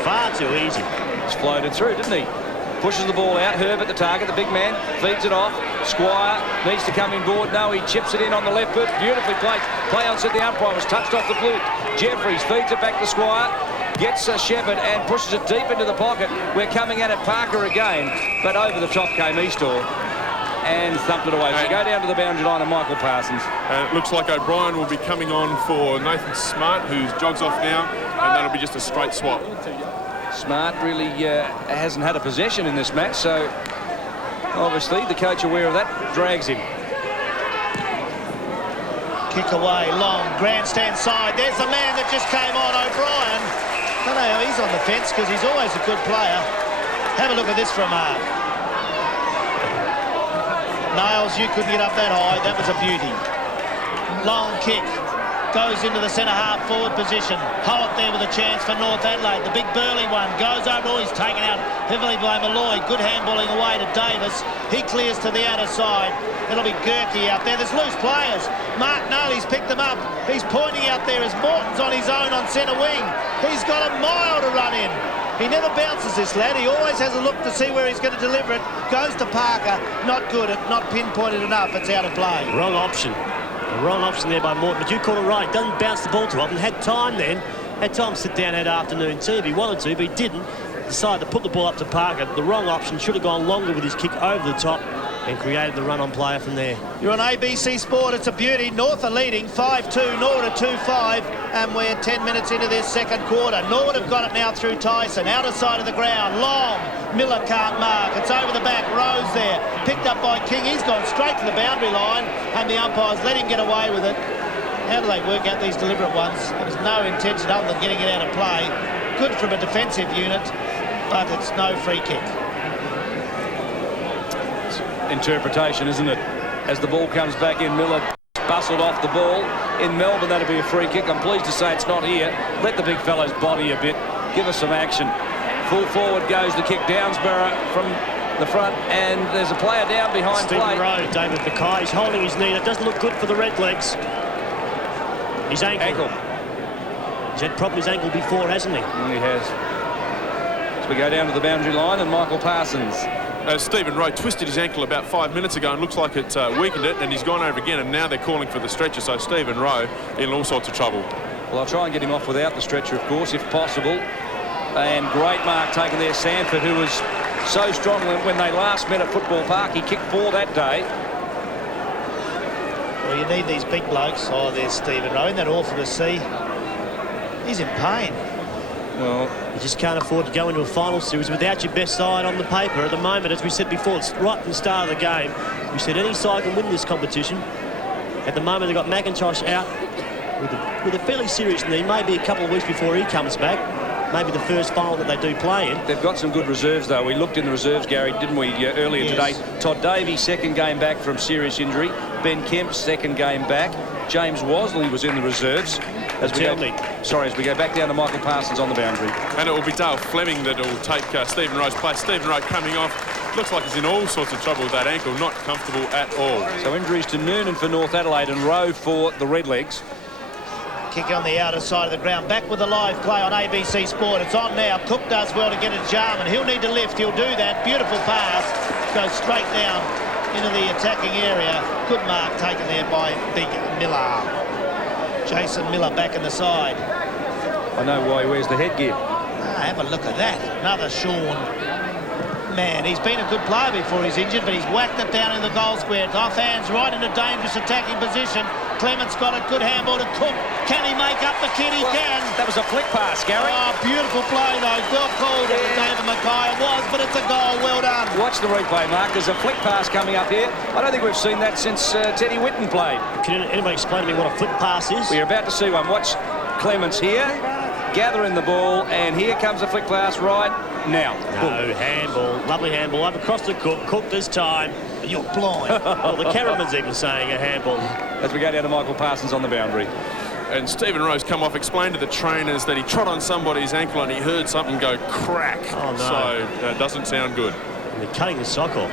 Far too easy. He's floated through, didn't he? Pushes the ball out. Herb at the target, the big man. Feeds it off. Squire needs to come in board. No, he chips it in on the left foot. Beautifully played. Play on, said the umpire, was touched off the flute. Jeffries feeds it back to Squire. Gets a shepherd and pushes it deep into the pocket. We're coming at it, Parker again. But over the top came Eastor and thumped it away. So go down to the boundary line and Michael Parsons. It looks like O'Brien will be coming on for Nathan Smart, who jogs off now, and that'll be just a straight swap. Smart really hasn't had a possession in this match, so obviously the coach, aware of that, drags him. Kick away, long, grandstand side. There's the man that just came on, O'Brien. I don't know how he's on the fence because he's always a good player. Have a look at this from Nails, you couldn't get up that high. That was a beauty. Long kick. Goes into the centre-half forward position. Howitt there with a chance for North Adelaide. The big burly one goes over. Oh, he's taken out heavily by Malloy. Good handballing away to Davis. He clears to the outer side. It'll be Gerke out there. There's loose players. Mark Naley's picked them up. He's pointing out there as Morton's on his own on centre wing. He's got a mile to run in. He never bounces, this lad. He always has a look to see where he's going to deliver it. Goes to Parker. Not good. Not pinpointed enough. It's out of play. Wrong option. The wrong option there by Morton, but you call it right. Doesn't bounce the ball too often. Had time then. Had time to sit down that afternoon too if he wanted to, but he didn't. Decided to put the ball up to Parker. The wrong option. Should have gone longer with his kick over the top and created the run-on player from there. You're on ABC Sport. It's a beauty. North are leading 5-2. Norwood are 2-5. And we're 10 minutes into this second quarter. Norwood have got it now through Tyson. Outer side of the ground. Long. Miller can't mark. It's over the back. Rose there. Picked up by King. He's gone straight to the boundary line. And the umpires let him get away with it. How do they work out these deliberate ones? There was no intention other than getting it out of play. Good from a defensive unit, but it's no free kick. Interpretation, isn't it? As the ball comes back in, Miller bustled off the ball. In Melbourne, that'll be a free kick. I'm pleased to say it's not here. Let the big fellows body a bit. Give us some action. Full forward goes the kick. Downsborough from the front, and there's a player down behind Stephen play. Rowe, David Mackay. He's holding his knee. It doesn't look good for the Redlegs. His ankle. He's had problems with his ankle before, hasn't he? He has. So we go down to the boundary line, and Michael Parsons. Stephen Rowe twisted his ankle about 5 minutes ago and looks like it weakened it, and he's gone over again, and now they're calling for the stretcher, so Stephen Rowe in all sorts of trouble. Well, I'll try and get him off without the stretcher, of course, if possible. And great mark taken there, Sanford, who was so strong when they last met at Football Park. He kicked 4 that day. Well, you need these big blokes. Oh, there's Stephen Rowe. Isn't that awful to see? He's in pain. Well, you just can't afford to go into a final series without your best side on the paper. At the moment, as we said before, it's right at the start of the game. We said any side can win this competition. At the moment, they've got McIntosh out with a fairly serious knee. Maybe a couple of weeks before he comes back. Maybe the first final that they do play in. They've got some good reserves, though. We looked in the reserves, Gary, didn't we, earlier today? Todd Davies, second game back from serious injury. Ben Kemp, second game back. James Wasley was in the reserves. As we go back down to Michael Parsons on the boundary. And it will be Dale Fleming that will take Stephen Rowe's place. Stephen Rowe coming off. Looks like he's in all sorts of trouble with that ankle. Not comfortable at all. So injuries to Noonan for North Adelaide and Rowe for the Redlegs. Kick on the outer side of the ground. Back with the live play on ABC Sport. It's on now. Cook does well to get a Jarman. He'll need to lift. He'll do that. Beautiful pass. Goes straight down into the attacking area. Good mark taken there by Big Miller. Jason Miller back in the side. I know why he wears the headgear. Have a look at that. Another Sean. Man, he's been a good player before he's injured, but he's whacked it down in the goal square. It's off hands, right in a dangerous attacking position. Clement's got a good handball to Cook. Can he make up the kid? He can. That was a flick pass, Gary. Oh, beautiful play, though. Well called it with David Mackay. It was, but it's a goal. Well done. Watch the replay, Mark. There's a flick pass coming up here. I don't think we've seen that since Teddy Whitten played. Can anybody explain to me what a flick pass is? We're about to see one. Watch Clements here, gathering the ball, and here comes the flick pass right now. No, handball. Lovely handball. Up across to Cook. Cook this time. You're blind. Well, the cameraman's even saying a handball. As we go down to Michael Parsons on the boundary. And Stephen Rowe's come off, explained to the trainers that he trod on somebody's ankle and he heard something go crack. Oh, no. So it doesn't sound good. And they're cutting the sock off.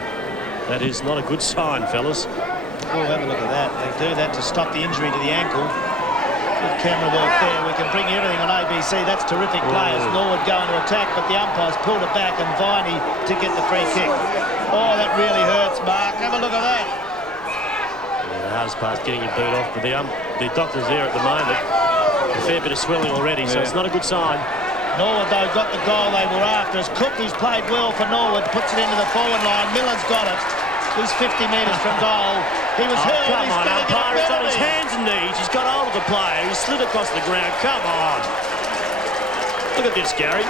That is not a good sign, fellas. Oh, have a look at that. They do that to stop the injury to the ankle. Good camera work there. We can bring you everything on ABC. That's terrific players. Norwood going to attack, but the umpires pulled it back and Viney to get the free kick. Oh, that really hurts, Mark. Have a look at that. Yeah, the hardest part's getting your boot off, but the doctor's there at the moment. A fair bit of swelling already, so it's not a good sign. Norwood, though, got the goal they were after. As Cook, who's played well for Norwood, puts it into the forward line. Miller's got it. He's 50 metres from goal. He was hurt. Come He's on, going to get a umpire. It's on his penalty. hands and knees. He's got hold of the player. He slid across the ground. Come on. Look at this, Gary.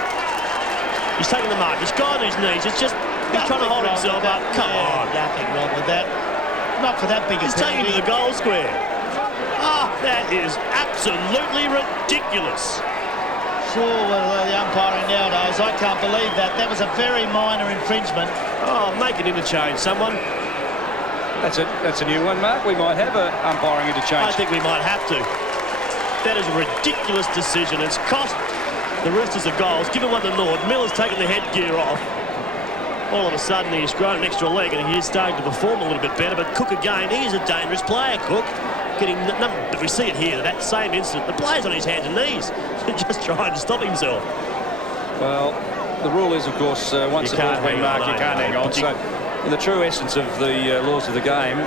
He's taking the mark. He's gone on his knees. It's just, he's trying to hold himself up. Come on. Nothing wrong with that. Not for that big a He's taking him to the goal square. Ah, that is absolutely ridiculous. Sure, well, the umpiring nowadays, I can't believe that. That was a very minor infringement. Oh, make an interchange, someone. That's a new one, Mark. We might have an umpiring interchange. I think we might have to. That is a ridiculous decision. It's cost the Roosters of goals. Given one to Norwood. Miller's taken the headgear off. All of a sudden, he's grown an extra leg and he's starting to perform a little bit better. But Cook again, he is a dangerous player, Cook. But we see it here, that same instant. The player's on his hands and knees, just trying to stop himself. Well, the rule is, of course, once the ball's been marked, you can't hang on. So, in the true essence of the laws of the game,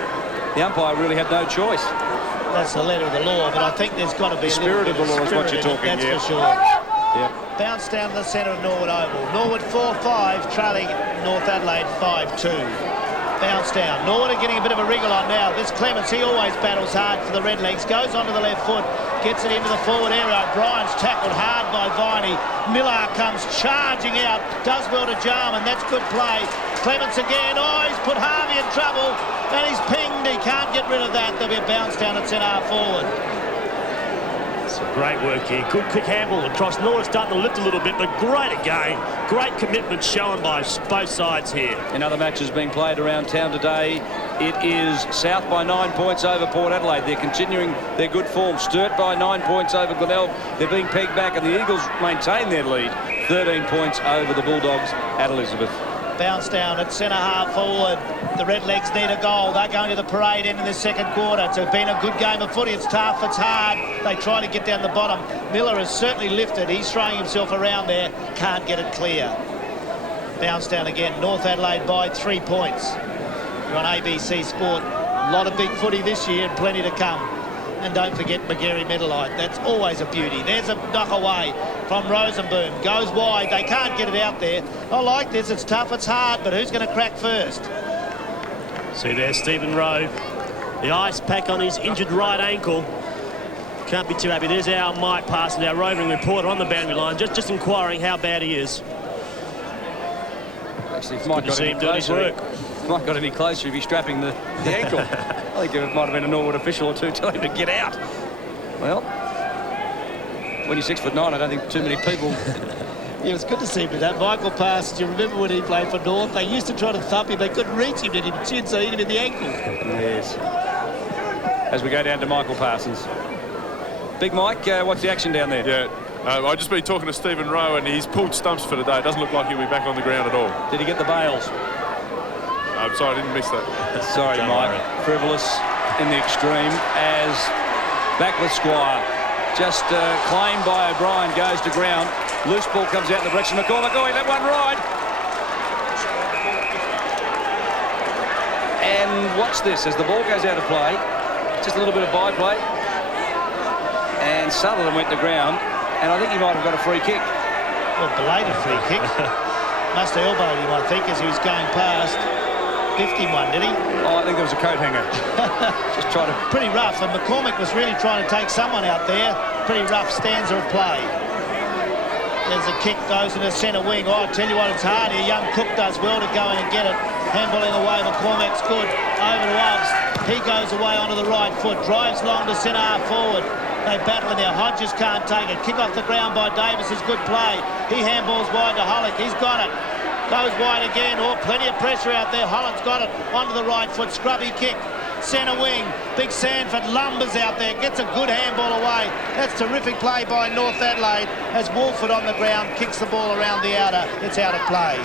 the umpire really had no choice. That's the letter of the law, but I think there's got to be the spirit of the law is what you're talking about. That's for sure. Yeah. Bounce down to the centre of Norwood Oval. Norwood 4-5, trailing North Adelaide 5-2. Bounce down. Norwood are getting a bit of a wriggle on now. This Clements, he always battles hard for the Redlegs. Goes onto the left foot, gets it into the forward area. O'Brien's tackled hard by Viney. Miller comes charging out. Does well to Jarman. That's good play. Clements again. Oh, he's put Harvey in trouble. And he's pinged. He can't get rid of that. There'll be a bounce down at centre forward. Some great work here. Good quick handball across. Norwood starting to lift a little bit, but great again. Great commitment shown by both sides here. In other matches being played around town today, it is South by 9 points over Port Adelaide. They're continuing their good form. Sturt by 9 points over Glenelg. They're being pegged back, and the Eagles maintain their lead. 13 points over the Bulldogs at Elizabeth. Bounce down at centre half forward. The Redlegs need a goal. They're going to the parade end in the second quarter. It's been a good game of footy. It's tough, it's hard. They try to get down the bottom. Miller has certainly lifted. He's throwing himself around there. Can't get it clear. Bounce down again. North Adelaide by 3 points. You're on ABC Sport. A lot of big footy this year and plenty to come. And don't forget McGarry Medalite. That's always a beauty. There's a knock away from Rosenboom. Goes wide. They can't get it out there. I like this. It's tough, it's hard, but who's going to crack first? See there, Stephen Rowe. The ice pack on his injured right ankle. Can't be too happy. There's our Mike Parsons, our roving reporter on the boundary line, just inquiring how bad he is. Actually, if Mike got any closer, Mike got any closer, he'd be strapping the ankle. I think it might have been a Norwood official or two telling him to get out. Well, when you're 6'9", I don't think too many people. Yeah, it was good to see him do that. Michael Parsons, you remember when he played for North? They used to try to thump him. They couldn't reach him, did him chin, so he hit him in the ankle. Yes. As we go down to Michael Parsons. Big Mike, what's the action down there? Yeah, I've just been talking to Stephen Rowe, and he's pulled stumps for today. It doesn't look like he'll be back on the ground at all. Did he get the bails? I'm sorry, I didn't miss that. Sorry, Mike. Frivolous in the extreme as Backless Squire. Just claimed by O'Brien, goes to ground. Loose ball comes out in the direction of McCormick. Oh, he let one ride. And watch this as the ball goes out of play. Just a little bit of byplay. And Sutherland went to ground, and I think he might have got a free kick. Well, belated free kick. Must have elbowed him, I think, as he was going past. 51, did he? Oh, I think there was a coat hanger. Just trying to... Pretty rough, and McCormick was really trying to take someone out there. Pretty rough stanza of play. There's a kick, goes in the centre wing. Oh, I tell you what, it's hard here. Young Cook does well to go in and get it. Handballing away, McCormick's good. Over to Obbs. He goes away onto the right foot. Drives long to centre half forward. They battle in there. Hodges can't take it. Kick off the ground by Davis is good play. He handballs wide to Hollick. He's got it. Goes wide again. Oh, plenty of pressure out there. Holland's got it. Onto the right foot. Scrubby kick. Centre wing. Big Sanford lumbers out there. Gets a good handball away. That's terrific play by North Adelaide as Wolford on the ground kicks the ball around the outer. It's out of play.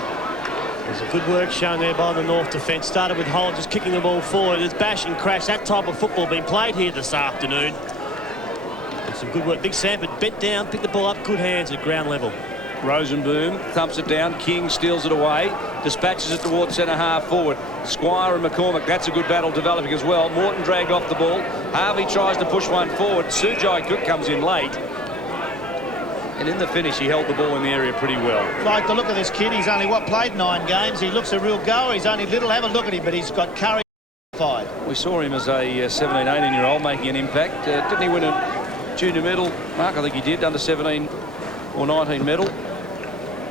There's a good work shown there by the North defence. Started with Holland just kicking the ball forward. It's bash and crash. That type of football being played here this afternoon. And some good work. Big Sanford bent down, picked the ball up. Good hands at ground level. Rosenboom thumps it down. King steals it away. Dispatches it towards centre half forward. Squire and McCormick. That's a good battle developing as well. Morton dragged off the ball. Harvey tries to push one forward. Sujai Cook comes in late. And in the finish, he held the ball in the area pretty well. Like the look of this kid. He's only, played 9 games. He looks a real goer. He's only little. Have a look at him, but he's got courage. We saw him as a 17, 18-year-old making an impact. Didn't he win a junior medal, Mark? I think he did, under 17 or 19 medal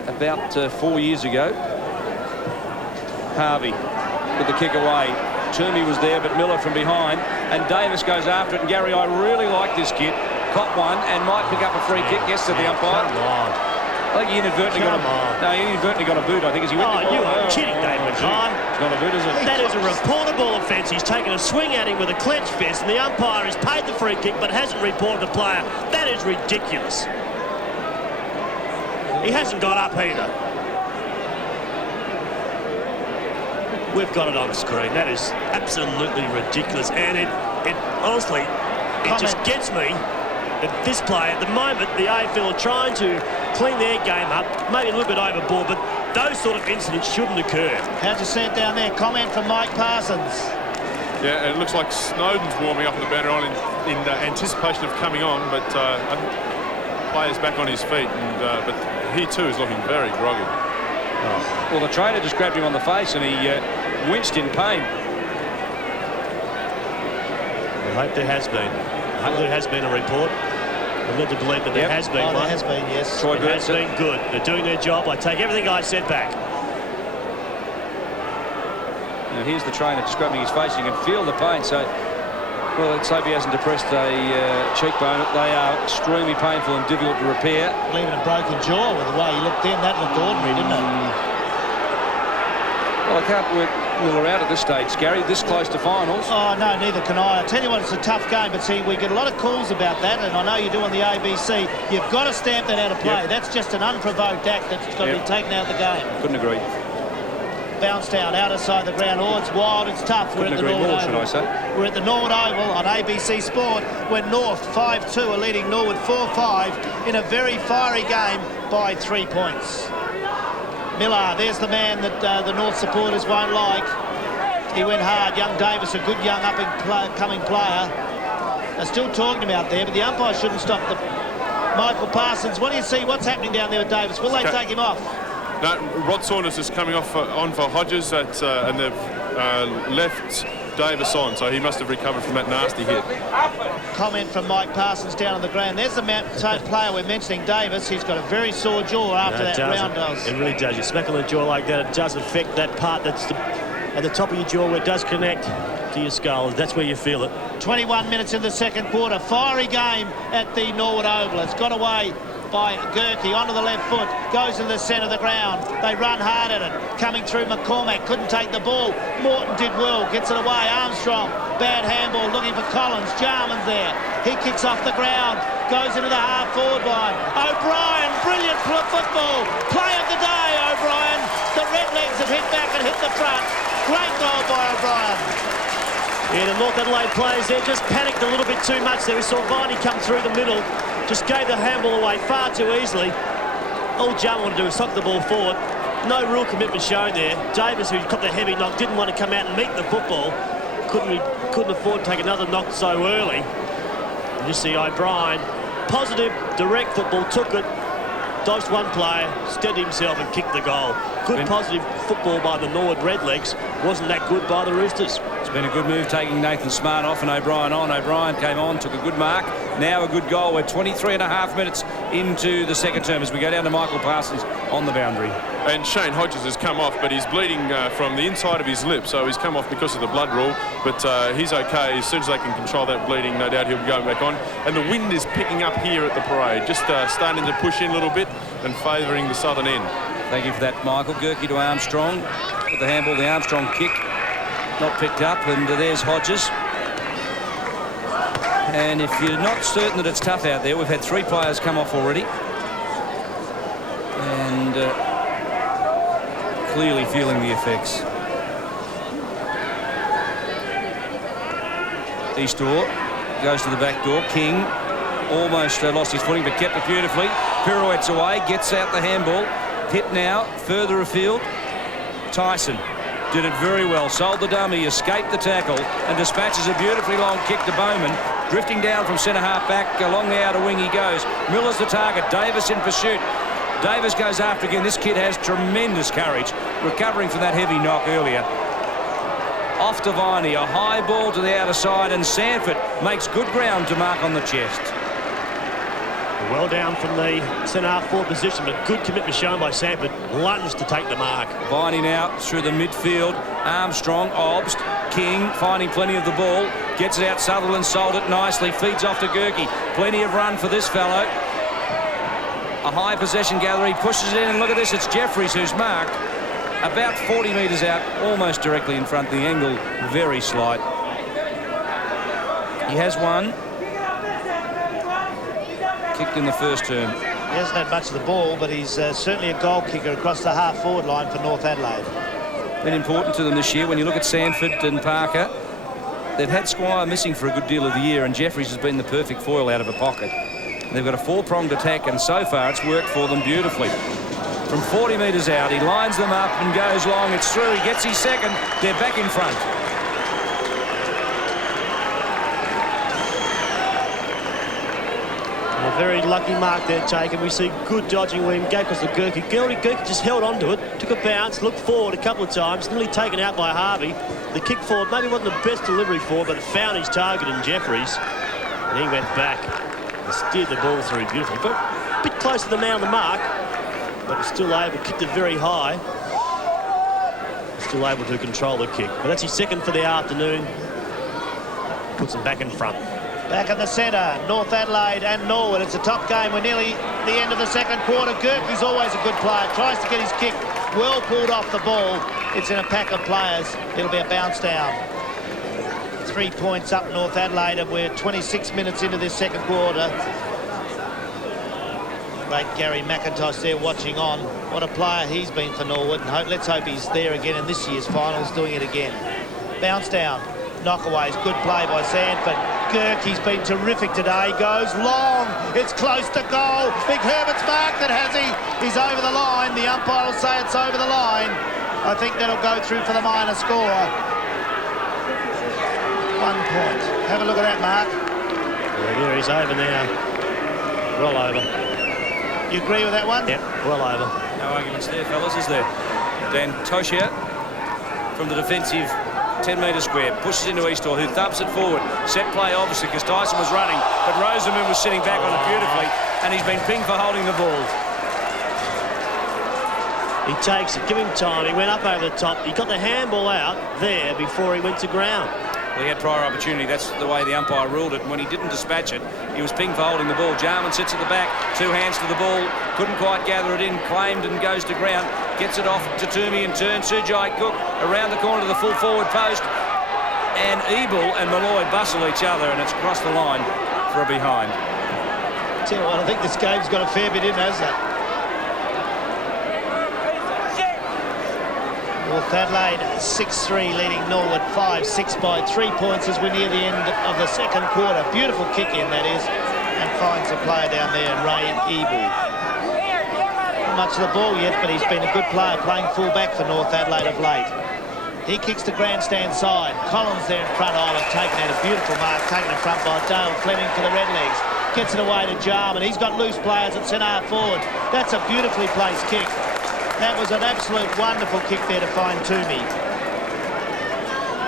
about 4 years ago. Harvey with the kick away. Toomey was there, but Miller from behind. And Davis goes after it. And Gary, I really like this kid. Caught one and might pick up a free kick. Yes, to the umpire. Come on. I think he inadvertently got a boot, I think, as he went. Oh, you are kidding, David McKay. It's not a boot, is it? That is a reportable offence. He's taken a swing at him with a clenched fist, and the umpire has paid the free kick but hasn't reported the player. That is ridiculous. He hasn't got up either. We've got it on screen. That is absolutely ridiculous, and it honestly, it just gets me that this play at the moment, the AFL are trying to clean their game up, maybe a little bit overboard, but those sort of incidents shouldn't occur. How'd you see it down there? Comment from Mike Parsons. Yeah, it looks like Snowden's warming up on the boundary line in anticipation of coming on, but I think the player's back on his feet, and but he too is looking very groggy. Oh. Well, the trainer just grabbed him on the face and he winced in pain. I hope there has been. I hope there has been a report. I'm led to believe that there has been one. There has been, yes. It has been good. They're doing their job. I take everything I said back. Now here's the trainer just grabbing his face. You can feel the pain. So, well, let's hope he hasn't depressed a cheekbone. They are extremely painful and difficult to repair. Even a broken jaw with the way he looked in. That looked ordinary, didn't it? Well, I can't work Miller out at this stage, Gary, this close to finals. Oh, no, neither can I. I tell you what, it's a tough game, but see, we get a lot of calls about that, and I know you do on the ABC. You've got to stamp that out of play. Yep. That's just an unprovoked act that's got to be taken out of the game. Couldn't agree. Bounce down, outer side of the ground. Oh, it's wild, it's tough. We're at the Norwood Oval. Should I say? We're at the Norwood Oval on ABC Sport, where North 5-2 are leading Norwood 4-5 in a very fiery game by 3 points. Miller, there's the man that the North supporters won't like. He went hard. Young Davis, a good young up-and-coming player. They're still talking about there, but the umpire shouldn't stop the Michael Parsons. What do you see? What's happening down there with Davis? Will they take him off? No, Rod Saunders is coming off on for Hodges, and they've left Davis on, so he must have recovered from that nasty hit. Comment from Mike Parsons down on the ground. There's the player we're mentioning, Davis. He's got a very sore jaw after that roundhouse. It really does. You smack on the jaw like that, it does affect that part that's at the top of your jaw where it does connect to your skull. That's where you feel it. 21 minutes in the second quarter. Fiery game at the Norwood Oval. It's got away by Gerke onto the left foot, goes to the centre of the ground. They run hard at it. Coming through McCormack, couldn't take the ball. Morton did well, gets it away. Armstrong, bad handball, looking for Collins. Jarman's there. He kicks off the ground, goes into the half-forward line. O'Brien, brilliant football. Play of the day, O'Brien. The Redlegs have hit back and hit the front. Great goal by O'Brien. Yeah, the North Adelaide players there just panicked a little bit too much there. We saw Viney come through the middle, just gave the handball away far too easily. All Jarman wanted to do was sock the ball forward. No real commitment shown there. Davis, who got the heavy knock, didn't want to come out and meet the football. Couldn't afford to take another knock so early. You see O'Brien, positive, direct football, took it, dodged one player, steadied himself and kicked the goal. Good positive football by the Norwood Redlegs. Wasn't that good by the Roosters. It's been a good move taking Nathan Smart off and O'Brien on. O'Brien came on, took a good mark. Now a good goal. We're 23.5 minutes into the second term as we go down to Michael Parsons on the boundary. And Shane Hodges has come off, but he's bleeding from the inside of his lip, so he's come off because of the blood rule. But he's okay. As soon as they can control that bleeding, no doubt he'll be going back on. And the wind is picking up here at the parade, just starting to push in a little bit and favouring the southern end. Thank you for that, Michael. Gerke to Armstrong. With the handball, the Armstrong kick not picked up, and there's Hodges. And if you're not certain that it's tough out there, we've had 3 players come off already. And clearly feeling the effects. Eastdoor goes to the back door. King almost lost his footing, but kept it beautifully. Pirouettes away, gets out the handball. Hit now, further afield. Tyson did it very well. Sold the dummy, escaped the tackle, and dispatches a beautifully long kick to Bowman. Drifting down from centre-half back, along the outer wing he goes. Miller's the target, Davis in pursuit. Davis goes after again. This kid has tremendous courage, recovering from that heavy knock earlier. Off to Viney, a high ball to the outer side, and Sanford makes good ground to mark on the chest. Well down from the centre-half forward position, but good commitment shown by Sanford. Lunged to take the mark. Viney now through the midfield. Armstrong, Obst, King finding plenty of the ball. Gets it out, Sutherland sold it nicely. Feeds off to Gerke. Plenty of run for this fellow. A high possession gatherer. He pushes it in, and look at this. It's Jeffries who's marked. About 40 metres out, almost directly in front. The angle very slight. He has one. Kicked in the first term. He hasn't had much of the ball, but he's certainly a goal kicker across the half-forward line for North Adelaide. Been important to them this year. When you look at Sanford and Parker, they've had Squire missing for a good deal of the year, and Jeffries has been the perfect foil out of a pocket. They've got a 4-pronged attack, and so far it's worked for them beautifully. From 40 metres out, he lines them up and goes long. It's through. He gets his second. They're back in front. A very lucky mark there taken. We see good dodging when he gave across to Gerke. Gerke just held on to it, took a bounce, looked forward a couple of times, nearly taken out by Harvey. The kick forward maybe wasn't the best delivery for, but it found his target in Jeffries. And he went back and steered the ball through beautifully. But a bit close to the man on the mark, but still able, kicked it very high. Still able to control the kick. But that's his second for the afternoon. Puts him back in front. Back in the centre, North Adelaide and Norwood. It's a top game. We're nearly the end of the second quarter. Gerke's always a good player. Tries to get his kick well pulled off the ball. It's in a pack of players. It'll be a bounce down. 3 points up North Adelaide, and we're 26 minutes into this second quarter. Great Gary McIntosh there watching on. What a player he's been for Norwood, and let's hope he's there again in this year's finals, doing it again. Bounce down. Knockaways, good play by Sanford. Gerke's been terrific today. Goes long. It's close to goal. Big Herbert's marked it, has he? He's over the line. The umpire will say it's over the line. I think that'll go through for the minor score. 1 point. Have a look at that, Mark. Yeah, he's over now. Well over. You agree with that one? Yep, well over. No arguments there, fellas, is there? Dan Toshia from the defensive 10-metre square, pushes into Eastor, who thumps it forward. Set play, obviously, because Tyson was running, but Rosenberg was sitting back on it beautifully, and he's been pinged for holding the ball. He takes it, give him time. He went up over the top. He got the handball out there before he went to ground. Well, he had prior opportunity. That's the way the umpire ruled it. And when he didn't dispatch it, he was pinged for holding the ball. Jarman sits at the back, 2 hands to the ball, couldn't quite gather it in, claimed and goes to ground, gets it off to Toomey in turn. Sujai Cook around the corner to the full forward post, and Ebel and Malloy bustle each other, and it's across the line for a behind. Tell you what, I think this game's got a fair bit in, hasn't it? North Adelaide 6-3 leading Norwood 5-6 by 3 points as we're near the end of the second quarter. Beautiful kick in, that is, and finds a player down there, Ray Ebel. Not much of the ball yet, but he's been a good player playing full back for North Adelaide of late. He kicks the grandstand side. Collins there in front, Island taken out a beautiful mark, taken in front by Dale Fleming for the Redlegs. Gets it away to Jarman. He's got loose players at centre forward. That's a beautifully placed kick. That was an absolute wonderful kick there to find Toomey.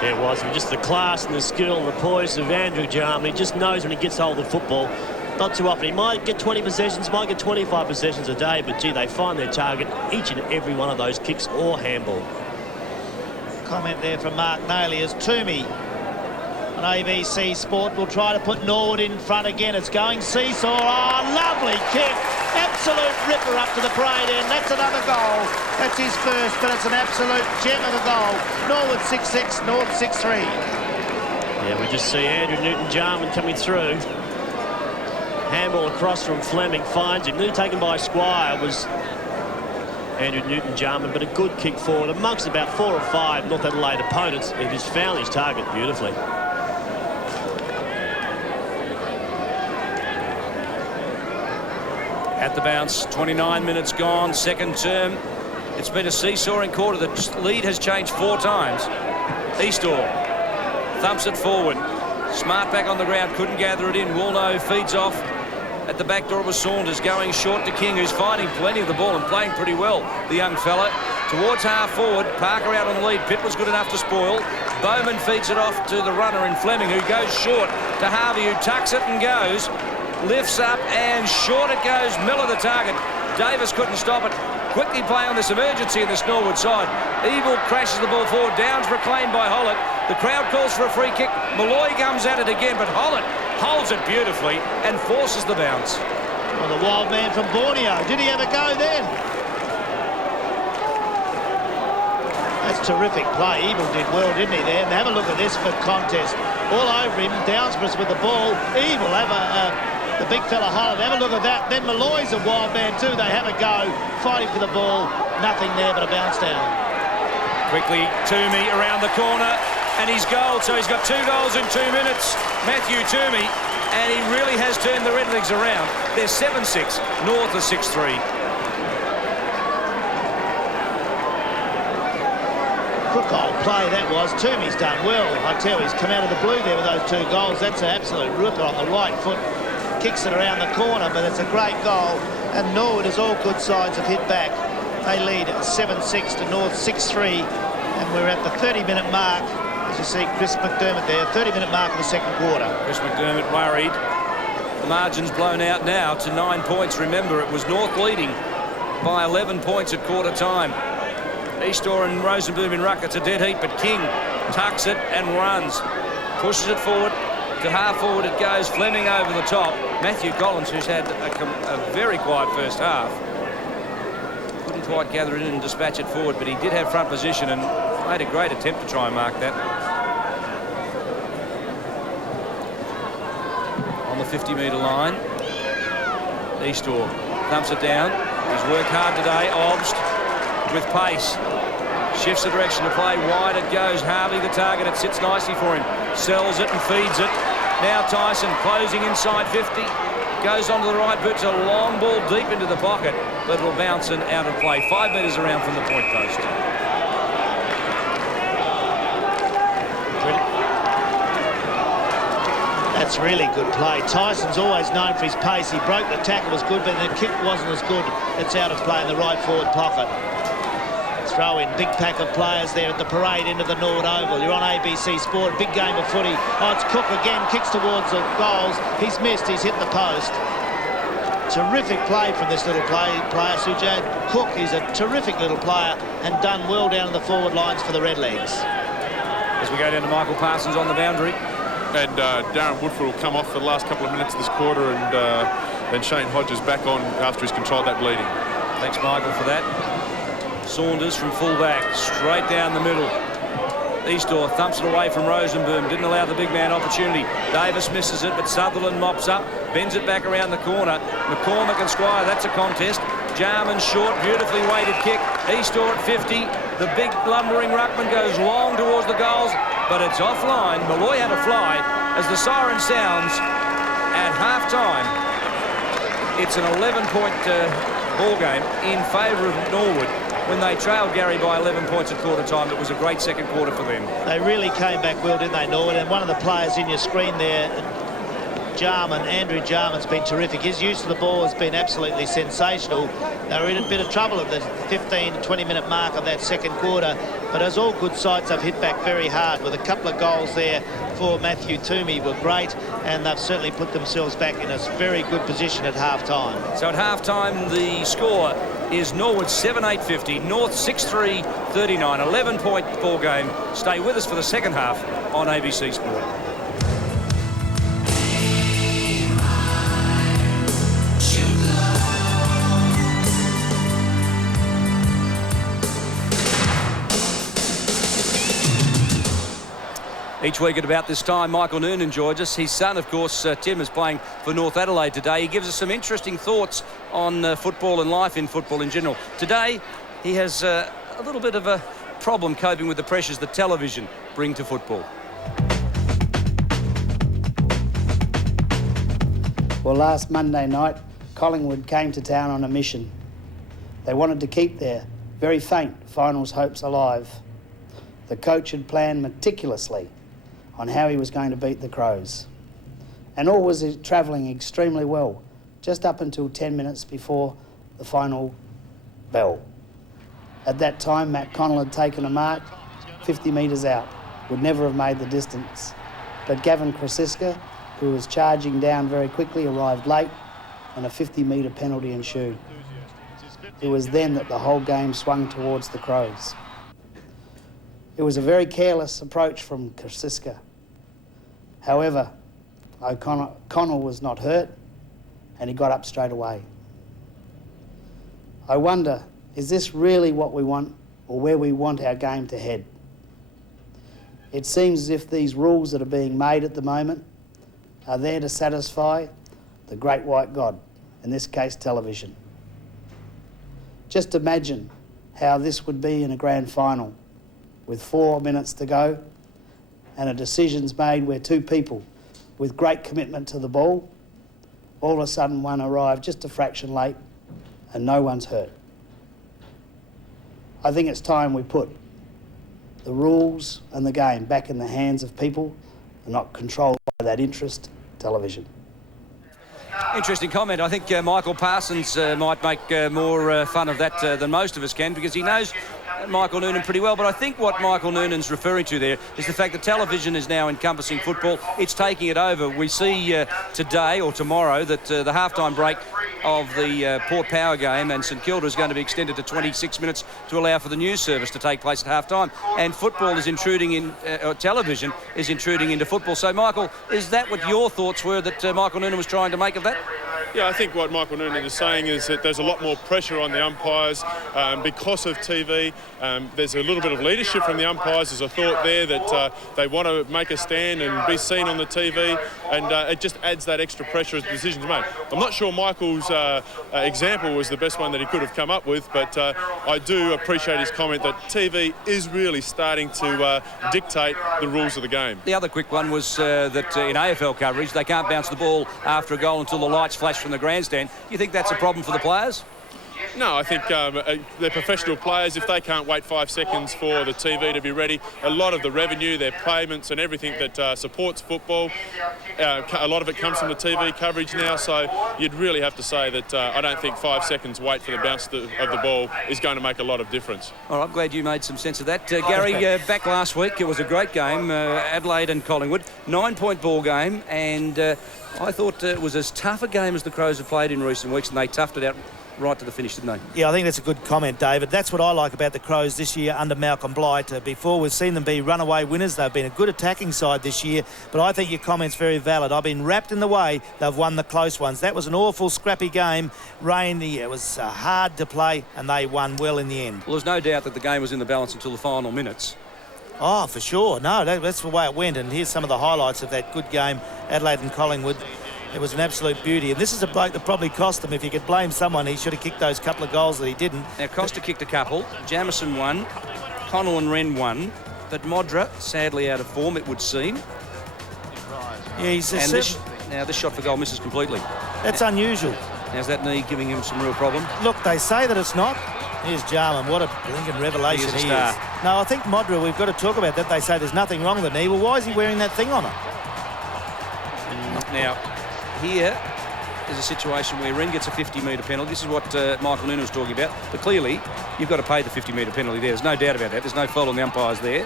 Yeah, it was. Just the class and the skill and the poise of Andrew Jarman. He just knows when he gets hold of the football. Not too often. He might get 20 possessions, might get 25 possessions a day, but, gee, they find their target each and every one of those kicks or handball. Comment there from Mark Nayley as Toomey on ABC Sport will try to put Norwood in front again. It's going seesaw. Oh, lovely kick. Absolute ripper up to the parade end. That's another goal. That's his first, but it's an absolute gem of a goal. Norwood 6-6, North 6-3. Yeah, we just see Andrew Newton-Jarman coming through. Handball across from Fleming, finds him. Nearly taken by Squire was Andrew Newton-Jarman, but a good kick forward amongst about 4 or 5 North Adelaide opponents, and he's found his target beautifully. At the bounce, 29 minutes gone, second term. It's been a seesawing quarter. The lead has changed 4 times. Eastor thumps it forward. Smart back on the ground, couldn't gather it in. Woolno feeds off. At the back door was Saunders going short to King, who's finding plenty of the ball and playing pretty well, the young fella. Towards half forward, Parker out on the lead. Pitt was good enough to spoil. Bowman feeds it off to the runner in Fleming, who goes short to Harvey, who tucks it and goes. Lifts up and short it goes. Miller the target. Davis couldn't stop it. Quickly playing on this emergency in this Norwood side. Ebel crashes the ball forward. Downs reclaimed by Hollett. The crowd calls for a free kick. Malloy comes at it again, but Hollett holds it beautifully and forces the bounce. Well, the wild man from Borneo. Did he have a go then? That's terrific play. Ebel did well, didn't he, there? And have a look at this for contest. All over him. Downsborough with the ball. Ebel have the big fella Hollett. Have a look at that. Then Malloy's a wild man too. They have a go. Fighting for the ball. Nothing there but a bounce down. Quickly, Toomey around the corner. And his goal. So he's got 2 goals in 2 minutes. Matthew Toomey. And he really has turned the Redlegs around. They're 7-6. North are 6-3. Good goal play that was. Toomey's done well. I tell you, he's come out of the blue there with those 2 goals. That's an absolute ripper on the right foot. Kicks it around the corner, but it's a great goal. And Norwood, as all good sides, have hit back. They lead 7-6 to North 6-3. And we're at the 30-minute mark. As you see Chris McDermott there, 30-minute mark of the second quarter. Chris McDermott worried. The margin's blown out now to 9 points. Remember, it was North leading by 11 points at quarter time. Eastor and Rosenboom in ruck. It's a dead heat, but King tucks it and runs. Pushes it forward. To half forward it goes. Fleming over the top. Matthew Collins, who's had a very quiet first half, couldn't quite gather it in and dispatch it forward, but he did have front position and made a great attempt to try and mark that. On the 50-metre line, Eastor thumps it down. He's worked hard today. Obst with pace. Shifts the direction to play. Wide it goes. Harvey the target. It sits nicely for him. Sells it and feeds it. Now Tyson closing inside 50. Goes onto the right boot. It's a long ball deep into the pocket, but it'll bounce and out of play. 5 metres around from the point post. That's really good play. Tyson's always known for his pace. He broke the tackle, was good, but the kick wasn't as good. It's out of play in the right forward pocket. Throw in, big pack of players there at the parade end of the Norwood Oval. You're on ABC Sport, big game of footy. Oh, it's Cook again, kicks towards the goals. He's missed, he's hit the post. Terrific play from this little player, Sujad. Cook is a terrific little player and done well down the forward lines for the Redlegs. As we go down to Michael Parsons on the boundary. And Darren Woodford will come off for the last couple of minutes of this quarter, and Shane Hodges back on after he's controlled that bleeding. Thanks, Michael, for that. Saunders from full-back, straight down the middle. Eastor thumps it away from Rosenboom, didn't allow the big man opportunity. Davis misses it, but Sutherland mops up, bends it back around the corner. McCormick and Squire, that's a contest. Jarman short, beautifully weighted kick. Eastor at 50. The big lumbering ruckman goes long towards the goals, but it's offline. Malloy had a fly as the siren sounds at half-time. It's an 11-point ball game in favour of Norwood. When they trailed Gary by 11 points at quarter time, it was a great second quarter for them. They really came back well, didn't they, Norwood? And one of the players in your screen there, Andrew Jarman's been terrific. His use of the ball has been absolutely sensational. They were in a bit of trouble at the 15 to 20-minute mark of that second quarter, but as all good sides, have hit back very hard with a couple of goals there for Matthew Toomey were great, and they've certainly put themselves back in a very good position at half-time. So at half-time, the score is Norwood 7-8-50, North 6-3-39, 11-point ball game. Stay with us for the second half on ABC Sport. Each week at about this time, Michael Noonan joins us. His son, of course, Tim, is playing for North Adelaide today. He gives us some interesting thoughts on football and life in football in general. Today, he has a little bit of a problem coping with the pressures that television bring to football. Well, last Monday night, Collingwood came to town on a mission. They wanted to keep their very faint finals hopes alive. The coach had planned meticulously on how he was going to beat the Crows. And all was travelling extremely well, just up until 10 minutes before the final bell. At that time, Matt Connell had taken a mark 50 metres out, would never have made the distance. But Gavin Krasiska, who was charging down very quickly, arrived late, and a 50-metre penalty ensued. It was then that the whole game swung towards the Crows. It was a very careless approach from Krasiska. However, Connell was not hurt, and he got up straight away. I wonder, is this really what we want, or where we want our game to head? It seems as if these rules that are being made at the moment are there to satisfy the great white god, in this case television. Just imagine how this would be in a grand final, with 4 minutes to go, and a decision's made where two people with great commitment to the ball, all of a sudden one arrived just a fraction late and no one's hurt. I think it's time we put the rules and the game back in the hands of people and not controlled by that interest television. Interesting comment. I think Michael Parsons might make more fun of that than most of us can, because he knows Michael Noonan pretty well. But I think what Michael Noonan's referring to there is the fact that television is now encompassing football. It's taking it over. We see today or tomorrow that the halftime break of the Port Power game and St Kilda is going to be extended to 26 minutes to allow for the news service to take place at halftime. And football is intruding in, television is intruding into football. So, Michael, is that what your thoughts were that Michael Noonan was trying to make of that? Yeah, I think what Michael Noonan is saying is that there's a lot more pressure on the umpires because of TV. There's a little bit of leadership from the umpires. There's a thought there that they want to make a stand and be seen on the TV, and it just adds that extra pressure as decisions are made. I'm not sure Michael's example was the best one that he could have come up with, but I do appreciate his comment that TV is really starting to dictate the rules of the game. The other quick one was that in AFL coverage, they can't bounce the ball after a goal until the lights flash from the grandstand. You think that's a problem for the players? No, I think they're professional players. If they can't wait 5 seconds for the TV to be ready, a lot of the revenue, their payments and everything that supports football, a lot of it comes from the TV coverage now, so you'd really have to say that I don't think 5 seconds wait for the bounce of the ball is going to make a lot of difference. All right, I'm glad you made some sense of that. Gary, back last week, it was a great game, Adelaide and Collingwood, 9-point ball game, and I thought it was as tough a game as the Crows have played in recent weeks, and they toughed it out right to the finish, didn't they? Yeah, I think that's a good comment, David. That's what I like about the Crows this year under Malcolm Blight. Before, we've seen them be runaway winners. They've been a good attacking side this year, but I think your comment's very valid. I've been wrapped in the way they've won the close ones. That was an awful, scrappy game. Rainy, it was hard to play, and they won well in the end. Well, there's no doubt that the game was in the balance until the final minutes. Oh, for sure. No, that's the way it went, and here's some of the highlights of that good game, Adelaide and Collingwood. It was an absolute beauty, and this is a bloke that probably cost them. If you could blame someone, he should have kicked those couple of goals that he didn't. Now, Costa kicked a couple, Jamison won, Connell and Wren won, but Modra, sadly out of form, it would seem. Yeah, he's and this shot for goal misses completely. That's unusual. Now, is that knee giving him some real problem? Look, they say that it's not. Here's Jarman. What a blinking revelation he is. No, I think Modra, we've got to talk about that. They say there's nothing wrong with the knee. Well, why is he wearing that thing on it? Now, here is a situation where Wren gets a 50-metre penalty. This is what Michael Noonan was talking about. But clearly, you've got to pay the 50-metre penalty there. There's no doubt about that. There's no fault on the umpires there.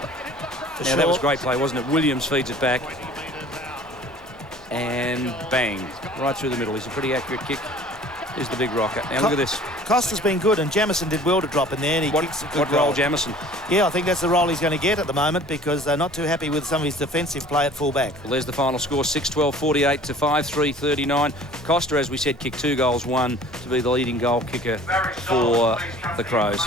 Now, that was great play, wasn't it? Williams feeds it back. And bang, right through the middle. He's a pretty accurate kick. Here's the big rocket. Now, look at this. Costa's been good, and Jamison did well to drop in there. And he kicks a good what role, Jamison? Yeah, I think that's the role he's going to get at the moment, because they're not too happy with some of his defensive play at full-back. Well, there's the final score, 6-12, 48 to 5-3, 39. Costa, as we said, kicked 2 goals, 1 to be the leading goal kicker for the Crows.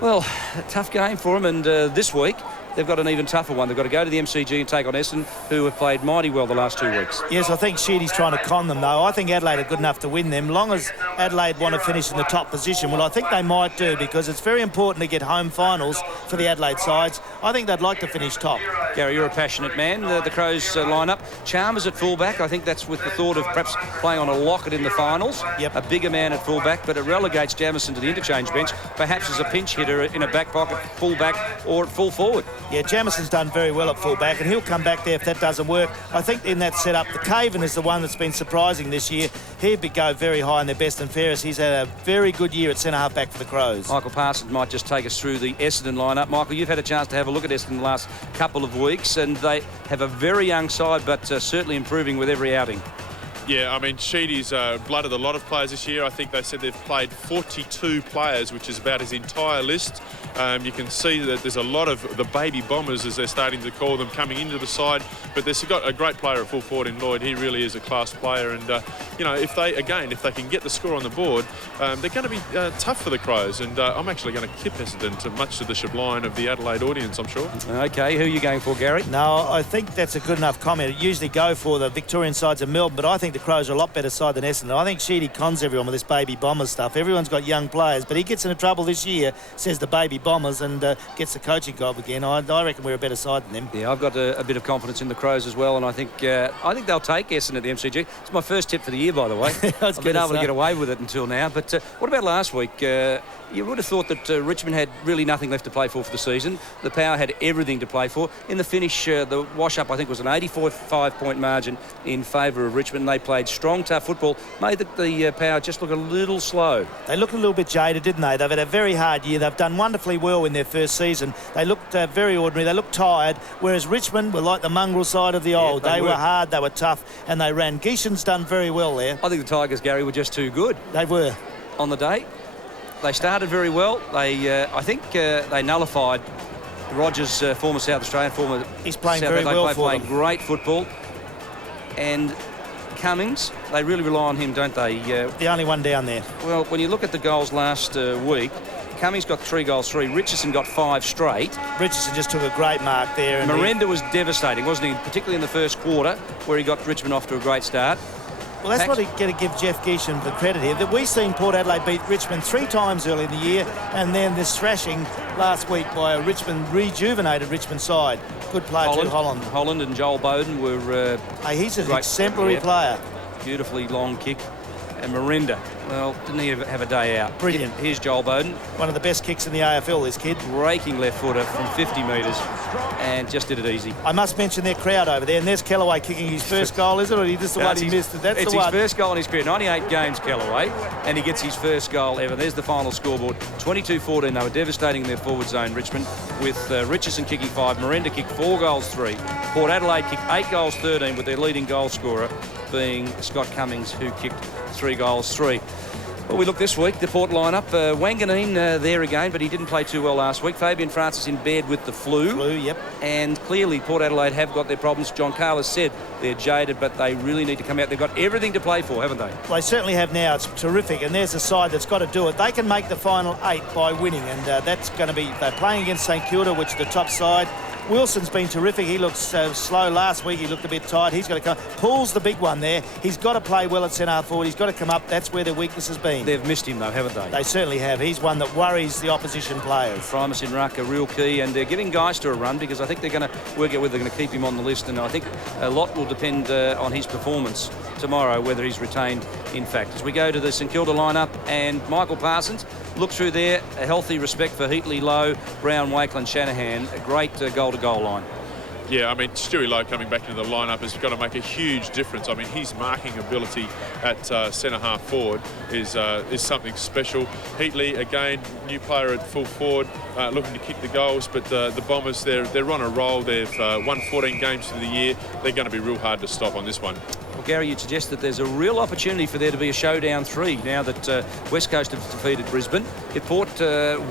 Well, a tough game for them, and this week they've got an even tougher one. They've got to go to the MCG and take on Essendon, who have played mighty well the last 2 weeks. Yes, I think Sheedy's trying to con them, though. I think Adelaide are good enough to win them. Long as Adelaide want to finish in the top position, well, I think they might do, because it's very important to get home finals for the Adelaide sides. I think they'd like to finish top. Gary, you're a passionate man. The Crows line up. Chalmers at fullback. I think that's with the thought of perhaps playing on a Lockett in the finals. Yep. A bigger man at fullback, but it relegates Jamison to the interchange bench, perhaps as a pinch hitter in a back pocket, fullback, or at full forward. Yeah, Jamison's done very well at fullback, and he'll come back there if that doesn't work. I think in that setup, the Caven is the one that's been surprising this year. He'd go very high in their best and fairest. He's had a very good year at centre-half back for the Crows. Michael Parsons might just take us through the Essendon lineup. Michael, you've had a chance to have a look at Essendon the last couple of weeks, and they have a very young side, but certainly improving with every outing. Yeah, I mean, Sheedy's blooded a lot of players this year. I think they said they've played 42 players, which is about his entire list. You can see that there's a lot of the baby bombers, as they're starting to call them, coming into the side. But they've got a great player at full forward in Lloyd. He really is a class player. And, you know, if they can get the score on the board, they're going to be tough for the Crows. And I'm actually going to kip Essendon, to much to the chagrin of the Adelaide audience, I'm sure. OK, who are you going for, Gary? No, I think that's a good enough comment. I usually go for the Victorian sides of Melbourne, but I think the Crows are a lot better side than Essendon. I think Sheedy cons everyone with this baby bomber stuff. Everyone's got young players, but he gets into trouble this year, says the baby bombers, and gets the coaching job again. I reckon we're a better side than them. Yeah, I've got a bit of confidence in the Crows as well, and I think they'll take Essendon at the MCG. It's my first tip for the year, by the way. I've been able to get away with it until now. But what about last week? You would have thought that Richmond had really nothing left to play for the season. The Power had everything to play for. In the finish, the wash-up, I think, was an 85-point margin in favour of Richmond. They played strong, tough football, made the Power just look a little slow. They looked a little bit jaded, didn't they? They've had a very hard year. They've done wonderfully well in their first season. They looked very ordinary. They looked tired, whereas Richmond were like the mongrel side of the old. They were hard, they were tough, and they ran. Geeson's done very well there. I think the Tigers, Gary, were just too good. They were. On the day. They started very well. I think they nullified Rogers, former South Australian, He's playing very well for playing them. Great football. And Cummings, they really rely on him, don't they? The only one down there. Well, when you look at the goals last week, Cummings got 3 goals, 3. Richardson got 5 straight. Richardson just took a great mark there. Miranda was devastating, wasn't he? Particularly in the first quarter, where he got Richmond off to a great start. Well, that's what you've got to give Jeff Geeshan the credit here. That we've seen Port Adelaide beat Richmond 3 times early in the year, and then this thrashing last week by a rejuvenated Richmond side. Good player too, Holland. Holland and Joel Bowden were he's an exemplary player. Beautifully long kick. And Miranda Well, didn't he have a day out? Brilliant. Here's Joel Bowden. One of the best kicks in the AFL, this kid. Raking left footer from 50 metres and just did it easy. I must mention their crowd over there, and there's Kellaway kicking his first goal, is it? Or is this the one he missed? That's it's the one. his first goal in his career. 98 games, Kellaway, and he gets his first goal ever. There's the final scoreboard. 22-14. They were devastating in their forward zone, Richmond, with Richardson kicking 5, Miranda kicked 4 goals, 3. Port Adelaide kicked 8 goals, 13, with their leading goal scorer being Scott Cummings, who kicked 3 goals, 3. Well, we look this week, the Port lineup. Wanganeen there again, but he didn't play too well last week. Fabian Francis in bed with the flu. Yep. And clearly Port Adelaide have got their problems. John Carlos said they're jaded, but they really need to come out. They've got everything to play for, haven't they? Well, they certainly have now. It's terrific, and there's a side that's got to do it. They can make the final 8 by winning, and that's going to be... They're playing against St Kilda, which is the top side. Wilson's been terrific. He looks slow last week. He looked a bit tired. He's got to come. Paul's the big one there. He's got to play well at centre forward. He's got to come up. That's where their weakness has been. They've missed him, though, haven't they? They certainly have. He's one that worries the opposition players. Primus in ruck, a real key, and they're giving Geister a run because I think they're going to work out whether they're going to keep him on the list, and I think a lot will depend on his performance tomorrow, whether he's retained, in fact. As we go to the St Kilda lineup, and Michael Parsons, look through there, a healthy respect for Heatley, Lowe, Brown, Wakeland, Shanahan, a great goal-to-goal line. Yeah, I mean, Stewie Lowe coming back into the lineup has got to make a huge difference. I mean, his marking ability at centre-half forward is something special. Heatley, again, new player at full forward, looking to kick the goals, but the Bombers, they're on a roll. They've won 14 games for the year. They're going to be real hard to stop on this one. Well, Gary, you'd suggest that there's a real opportunity for there to be a showdown 3 now that West Coast have defeated Brisbane. If Port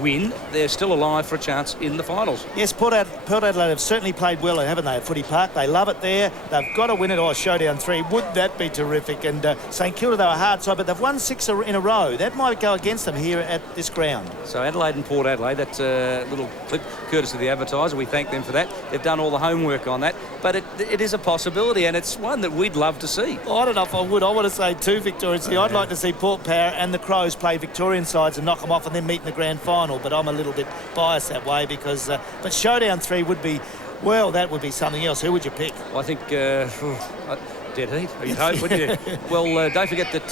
win, they're still alive for a chance in the finals. Yes, Port Adelaide have certainly played well, haven't they, at Footy Park? They love it there. They've got to win it. Showdown 3. Would that be terrific? And St Kilda, they were hard side, but they've won 6 in a row. That might go against them here at this ground. So Adelaide and Port Adelaide, that's a little clip courtesy of the advertiser. We thank them for that. They've done all the homework on that. But it is a possibility, and it's one that we'd love to see. I don't know if I would. I want to say 2 Victorians here. I'd like to see Port Power and the Crows play Victorian sides and knock them off and then meet in the grand final, but I'm a little bit biased that way because... but Showdown 3 would be... Well, that would be something else. Who would you pick? I think... dead heat, you'd hope, wouldn't you? Well, don't forget that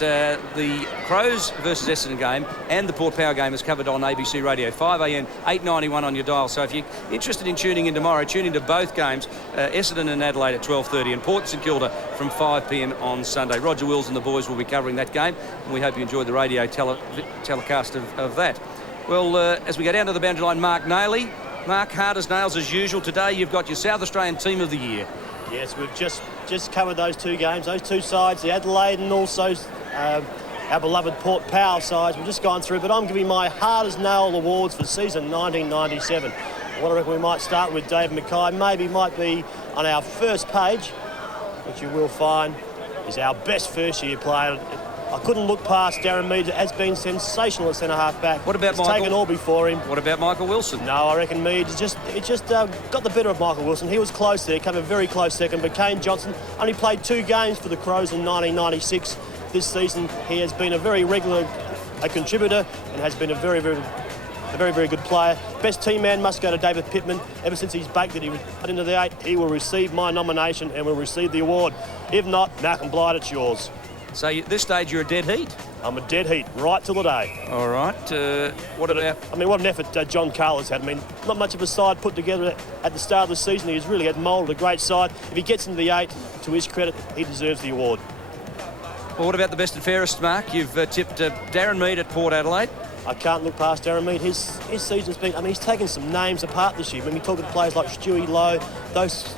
the Crows versus Essendon game and the Port Power game is covered on ABC Radio, 5 a.m, 8:91 on your dial. So if you're interested in tuning in tomorrow, tune into both games, Essendon and Adelaide at 12:30 and Port St Kilda from 5 p.m. on Sunday. Roger Wills and the boys will be covering that game, and we hope you enjoyed the radio telecast of that. Well, as we go down to the boundary line, Mark Nailey. Mark, hard as nails as usual. Today you've got your South Australian Team of the Year. Yes, we've just covered those 2 games, those 2 sides, the Adelaide and also our beloved Port Power sides. We've just gone through, but I'm giving my hard as nail awards for season 1997. What I reckon we might start with Dave Mackay. Maybe might be on our first page, which you will find is our best first-year player. I couldn't look past Darren Mead, has been sensational at centre-half back. What about Michael? Taken all before him. What about Michael Wilson? No, I reckon Mead just got the better of Michael Wilson. He was close there, came a very close second, but Kane Johnson only played 2 games for the Crows in 1996. This season, he has been a very regular contributor and has been a very, very good player. Best team man must go to David Pittman. Ever since he's baked it, he was put into the 8. He will receive my nomination and will receive the award. If not, Malcolm Blythe, it's yours. So at this stage, you're a dead heat? I'm a dead heat, right till the day. All right. What about... I mean, what an effort John Carlos had. I mean, not much of a side put together at the start of the season. He's really had moulded a great side. If he gets into the 8, to his credit, he deserves the award. Well, what about the best and fairest, Mark? You've tipped Darren Mead at Port Adelaide. I can't look past Darren Mead. His season's been... I mean, he's taken some names apart this year. When we talk about players like Stewie Lowe, those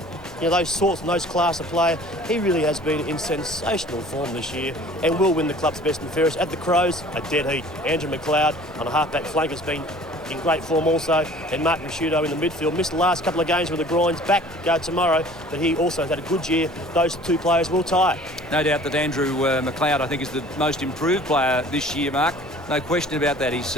sorts and those class of player, he really has been in sensational form this year and will win the club's best and fairest. At the Crows, a dead heat. Andrew McLeod on a half-back flank has been in great form also, and Mark Rasciuto in the midfield. Missed the last couple of games with the groins. Back go tomorrow, but he also has had a good year. Those 2 players will tie. No doubt that Andrew McLeod, I think, is the most improved player this year, Mark. No question about that. He's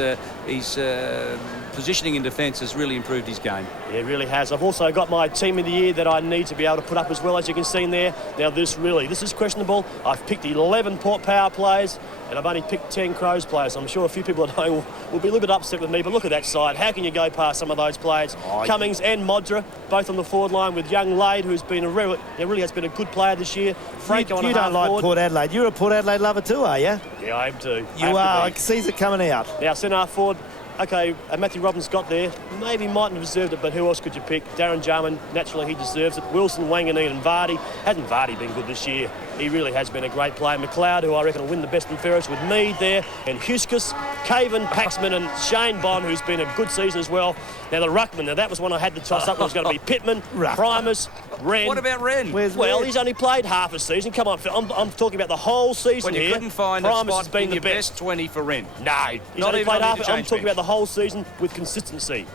positioning in defence has really improved his game. Yeah, it really has. I've also got my team of the year that I need to be able to put up as well, as you can see in there. Now, this is questionable. I've picked 11 Port Power players, and I've only picked 10 Crows players. I'm sure a few people at home will be a little bit upset with me, but look at that side. How can you go past some of those players? Cummings and Modra, both on the forward line, with young Lade, who's been really has been a good player this year. Franco on a half You don't like forward. Port Adelaide. You're a Port Adelaide lover too, are you? Yeah, I am too. You are. I can see it coming out. Now, centre half forward. Okay, Matthew Robbins got there. Maybe mightn't have deserved it, but who else could you pick? Darren Jarman, naturally he deserves it. Wilson, Wanganeen and Vardy. Hasn't Vardy been good this year? He really has been a great player. McLeod, who I reckon will win the best and fairest with Mead there. And Huskus, Caven, Paxman and Shane Bond, who's been a good season as well. Now, the Ruckman, now that was one I had to toss up. It was going to be Pittman, Primus, Wren. What about Wren? Well, he's only played half a season. Come on, I'm talking about the whole season When you here. couldn't find Primus a has spot been in the your best 20 for Wren. No, he's Not only even played on half. the I'm interchange talking bench. about the whole season with consistency.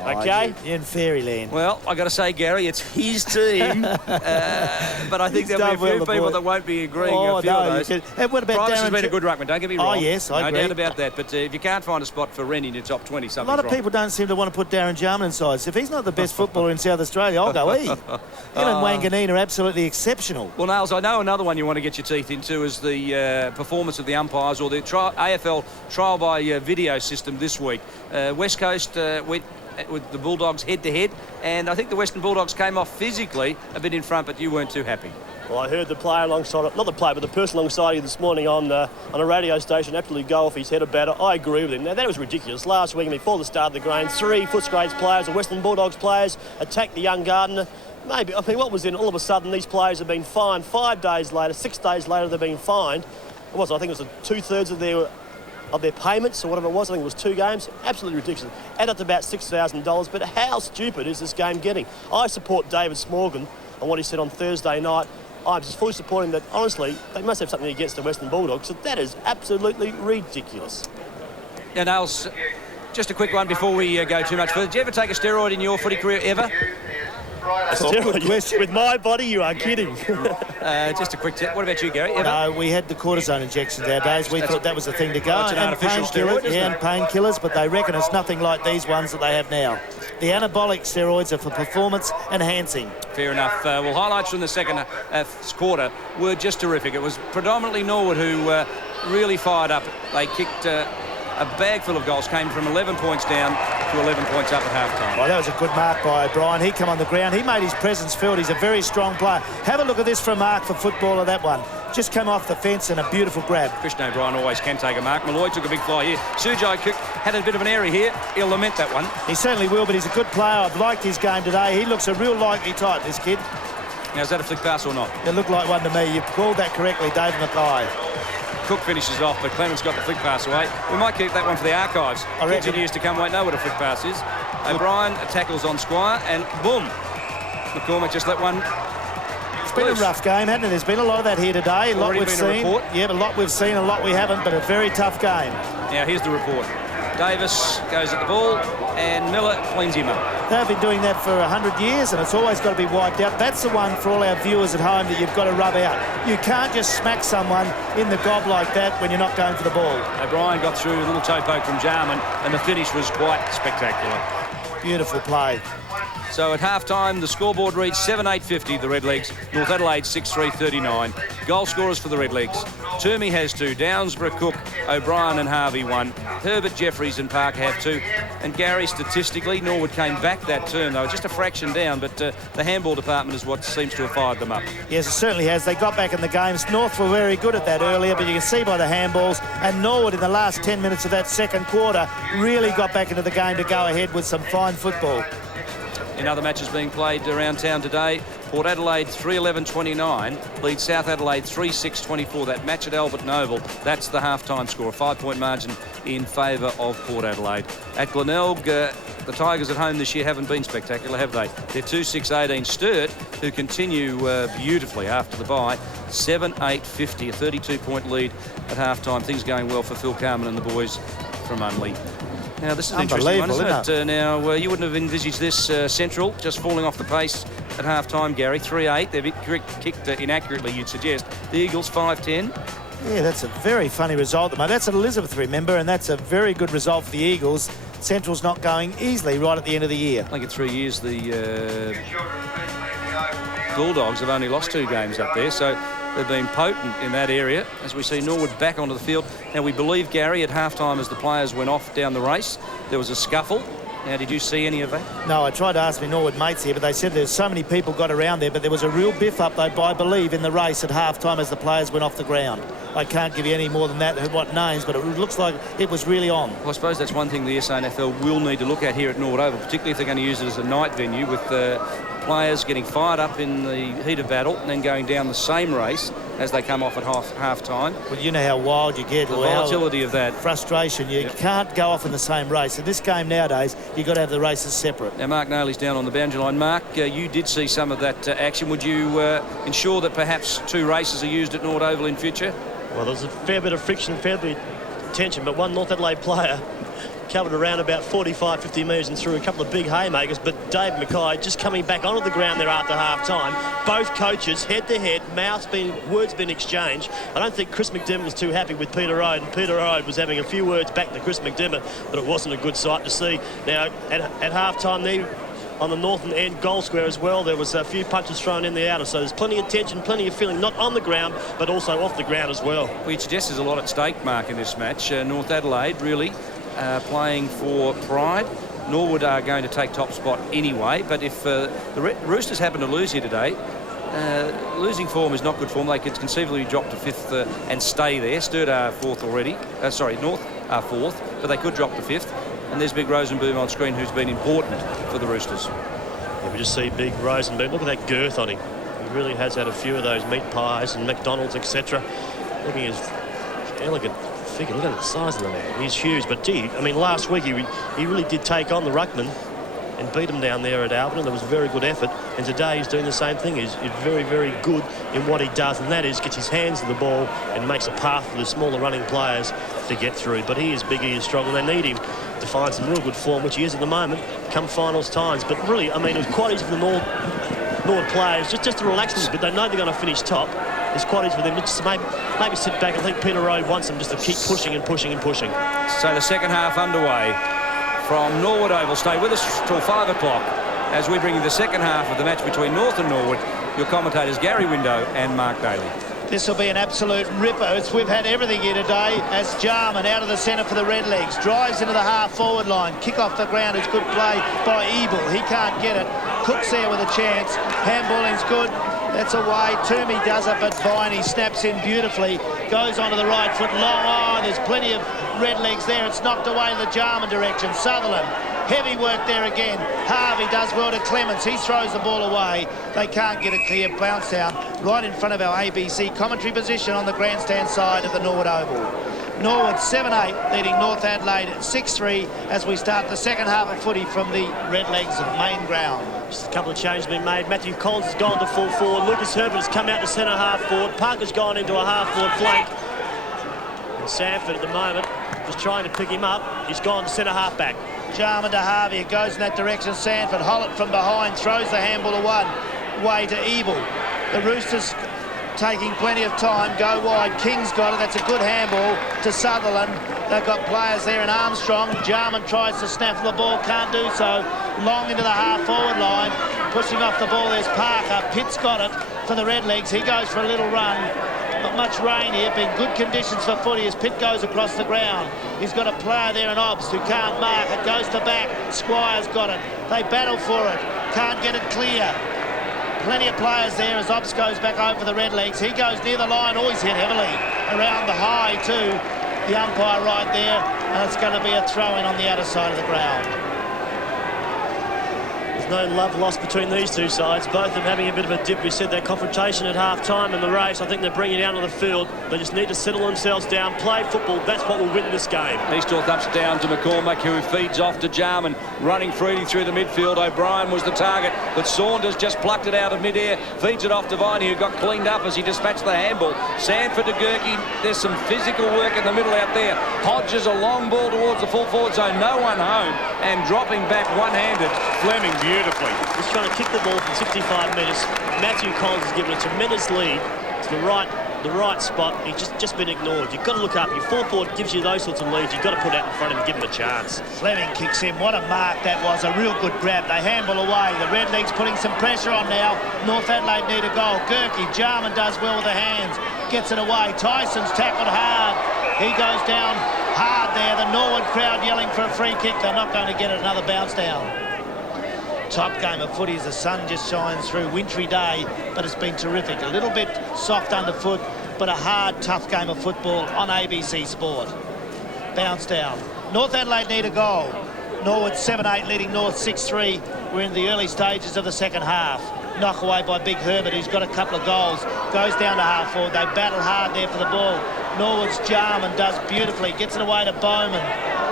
Okay? You're in fairyland. Well, I got to say, Gary, it's his team, but I think there'll be a few people that won't be agreeing with a few of those. And what about Primus Darren? has been a good ruckman, don't get me wrong. Oh, yes, I agree. No doubt about that, but if you can't find a spot for Wren in your top 20, A something's lot of wrong. people don't seem to want to put Darren Jarman inside. So if he's not the best footballer in South Australia, I'll go Him and Wanganeen are absolutely exceptional. Well, Nails, I know another one you want to get your teeth into is the performance of the umpires, or the AFL trial by video system this week. West Coast went with the Bulldogs head-to-head, and I think the Western Bulldogs came off physically a bit in front, but you weren't too happy. Well, I heard the player alongside, not the player, but the person alongside you this morning on a radio station absolutely go off his head about it. I agree with him. Now, that was ridiculous. Last week, before the start of the game, 3 Footscrades players, the Western Bulldogs players, attacked the young Gardener. Maybe, I mean, what was in? All of a sudden, these players have been fined 5 days later, 6 days later, they've been fined. I think it was 2/3 of their payments, or whatever it was. I think it was 2 games. Absolutely ridiculous. Add up to about $6,000. But how stupid is this game getting? I support David Smorgan on what he said on Thursday night. I'm just fully supporting that. Honestly, they must have something against the Western Bulldogs. So that is absolutely ridiculous. Now, Nails, just a quick one before we go too much further. Did you ever take a steroid in your footy career, ever? A steroid? With my body, you are kidding. Just a quick tip. What about you, Gary? Ever? No, we had the cortisone injections nowadays. We thought that was the thing to go. Oh, it's an artificial steroid, isn't and it? painkillers, but they reckon it's nothing like these ones that they have now. The anabolic steroids are for performance enhancing. Fair enough. Well, highlights from the second quarter were just terrific. It was predominantly Norwood who really fired up. They kicked a bag full of goals, came from 11 points down to 11 points up at half-time. Oh, that was a good mark by O'Brien. He come on the ground. He made his presence felt. He's a very strong player. Have a look at this for a mark for footballer, that one. Just come off the fence and a beautiful grab. Christian O'Brien always can take a mark. Malloy took a big fly here. Sujai had a bit of an area here. He'll lament that one. He certainly will, but he's a good player. I've liked his game today. He looks a real likely type, this kid. Now, is that a flick pass or not? It looked like one to me. You've called that correctly, David Mackay. Cook finishes off, but Clements got the flick pass away. We might keep that one for the archives. Kids in years to come won't know what a flick pass is. O'Brien tackles on Squire, and boom! McCormick just let one. It's been a rough game, hasn't it? There's been a lot of that here today. A lot we've seen. Yeah, a lot we've seen, a lot we haven't, but a very tough game. Now, here's the report. Davis goes at the ball, and Miller cleans him up. They've been doing that for 100 years, and it's always got to be wiped out. That's the one for all our viewers at home that you've got to rub out. You can't just smack someone in the gob like that when you're not going for the ball. O'Brien got through a little toe poke from Jarman, and the finish was quite spectacular. Beautiful play. So at half-time, the scoreboard reads 7-8-50, the Redlegs. North Adelaide 6-3-39. Goal scorers for the Redlegs. Toomey has 2. Downsborough, Cook, O'Brien and Harvey 1. Herbert, Jeffries and Parker have 2. And Gary, statistically, Norwood came back that term. They were just a fraction down, but the handball department is what seems to have fired them up. Yes, it certainly has. They got back in the games. North were very good at that earlier, but you can see by the handballs. And Norwood, in the last 10 minutes of that second quarter, really got back into the game to go ahead with some fine football. In other matches being played around town today, Port Adelaide 3-11-29 leads South Adelaide 3-6-24. That match at Albert Oval, that's the half-time score, a 5-point margin in favour of Port Adelaide. At Glenelg, the Tigers at home this year haven't been spectacular, have they? They're 2-6-18. Sturt, who continue beautifully after the bye, 7-8-50, a 32-point lead at half-time. Things going well for Phil Carman and the boys from Unley. Now, this is an interesting one, isn't it? Now, you wouldn't have envisaged this Central just falling off the pace at half-time, Gary. 3-8. They've kicked inaccurately, you'd suggest. The Eagles 5-10. Yeah, that's a very funny result. That's at Elizabeth, remember, and that's a very good result for the Eagles. Central's not going easily right at the end of the year. I think in 3 years the Bulldogs have only lost 2 games up there, so they've been potent in that area. As we see Norwood back onto the field. Now, we believe, Gary, at halftime as the players went off down the race, there was a scuffle. Now, did you see any of that? No, I tried to ask my Norwood mates here, but they said there's so many people got around there, but there was a real biff-up, though, I believe, in the race at half-time as the players went off the ground. I can't give you any more than that, what names, but it looks like it was really on. Well, I suppose that's one thing the SANFL will need to look at here at Norwood Oval, particularly if they're going to use it as a night venue, with players getting fired up in the heat of battle and then going down the same race as they come off at half-time. Well, you know how wild you get. The volatility of that. Frustration. You can't go off in the same race. In this game nowadays, you've got to have the races separate. Now, Mark Nayley's down on the boundary line. Mark, you did see some of that action. Would you ensure that perhaps 2 races are used at Norwood Oval in future? Well, there's a fair bit of friction, fair bit of tension, but one North Adelaide player covered around about 45, 50 metres and threw a couple of big haymakers, but Dave Mackay just coming back onto the ground there after half-time. Both coaches, head-to-head, words been exchanged. I don't think Chris McDermott was too happy with Peter Rode, and Peter Rode was having a few words back to Chris McDermott, but it wasn't a good sight to see. Now, at half-time there, on the northern end goal square as well, there was a few punches thrown in the outer, so there's plenty of tension, plenty of feeling, not on the ground but also off the ground as well. Well, you'd suggest there's a lot at stake, Mark, in this match. North Adelaide really playing for pride. Norwood are going to take top spot anyway, but if the Roosters happen to lose here today, losing form is not good form. They could conceivably drop to 5th and stay there. Sturt are 4th already. North are 4th, but they could drop to 5th. And there's Big Rosenboom on screen, who's been important for the Roosters. Yeah, we just see Big Rosenboom. Look at that girth on him. He really has had a few of those meat pies and McDonald's, etc. Looking at his elegant figure. Look at the size of the man. He's huge. But, gee, I mean, last week he really did take on the ruckman and beat him down there at Albion. There was a very good effort. And today he's doing the same thing. He's very, very good in what he does, and that is gets his hands to the ball and makes a path for the smaller running players to get through. But he is big, he is strong, and they need him to find some real good form, which he is at the moment, come finals times. But really, I mean, it was quite easy for the Norwood players just to relax a little bit. They know they're going to finish top. It's quite easy for them just to maybe sit back. I think Peter Rode wants them just to keep pushing and pushing and pushing. So the second half underway from Norwood Oval. Stay with us till 5 o'clock as we bring you the second half of the match between North and Norwood. Your commentators Gary Window and Mark Daly. This will be an absolute ripper. We've had everything here today as Jarman out of the centre for the Redlegs. Drives into the half-forward line. Kick off the ground is good play by Ebel. He can't get it. Cook's there with a chance. Handballing's good. That's away. Toomey does it, but Viney snaps in beautifully. Goes onto the right foot. Long. Oh, there's plenty of Redlegs there. It's knocked away in the Jarman direction. Sutherland. Heavy work there again. Harvey does well to Clements. He throws the ball away. They can't get a clear bounce down right in front of our ABC commentary position on the grandstand side of the Norwood Oval. Norwood 7-8 leading North Adelaide 6-3 as we start the second half of footy from the Redlegs main ground. Just a couple of changes been made. Matthew Collins has gone to full forward. Lucas Herbert has come out to centre half forward. Parker's gone into a half forward flank. And Sanford at the moment just trying to pick him up. He's gone to centre half back. Jarman to Harvey. It goes in that direction. Sanford. Hollett from behind throws the handball away to Ebel. The Roosters taking plenty of time. Go wide. King's got it. That's a good handball to Sutherland. They've got players there in Armstrong. Jarman tries to snap the ball. Can't do so. Long into the half-forward line. Pushing off the ball. There's Parker. Pitt's got it for the Redlegs. He goes for a little run. Not much rain here. Been good conditions for footy as Pitt goes across the ground. He's got a player there in Obbs who can't mark. It goes to back. Squire's got it. They battle for it. Can't get it clear. Plenty of players there as Obbs goes back over the Redlegs. He goes near the line. Always hit heavily around the high too. The umpire right there. And it's going to be a throw-in on the outer side of the ground. No love lost between these two sides. Both of them having a bit of a dip. We said that confrontation at half-time in the race. I think they're bringing it down on the field. They just need to settle themselves down, play football. That's what will win this game. Eastall ups down to McCormack, who feeds off to Jarman. Running freely through the midfield. O'Brien was the target, but Saunders just plucked it out of mid-air. Feeds it off to Viney, who got cleaned up as he dispatched the handball. Sanford to Gerke. There's some physical work in the middle out there. Hodges a long ball towards the full forward zone. No one home. And dropping back one-handed. Fleming beautifully. He's trying to kick the ball from 65 metres. Matthew Collins has given a tremendous lead to the right the right spot. He's just been ignored. You've got to look up. Your full forward gives you those sorts of leads. You've got to put out in front of him and give him a chance. Fleming kicks in. What a mark that was. A real good grab. They handball away. The Redlegs putting some pressure on now. North Adelaide need a goal. Gerke, Jarman does well with the hands. Gets it away. Tyson's tackled hard. He goes down hard there. The Norwood crowd yelling for a free kick. They're not going to get it. Another bounce down. Top game of footy as the sun just shines through. Wintry day, but it's been terrific. A little bit soft underfoot, but a hard, tough game of football on ABC Sport. Bounce down. North Adelaide need a goal. Norwood 7-8 leading North 6-3. We're in the early stages of the second half. Knock away by Big Herbert, who's got a couple of goals. Goes down to half forward. They battle hard there for the ball. Norwood's Jarman does beautifully. Gets it away to Bowman.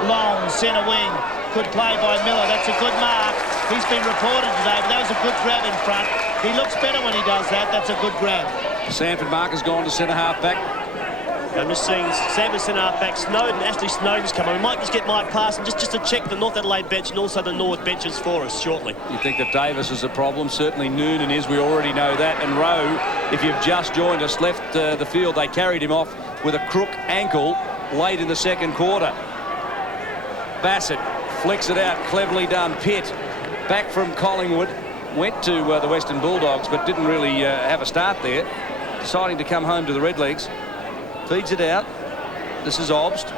Long, centre wing. Good play by Miller. That's a good mark. He's been reported today, but that was a good grab in front. He looks better when he does that. That's a good grab. Sanford Marker's gone to centre half back. I'm just seeing Sanford centre half back. Ashley Snowden's come on. We might just get Mike Parsons just to check the North Adelaide bench and also the Norwood benches for us shortly. You think that Davis is a problem? Certainly Noonan is. We already know that. And Rowe, if you've just joined us, left the field. They carried him off with a crook ankle late in the second quarter. Bassett flicks it out. Cleverly done. Pitt back from Collingwood. Went to the Western Bulldogs, but didn't really have a start there. Deciding to come home to the Redlegs. Feeds it out. This is Obst.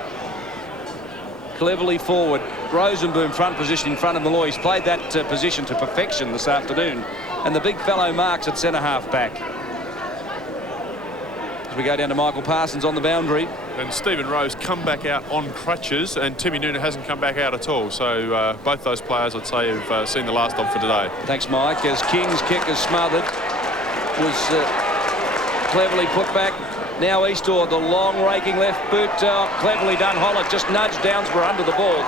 Cleverly forward. Rosenboom front position in front of Malloy. He's played that position to perfection this afternoon. And the big fellow marks at centre half back. As we go down to Michael Parsons on the boundary. And Stephen Rowe's come back out on crutches, and Timmy Noonan hasn't come back out at all. So both those players, I'd say, have seen the last of for today. Thanks, Mike. As King's kick is smothered, was cleverly put back. Now Eastor, the long raking left boot, cleverly done. Hollett just nudged Downsborough under the ball,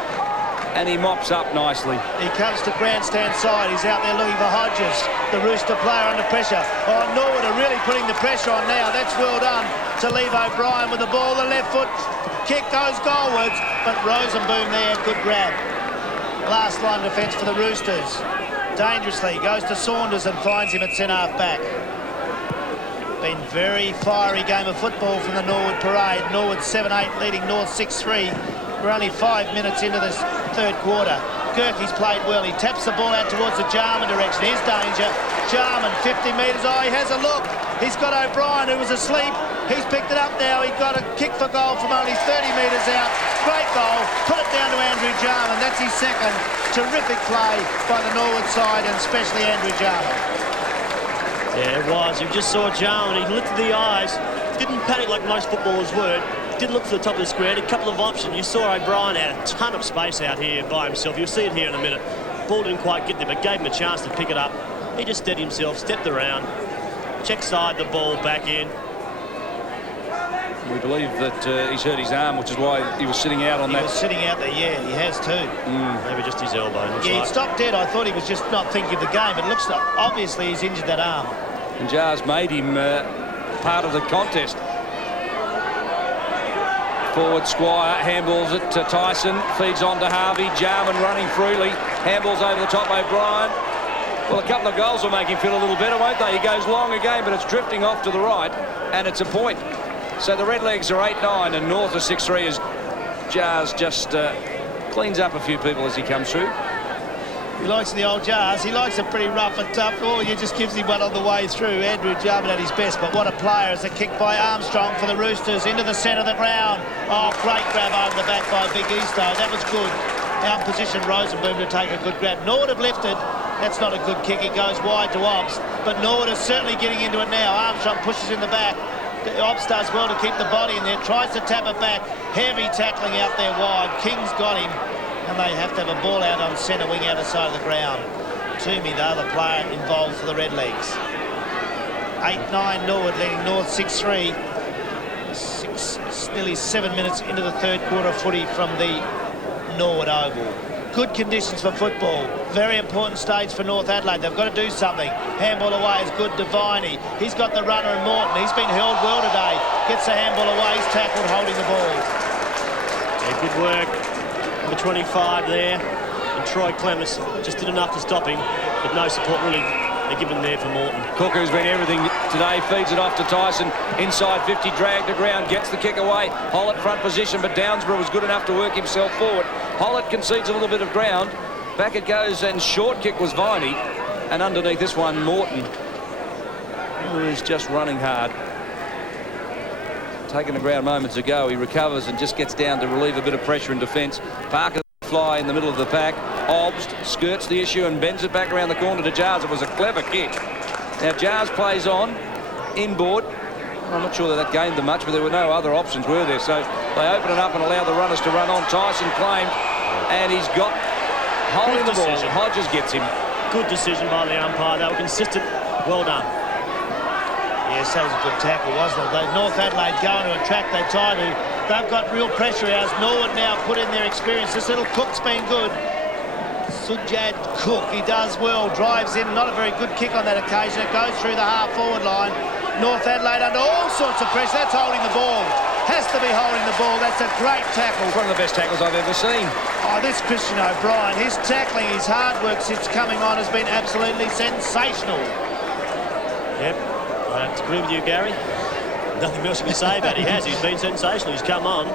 and he mops up nicely. He comes to grandstand side. He's out there looking for Hodges, the Rooster player under pressure. Oh, Norwood are really putting the pressure on now. That's well done to leave O'Brien with the ball. The left foot kick goes goalwards, but Rosenboom there, good grab. Last line defence for the Roosters. Dangerously goes to Saunders and finds him at centre half back. Been very fiery game of football from the Norwood parade. Norwood 7-8 leading North 6-3. We're only 5 minutes into this third quarter. Gerke's played well. He taps the ball out towards the Jarman direction. Here's danger. Jarman 50 metres. Oh, he has a look. He's got O'Brien, who was asleep. He's picked it up now. He got a kick for goal from only 30 metres out. Great goal. Put it down to Andrew Jarman. That's his second. Terrific play by the Norwood side, and especially Andrew Jarman. Yeah, it was. You just saw Jarman. He lifted the eyes. Didn't panic like most footballers would. Didn't look for the top of the square. Had a couple of options. You saw O'Brien had a ton of space out here by himself. You'll see it here in a minute. Ball didn't quite get there, but gave him a chance to pick it up. He just steadied himself, stepped around, check side the ball back in. We believe that he's hurt his arm, which is why he was sitting out on that. He was sitting out there, yeah, he has too. Maybe just his elbow. Yeah, he stopped dead. I thought he was just not thinking of the game, but it looks like obviously he's injured that arm. And Jars made him part of the contest. Forward Squire handballs it to Tyson, feeds on to Harvey. Jarman running freely, handballs over the top O'Brien. Well, a couple of goals will make him feel a little better, won't they? He goes long again, but it's drifting off to the right, and it's a point. So the Redlegs are 8-9 and North are 6-3 as Jars just cleans up a few people as he comes through. He likes the old Jars. He likes it pretty rough and tough. Oh, he just gives him one on the way through. Andrew Jarman at his best, but what a player. As a kick by Armstrong for the Roosters into the centre of the ground. Oh, great grab over the back by Big Easto. That was good. Out position Rosenboom to take a good grab. Norwood have lifted. That's not a good kick. It goes wide to Obst, but Norwood is certainly getting into it now. Armstrong pushes in the back. Obst does well to keep the body in there. Tries to tap it back. Heavy tackling out there wide. King's got him. And they have to have a ball out on centre wing out the side of the ground. Toomey, the other player involved for the Redlegs. 8-9 Norwood leading North 6-3. Nearly 7 minutes into the third quarter of footy from the Norwood Oval. Good conditions for football. Very important stage for North Adelaide. They've got to do something. Handball away is good. Deviney. He's got the runner in Morton. He's been held well today. Gets the handball away. He's tackled holding the ball. Yeah, good work. Number 25 there. And Troy Clements just did enough to stop him, but no support really they're given there for Morton. Cook, who's been everything today, feeds it off to Tyson. Inside 50, dragged to ground, gets the kick away. Hollett front position, but Downsborough was good enough to work himself forward. Hollett concedes a little bit of ground. Back it goes, and short kick was Viney. And underneath this one, Morton, who is just running hard. Taking the ground moments ago, he recovers and just gets down to relieve a bit of pressure in defence. Parker fly in the middle of the pack. Obst skirts the issue and bends it back around the corner to Jars. It was a clever kick. Now Jars plays on, inboard. I'm not sure that gained them much, but there were no other options, were there? So they open it up and allow the runners to run on. Tyson claimed, and he's got holding the ball. Hodges gets him. Good decision by the umpire. They were consistent. Well done. Yes, that was a good tackle, wasn't it? North Adelaide going to a track they try to. They've got real pressure as Norwood now put in their experience. This little Cook's been good. Sujad Cook, he does well. Drives in, not a very good kick on that occasion. It goes through the half-forward line. North Adelaide under all sorts of pressure. That's holding the ball. Has to be holding the ball. That's a great tackle. One of the best tackles I've ever seen. Oh, this Christian O'Brien, his tackling, his hard work since coming on has been absolutely sensational. Yep, I have to agree with you, Gary. Nothing else you can say about it. He has. He's been sensational. He's come on.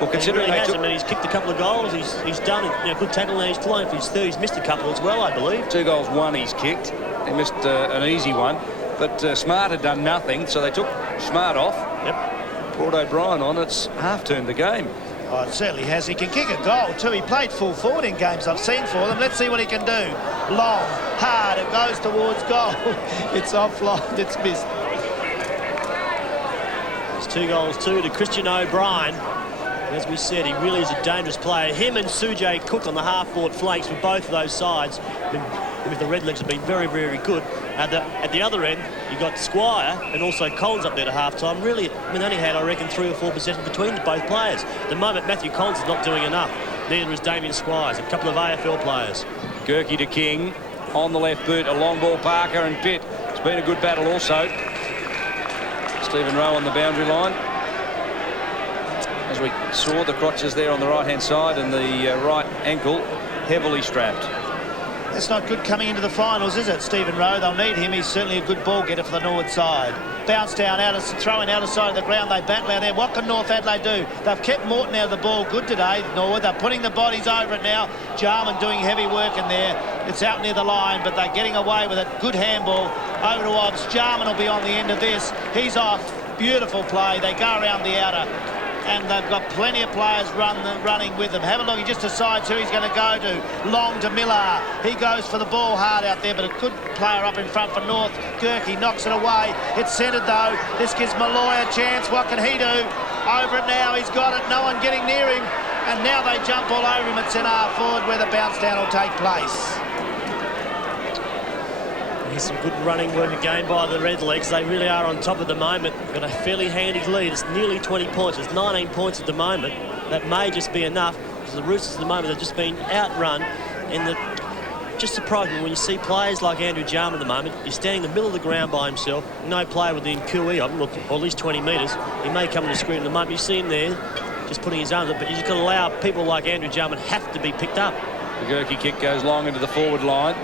Well, considering he really he's kicked a couple of goals. He's done a good tackle. Now he's flying for his third. He's missed a couple as well, I believe. 2 goals, 1 he's kicked. He missed an easy one, but Smart had done nothing, so they took Smart off. Yep. Brought O'Brien on. It's half-turned the game. Oh, it certainly has. He can kick a goal too. He played full forward in games I've seen for them. Let's see what he can do. Long, hard, it goes towards goal. It's offline, it's missed. It's 2 goals, 2 to Christian O'Brien. As we said, he really is a dangerous player. Him and Sujay Cook on the half-forward flanks with both of those sides. With the Redlegs have been very, very good. At the other end, you got Squire and also Collins up there to half-time. Really, they only had, I reckon, 3 or 4 possessions between both players. At the moment, Matthew Collins is not doing enough. Neither is Damien Squires, a couple of AFL players. Gerke to King on the left boot. A long ball, Parker and Pitt. It's been a good battle also. Stephen Rowe on the boundary line. As we saw, the crotches there on the right-hand side and the right ankle heavily strapped. That's not good coming into the finals, is it, Stephen Rowe? They'll need him. He's certainly a good ball getter for the Norwood side. Bounce down, throwing out of side of the ground. They battle out there. What can North Adelaide do? They've kept Morton out of the ball good today, Norwood. They're putting the bodies over it now. Jarman doing heavy work in there. It's out near the line, but they're getting away with it. Good handball over to Obbs. Jarman will be on the end of this. He's off. Beautiful play. They go around the outer. And they've got plenty of players running with them. Have a look, he just decides who he's going to go to. Long to Miller. He goes for the ball hard out there, but a good player up in front for North. Gerke knocks it away. It's centred though. This gives Malloy a chance. What can he do? Over it now, he's got it. No one getting near him. And now they jump all over him at centre half forward where the bounce down will take place. Here's some good running work again by the Redlegs. They really are on top at the moment. Got a fairly handy lead. It's nearly 20 points. It's 19 points at the moment. That may just be enough because the Roosters at the moment have just been outrun. And just surprising when you see players like Andrew Jarman at the moment. He's standing in the middle of the ground by himself. No player within QE of him, or at least 20 metres. He may come to the screen at the moment. You see him there just putting his arms up, but you just got to allow people like Andrew Jarman have to be picked up. The Gerke kick goes long into the forward line.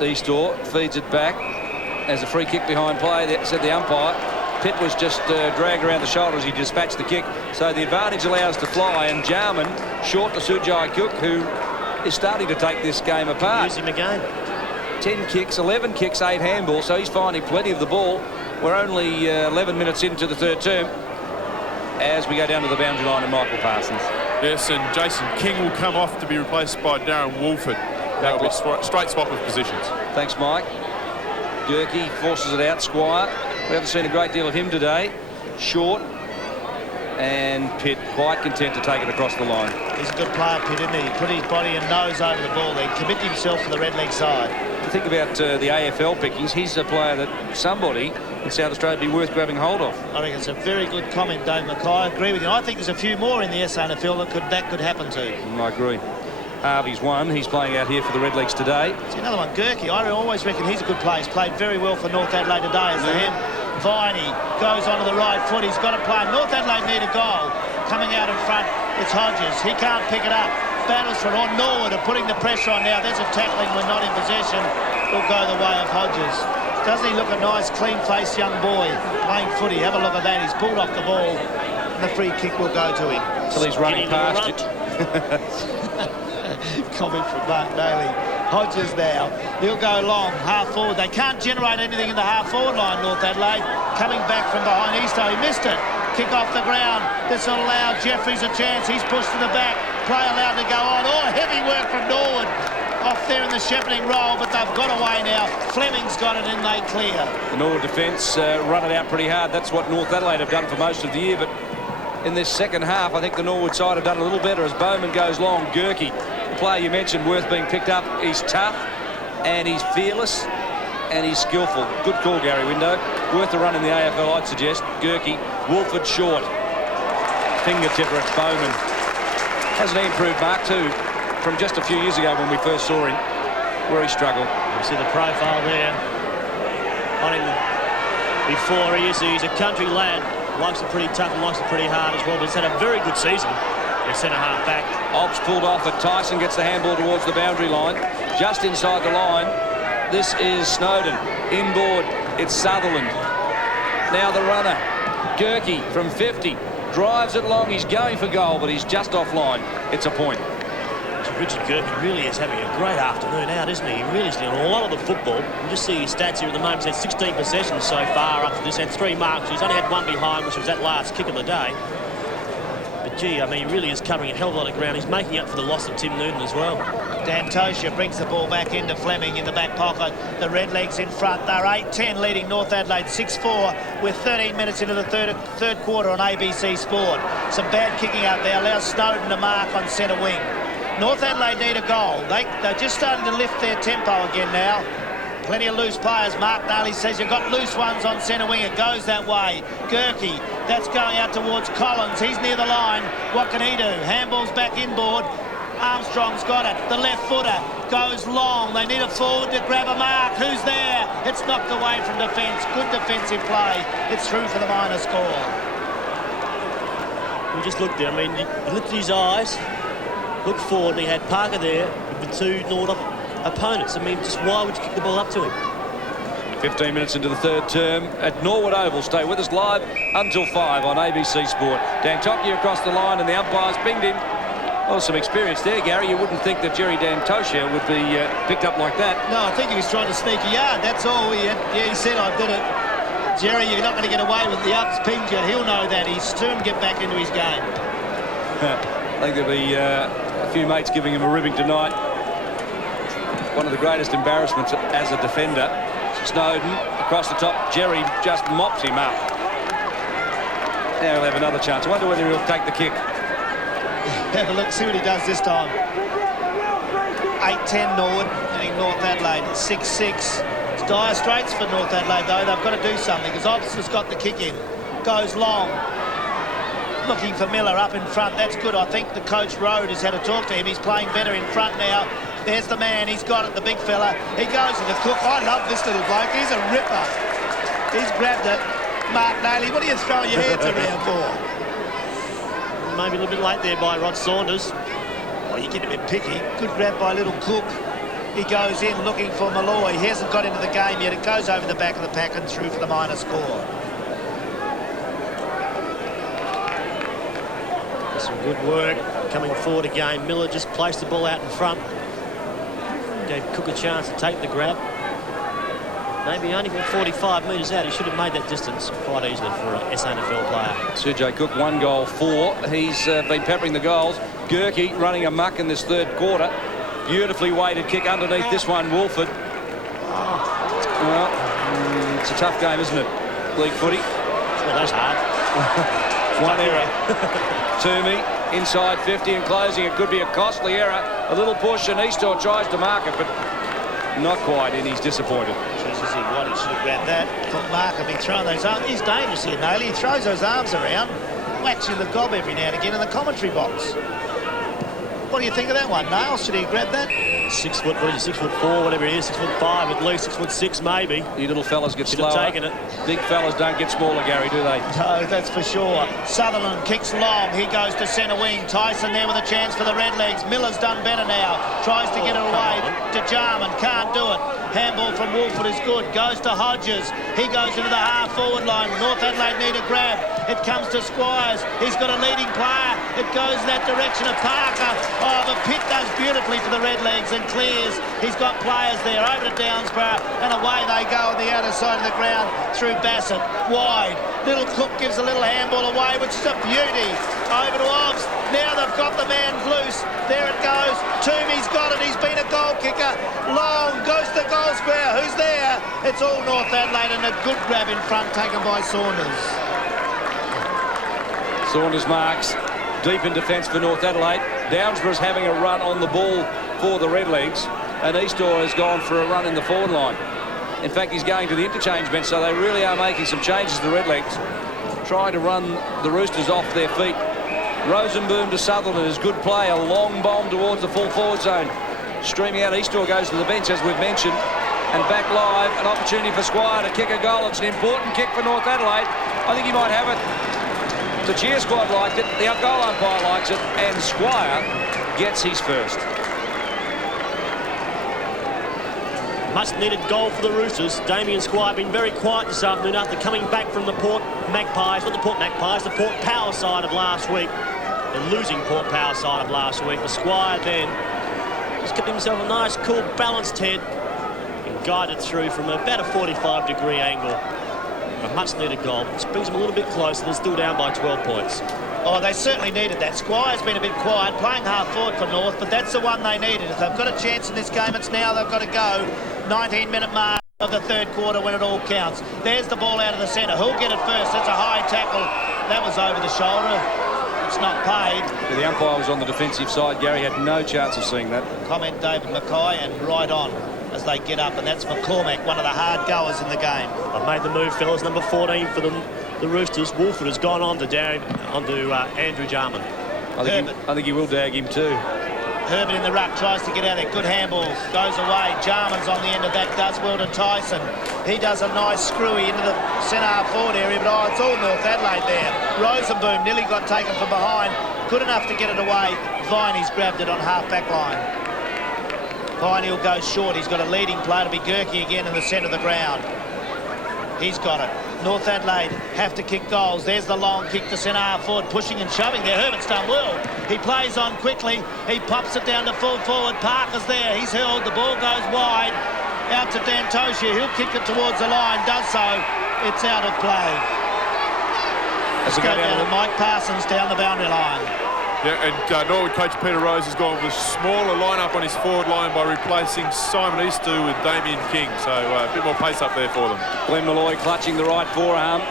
Eastor feeds it back as a free kick behind play, said the umpire. Pitt was just dragged around the shoulder as he dispatched the kick, so the advantage allows to fly, and Jarman short to Sujay Cook, who is starting to take this game apart. Use him again. 10 kicks, 11 kicks, 8 handballs, so he's finding plenty of the ball. We're only 11 minutes into the third term as we go down to the boundary line of Michael Parsons. Yes, and Jason King will come off to be replaced by Darren Wolford. That'll be a straight swap of positions. Thanks, Mike. Gerke forces it out. Squire, we haven't seen a great deal of him today. Short, and Pitt quite content to take it across the line. He's a good player, Pitt, isn't he? He put his body and nose over the ball there. Committed himself for the Redleg side. Think about the AFL pickings. He's a player that somebody in South Australia would be worth grabbing hold of. I reckon it's a very good comment, Dave Mackay. I agree with you. I think there's a few more in the SANFL that could happen to. I agree. Harvey's one. He's playing out here for the Redlegs today. See, another one, Gerke. I always reckon he's a good player. He's played very well for North Adelaide today as the him. Viney goes onto the right foot. He's got to play. North Adelaide need a goal. Coming out in front, it's Hodges. He can't pick it up. battles for it on. Norwood are putting the pressure on now. There's a tackling when not in possession. Will go the way of Hodges. Doesn't he look a nice, clean-faced young boy playing footy? Have a look at that. He's pulled off the ball, and the free kick will go to him. Till he's running past it. Comment from Mark Daly. Hodges now. He'll go long, half forward. They can't generate anything in the half forward line, North Adelaide. Coming back from behind Easto. He missed it. Kick off the ground. This will allow Jeffries a chance. He's pushed to the back. Play allowed to go on. Oh, heavy work from Norwood. Off there in the shepherding role, but they've got away now. Fleming's got it and they clear. The Norwood defence run it out pretty hard. That's what North Adelaide have done for most of the year, but in this second half, I think the Norwood side have done a little better as Bowman goes long. Gurkey, the player you mentioned, worth being picked up. He's tough and he's fearless and he's skillful. Good call, Gary Window. Worth a run in the AFL, I'd suggest. Gurkey, Wolford short. Finger tipper at Bowman. Hasn't he improved, Mark, too, from just a few years ago when we first saw him, where he struggled? You see the profile there on him before. He's a country lad, likes it pretty tough and likes it pretty hard as well, but he's had a very good season. Their centre-half back. Obbs pulled off, and Tyson gets the handball towards the boundary line. Just inside the line, this is Snowden. Inboard, it's Sutherland. Now the runner, Gurkey from 50. Drives it long, he's going for goal, but he's just offline. It's a point. Richard Gurkey really is having a great afternoon out, isn't he? He really is doing a lot of the football. You just see his stats here at the moment. He's had 16 possessions so far up to this, and 3 marks. He's only had 1 behind, which was that last kick of the day. But gee, I mean, he really is covering a hell of a lot of ground. He's making up for the loss of Tim Newton as well. Dan Tosha brings the ball back into Fleming in the back pocket. The Redlegs in front. They're 8-10 leading North Adelaide 6-4 with 13 minutes into the third quarter on ABC Sport. Some bad kicking out there allows Snowden to mark on centre wing. North Adelaide need a goal. They're just starting to lift their tempo again now. Plenty of loose players. Mark Daly says you've got loose ones on centre wing. It goes that way. Gurkey, that's going out towards Collins. He's near the line. What can he do? Handball's back inboard. Armstrong's got it. The left footer goes long. They need a forward to grab a mark. Who's there? It's knocked away from defence. Good defensive play. It's through for the minor score. We just looked there. I mean, he lifted his eyes, looked forward, and he had Parker there with the 2 Norwood opponents. I mean, just why would you kick the ball up to him? 15 minutes into the third term at Norwood Oval. Stay with us live until 5 on ABC Sport. Dan Tokia across the line and the umpires pinged him. Well, some experience there, Gary. You wouldn't think that Jerry Dan Tosha would be picked up like that. No, I think he was trying to sneak a yard. That's all. He said, I did it. Jerry, you're not going to get away with the ups pinged you. He'll know that. He'll soon get back into his game. I think there'll be a few mates giving him a ribbing tonight. One of the greatest embarrassments as a defender. Snowden across the top. Jerry just mops him up. Now he'll have another chance. I wonder whether he'll take the kick. Have a look, see what he does this time. 8-10 Norwood, leading North Adelaide at 6-6. It's dire straits for North Adelaide, though. They've got to do something, because Obbs has got the kick in. Goes long. Looking for Miller up in front. That's good. I think the coach Rode has had a talk to him. He's playing better in front now. There's the man. He's got it, the big fella. He goes to the Cook. I love this little bloke. He's a ripper. He's grabbed it. Mark Daly, what are you throwing your hands around for? Maybe a little bit late there by Rod Saunders. Oh, you get a bit picky. Good grab by little Cook. He goes in looking for Malloy. He hasn't got into the game yet. It goes over the back of the pack and through for the minor score. Some good work coming forward again. Miller just placed the ball out in front. Gave Cook a chance to take the grab. Maybe only from 45 metres out. He should have made that distance quite easily for an SANFL player. Sergei Cook, 1 goal, 4. He's been peppering the goals. Gurkey running amok in this third quarter. Beautifully weighted kick underneath this one, Wolford. Well, it's a tough game, isn't it? League footy. Well, that's hard. One error. Toomey inside 50 and closing. It could be a costly error. A little push and Eastor tries to mark it, but not quite, and he's disappointed. Jesus, he should have grabbed that. Thought Mark had been throwing those arms. He's dangerous here, Naily. He throws those arms around, whacks you in the gob every now and again in the commentary box. What do you think of that one, Niall? Should he grab that? 6 foot, what is he, 6'4", whatever he is, 6'5", at least 6'6", maybe. You little fellas get Should slower. have taken it. Big fellas don't get smaller, Gary, do they? No, that's for sure. Sutherland kicks long. He goes to centre wing. Tyson there with a chance for the Redlegs. Miller's done better now. Tries to get it away to Jarman. Can't do it. Handball from Wolford is good. Goes to Hodges. He goes into the half-forward line. North Adelaide need a grab. It comes to Squires. He's got a leading player. It goes that direction of Parker. Oh, the Pitt does beautifully for the Redlegs and clears. He's got players there over to Downsborough, and away they go on the outer side of the ground through Bassett. Wide. Little Cook gives a little handball away, which is a beauty. Over to Obbs. Now they've got the man loose. There it goes. Toomey's got it. He's been a goal kicker. Long goes to goal square. Who's there? It's all North Adelaide, and a good grab in front taken by Saunders. Saunders marks deep in defence for North Adelaide. Downsborough's having a run on the ball for the Redlegs, and Eastor has gone for a run in the forward line. In fact, he's going to the interchange bench, so they really are making some changes, the Redlegs, trying to run the Roosters off their feet. Rosenboom to Sutherland is good play. A long bomb towards the full forward zone. Streaming out, Eastor goes to the bench, as we've mentioned. And back live, an opportunity for Squire to kick a goal. It's an important kick for North Adelaide. I think he might have it. The cheer squad liked it, the goal umpire likes it, and Squire gets his first. Much needed goal for the Roosters. Damien Squire been very quiet this afternoon after coming back from the Port Magpies, not the Port Magpies, the Port Power side of last week, and losing Port Power side of last week. The Squire then just kept himself a nice, cool, balanced head and guided through from about a 45-degree angle. A much needed goal. This brings them a little bit closer. They're still down by 12 points. Oh, they certainly needed that. Squire's been a bit quiet, playing half forward for North, but that's the one they needed. If they've got a chance in this game, it's now they've got to go. 19-minute mark of the third quarter when it all counts. There's the ball out of the centre. Who'll get it first? That's a high tackle. That was over the shoulder. It's not paid. Yeah, the umpire was on the defensive side. Gary had no chance of seeing that. Comment David Mackay, and right on as they get up, and that's McCormack, one of the hard goers in the game. I've made the move, fellas. Number 14 for the Roosters. Wolford has gone on to Andrew Jarman. I think he will dag him too. Herbert in the ruck, tries to get out there. Good handball, goes away. Jarman's on the end of that, does well to Tyson. He does a nice screwy into the centre forward area, but it's all North Adelaide there. Rosenboom nearly got taken from behind. Good enough to get it away. Viney's grabbed it on half-back line. Viney will go short. He's got a leading player to be Gerke again in the centre of the ground. He's got it. North Adelaide have to kick goals. There's the long kick to centre half forward, pushing and shoving there. Herbert's done well. He plays on quickly. He pops it down to full forward. Parker's there. He's held. The ball goes wide. Out to Dantosia. He'll kick it towards the line. Does so. It's out of play. Let's go down to Mike Parsons down the boundary line. Yeah, and Norwood coach Peter Rose has gone with a smaller lineup on his forward line by replacing Simon Easter with Damien King. So a bit more pace up there for them. Glenn Malloy clutching the right forearm.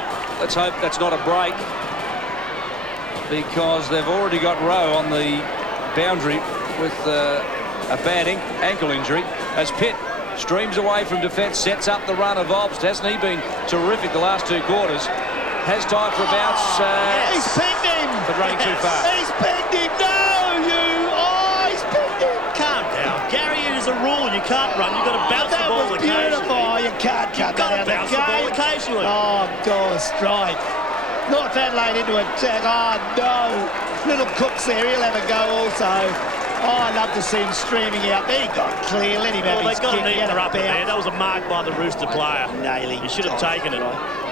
Let's hope that's not a break, because they've already got Rowe on the boundary with a bad ankle injury, as Pitt streams away from defence, sets up the run of Obst. Hasn't he been terrific the last two quarters? Has time for a bounce. He's pegged him. But running too far. He's pegged him. No, he's pegged him. Calm down. Gary, it is a rule. You can't run. You've got to bounce the ball occasionally. That was beautiful. You can't cut that out of the game. You've got to bounce the ball occasionally. Oh, God, strike. North Adelaide into attack. Oh, no. Little Cooks there. He'll have a go also. Oh, I'd love to see him streaming out. There he got clear. Let him have his They got kick. an eater up in there. That was a mark by the Rooster player. Nailing. He should have taken it.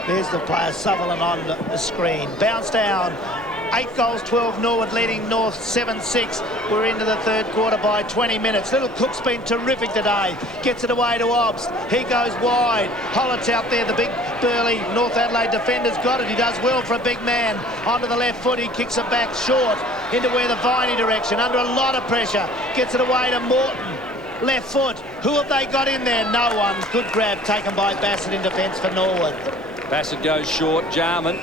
There's the player, Sutherland, on the screen. Bounce down. 8 goals, 12 Norwood leading North 7-6. We're into the third quarter by 20 minutes. Little Cook's been terrific today. Gets it away to Obbs. He goes wide. Hollett's out there. The big burly North Adelaide defender's got it. He does well for a big man. Onto the left foot. He kicks it back short into where the Viney direction. Under a lot of pressure. Gets it away to Morton. Left foot. Who have they got in there? No one. Good grab taken by Bassett in defence for Norwood. Bassett goes short. Jarman.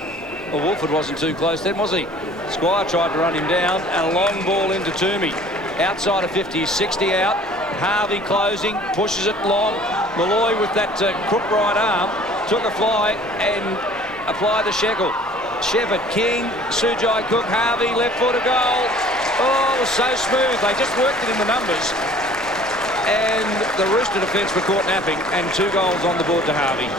Well, Wolford wasn't too close then, was he? Squire tried to run him down, and a long ball into Toomey. Outside of 50, 60 out. Harvey closing, pushes it long. Malloy with that crook right arm took a fly and applied the shekel. Shepherd, King, Sujai Cook, Harvey, left foot a goal. Oh, it was so smooth. They just worked it in the numbers. And the Rooster defence were caught napping, and 2 goals on the board to Harvey.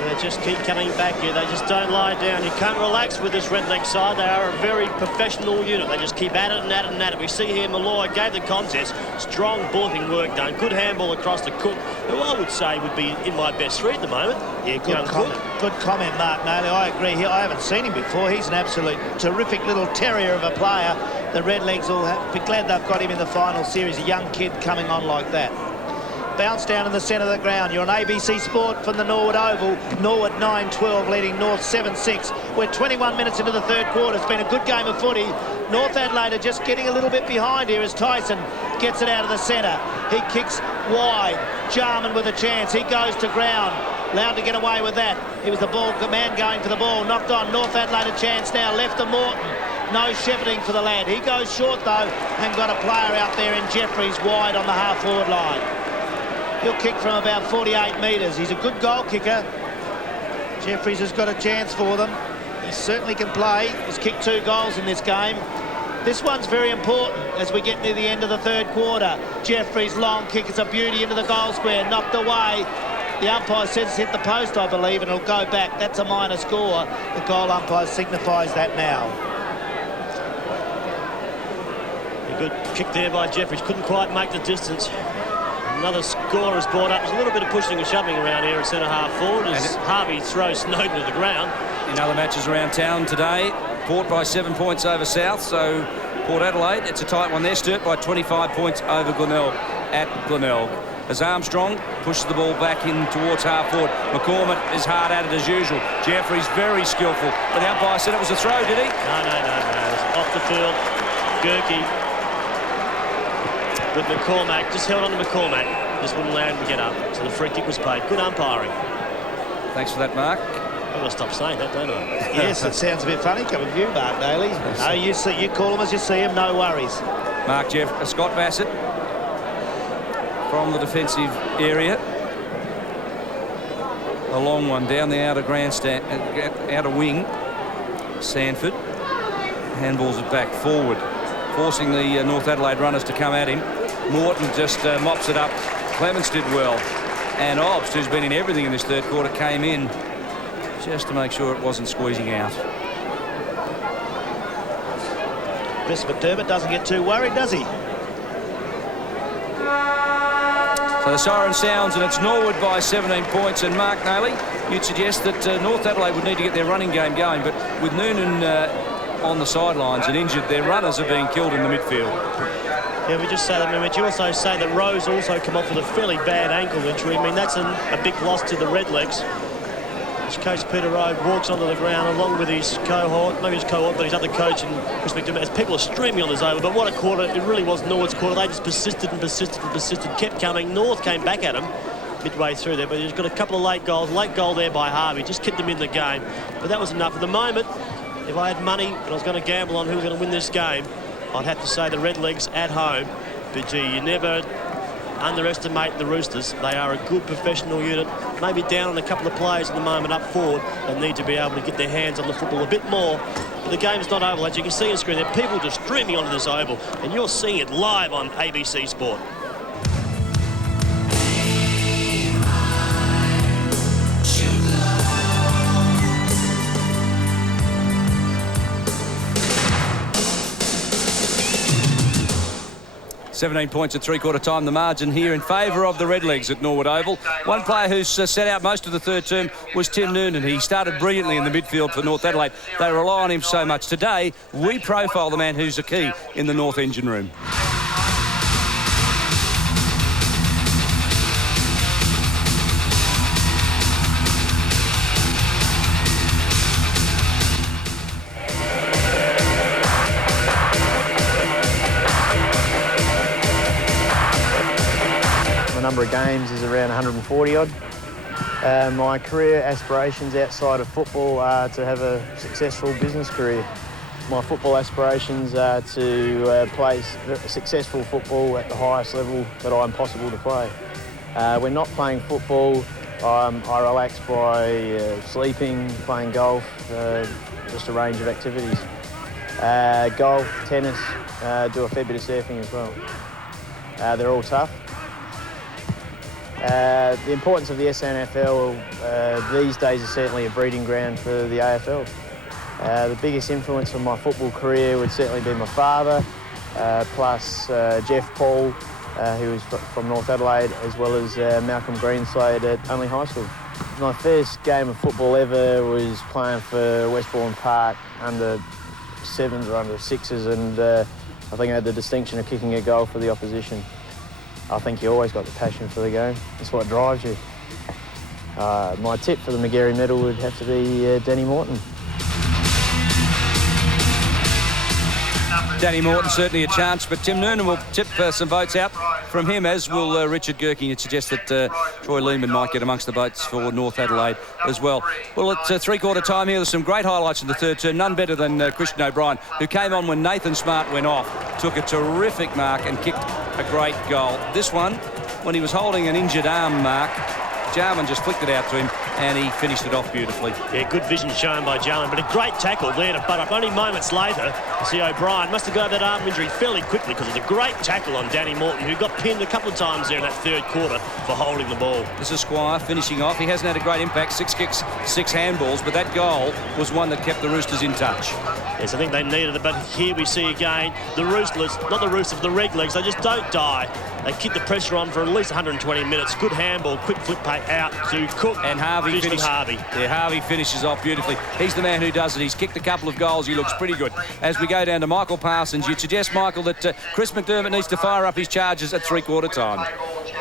They just keep coming back here. They just don't lie down. You can't relax with this Redleg side. They are a very professional unit. They just keep at it and at it and at it. We see here Malloy gave the contest. Strong bulleting work done. Good handball across the Cook, who I would say would be in my best 3 at the moment. Yeah, good comment. Good comment, Mark Naylor. I agree here. I haven't seen him before. He's an absolute terrific little terrier of a player. The Redlegs will be glad they've got him in the final series. A young kid coming on like that. Bounce down in the centre of the ground. You're on ABC Sport from the Norwood Oval. Norwood 9-12 leading North 7-6. We're 21 minutes into the third quarter. It's been a good game of footy. North Adelaide are just getting a little bit behind here as Tyson gets it out of the centre. He kicks wide. Jarman with a chance. He goes to ground. Allowed to get away with that. He was the man going for the ball. Knocked on. North Adelaide a chance now. Left to Morton. No shepherding for the lad. He goes short though and got a player out there in Jeffries wide on the half-forward line. He'll kick from about 48 metres. He's a good goal kicker. Jeffries has got a chance for them. He certainly can play. He's kicked 2 goals in this game. This one's very important as we get near the end of the third quarter. Jeffries' long kick is a beauty into the goal square. Knocked away. The umpire says it's hit the post, I believe, and it'll go back. That's a minor score. The goal umpire signifies that now. A good kick there by Jeffries. Couldn't quite make the distance. Another score is brought up. There's a little bit of pushing and shoving around here at centre half forward as Harvey throws Snowden to the ground. In other matches around town today, Port by 7 points over South, so Port Adelaide, it's a tight one there. Sturt by 25 points over Glenelg at Glenelg. As Armstrong pushes the ball back in towards half forward, McCormick is hard at it as usual. Jeffries very skillful, but the umpire said it was a throw, did he? No. It was off the field. Gerke with McCormack, just held on to McCormack, just wouldn't allow him to get up, so the free kick was paid. Good umpiring. Thanks for that, Mark. I'm going to stop saying that, don't I? Yes, it sounds a bit funny coming from you, Mark Daly. No, you call them as you see them, no worries. Scott Bassett from the defensive area. A long one down the outer grandstand, outer wing. Sanford handballs it back forward, forcing the North Adelaide runners to come at him. Morton just mops it up. Clements did well. And Obst, who's been in everything in this third quarter, came in just to make sure it wasn't squeezing out. Chris McDermott doesn't get too worried, does he? So the siren sounds and it's Norwood by 17 points. And Mark Naylor, you'd suggest that North Adelaide would need to get their running game going, but with Noonan on the sidelines and injured, their runners are being killed in the midfield. Yeah, we just say that. I mean, would you also say that Rose also come off with a fairly bad ankle injury? I mean, that's a big loss to the Redlegs. As Coach Peter Rowe walks onto the ground along with his cohort, maybe his cohort, but his other coach and Chris McDermott, as people are streaming on this over. But what a quarter. It really was Norwood's quarter. They just persisted and persisted and persisted, kept coming. North came back at him midway through there, but he's got a couple of late goals. Late goal there by Harvey, just kept them in the game. But that was enough. At the moment, if I had money and I was going to gamble on who was going to win this game, I'd have to say the Redlegs at home. But gee, you never underestimate the Roosters. They are a good professional unit. Maybe down on a couple of players at the moment up forward. They need to be able to get their hands on the football a bit more. But the game's not over. As you can see on the screen, there are people just streaming onto this oval, and you're seeing it live on ABC Sport. .17 points at three-quarter time. The margin here in favour of the Redlegs at Norwood Oval. One player who's set out most of the third term was Tim Noonan. He started brilliantly in the midfield for North Adelaide. They rely on him so much. Today, we profile the man who's a key in the North engine room. Number of games is around 140 odd. My career aspirations outside of football are to have a successful business career. My football aspirations are to play successful football at the highest level that I'm possible to play. When not playing football, I relax by sleeping, playing golf, just a range of activities. golf, tennis, do a fair bit of surfing as well. They're all tough. The importance of the SANFL these days is certainly a breeding ground for the AFL. The biggest influence on my football career would certainly be my father, plus Jeff Paul, who was from North Adelaide, as well as Malcolm Greenslade at Unley High School. My first game of football ever was playing for Westbourne Park under 7s or under 6s, and I think I had the distinction of kicking a goal for the opposition. I think you always got the passion for the game. It's what drives you. My tip for the Magarey medal would have to be Danny Morton. Danny Morton, certainly a chance, but Tim Noonan will tip some votes out from him, as will Richard Gerking. It suggests that Troy Lehman might get amongst the votes for North Adelaide as well. Well, at three-quarter time here, there's some great highlights in the third term. None better than Christian O'Brien, who came on when Nathan Smart went off, took a terrific mark and kicked a great goal. This one, when he was holding an injured arm mark, Jarman just flicked it out to him and he finished it off beautifully. Yeah, good vision shown by Jarman, but a great tackle there to butt up. Only moments later, you see O'Brien must have got that arm injury fairly quickly, because it's a great tackle on Danny Morton, who got pinned a couple of times there in that third quarter for holding the ball. This is Squire finishing off. He hasn't had a great impact, 6 kicks, 6 handballs, but that goal was one that kept the Roosters in touch. Yes, I think they needed it, but here we see again the Roosters, not the Roosters, the Redlegs, they just don't die. They keep the pressure on for at least 120 minutes. Good handball, quick flip pay out to Cook. And Harvey finishes. Yeah, Harvey finishes off beautifully. He's the man who does it. He's kicked a couple of goals. He looks pretty good. As we go down to Michael Parsons, you'd suggest, Michael, that Chris McDermott needs to fire up his charges at three-quarter time.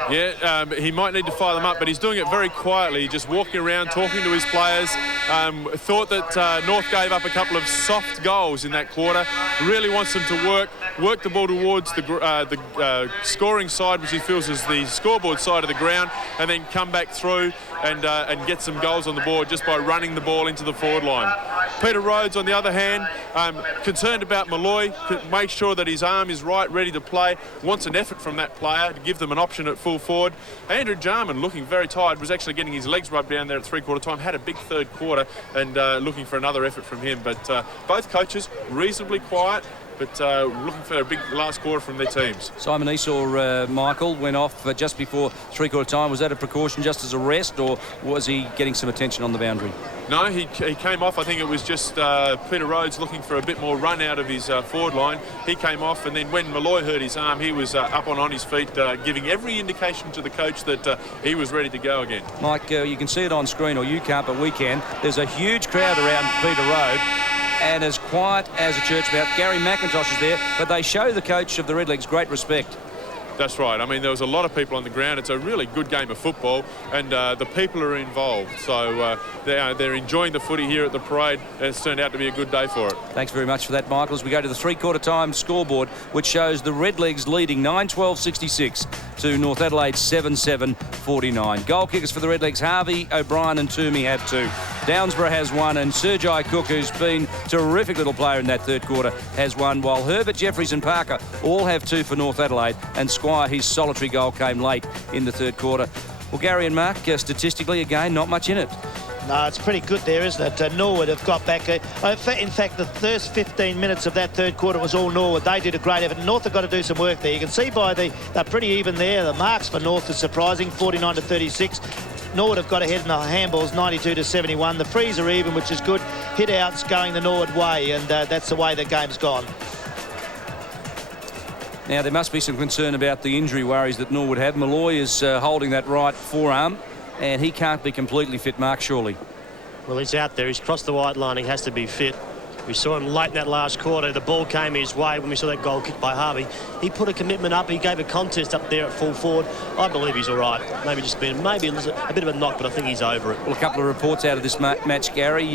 Yeah, he might need to fire them up, but he's doing it very quietly, just walking around, talking to his players. Thought that North gave up a couple of soft goals in that quarter. Really wants them to work the ball towards the scoring side, which he feels is the scoreboard side of the ground, and then come back through and get some goals on the board just by running the ball into the forward line. Peter Rhodes, on the other hand, concerned about Malloy, make sure that his arm is right, ready to play, wants an effort from that player to give them an option at full forward. Andrew Jarman, looking very tired, was actually getting his legs rubbed down there at three-quarter time, had a big third quarter, and looking for another effort from him. But both coaches reasonably quiet, but looking for a big last quarter from their teams. Simon Esau, Michael, went off just before three-quarter time. Was that a precaution just as a rest, or was he getting some attention on the boundary? No, he came off. I think it was just Peter Rhodes looking for a bit more run out of his forward line. He came off, and then when Malloy hurt his arm, he was up on his feet, giving every indication to the coach that he was ready to go again. Mike, you can see it on screen, or you can't, but we can. There's a huge crowd around Peter Rhodes, and as quiet as a church mouse. Gary McIntosh is there, but they show the coach of the Redlegs great respect. That's right. I mean, there was a lot of people on the ground. It's a really good game of football, and the people are involved. So they're enjoying the footy here at the parade, and it's turned out to be a good day for it. Thanks very much for that, Michael. As we go to the three-quarter time scoreboard, which shows the Redlegs leading 9-12-66 to North Adelaide 7-7-49. Goal kickers for the Redlegs, Harvey, O'Brien and Toomey have 2. Downsborough has 1, and Sergei Cook, who's been a terrific little player in that third quarter, has 1, while Herbert, Jeffries and Parker all have 2 for North Adelaide, and Squire, his solitary goal came late in the third quarter. Well, Gary and Mark, statistically, again, not much in it. No, it's pretty good there, isn't it? Norwood have got back. In fact, the first 15 minutes of that third quarter was all Norwood. They did a great effort. North have got to do some work there. You can see by they're pretty even there. The marks for North are surprising, 49-36. Norwood have got ahead in the handballs, 92-71. The frees are even, which is good. Hit outs going the Norwood way, and that's the way the game's gone. Now, there must be some concern about the injury worries that Norwood have. Malloy is holding that right forearm, and he can't be completely fit, Mark, surely. Well, he's out there. He's crossed the white line. He has to be fit. We saw him late in that last quarter. The ball came his way when we saw that goal kick by Harvey. He put a commitment up. He gave a contest up there at full forward. I believe he's all right. Maybe just been a bit of a knock, but I think he's over it. Well, a couple of reports out of this match, Gary.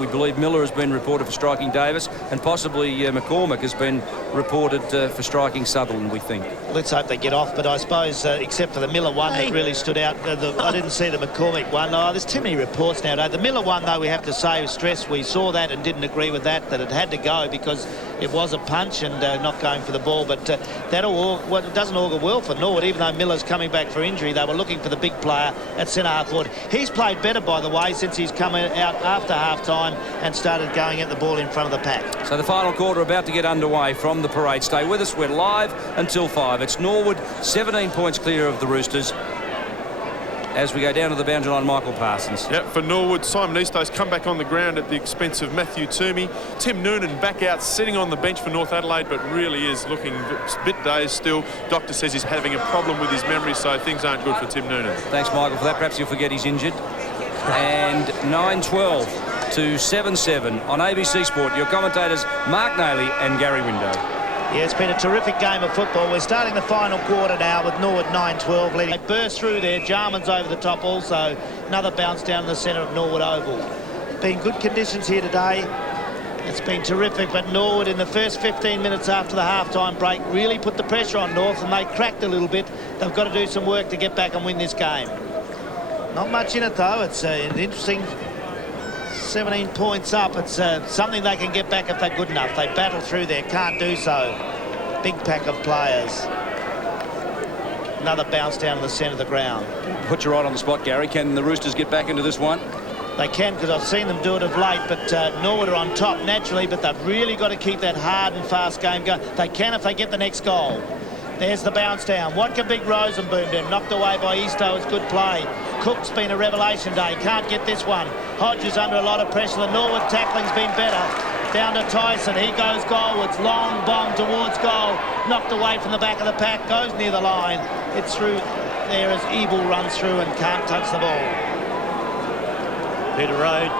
We believe Miller has been reported for striking Davis, and possibly McCormick has been reported for striking Sutherland, we think. Let's hope they get off, but I suppose except for the Miller one that really stood out, I didn't see the McCormick one. Oh, there's too many reports now. The Miller one, though, we have to say, stress, we saw that and didn't agree with that. bat that it had to go because it was a punch and not going for the ball. But it doesn't augur well for Norwood, even though Miller's coming back for injury. They were looking for the big player at centre half forward. He's played better, by the way, since he's come out after half-time and started going at the ball in front of the pack. So the final quarter about to get underway from the parade. Stay with us. We're live until 5. It's Norwood 17 points clear of the Roosters. As we go down to the boundary line, Michael Parsons. Yeah, for Norwood, Simon Easto's come back on the ground at the expense of Matthew Toomey. Tim Noonan back out, sitting on the bench for North Adelaide, but really is looking a bit dazed still. Doctor says he's having a problem with his memory, so things aren't good for Tim Noonan. Thanks, Michael, for that. Perhaps you'll forget he's injured. And 9-12 to 7-7 on ABC Sport. Your commentators, Mark Nayley and Gary Window. Yeah, it's been a terrific game of football. We're starting the final quarter now with Norwood 9-12 leading. They burst through there. Jarman's over the top also. Another bounce down the centre of Norwood Oval. Been good conditions here today. It's been terrific, but Norwood in the first 15 minutes after the half-time break really put the pressure on North, and they cracked a little bit. They've got to do some work to get back and win this game. Not much in it, though. It's an interesting 17 points up. It's something they can get back if they're good enough. They battle through there, can't do so. Big pack of players. Another bounce down to the centre of the ground. Put you right on the spot, Gary. Can the Roosters get back into this one? They can, because I've seen them do it of late, but Norwood are on top naturally, but they've really got to keep that hard and fast game going. They can if they get the next goal. There's the bounce down. What can Big Rosenboom do? Knocked away by Easto. It's good play. Cook's been a revelation day. Can't get this one. Hodges under a lot of pressure. The Norwood tackling's been better. Down to Tyson. He goes goalwards. Long bomb towards goal. Knocked away from the back of the pack. Goes near the line. It's through there as Ebel runs through and can't touch the ball. Peter Road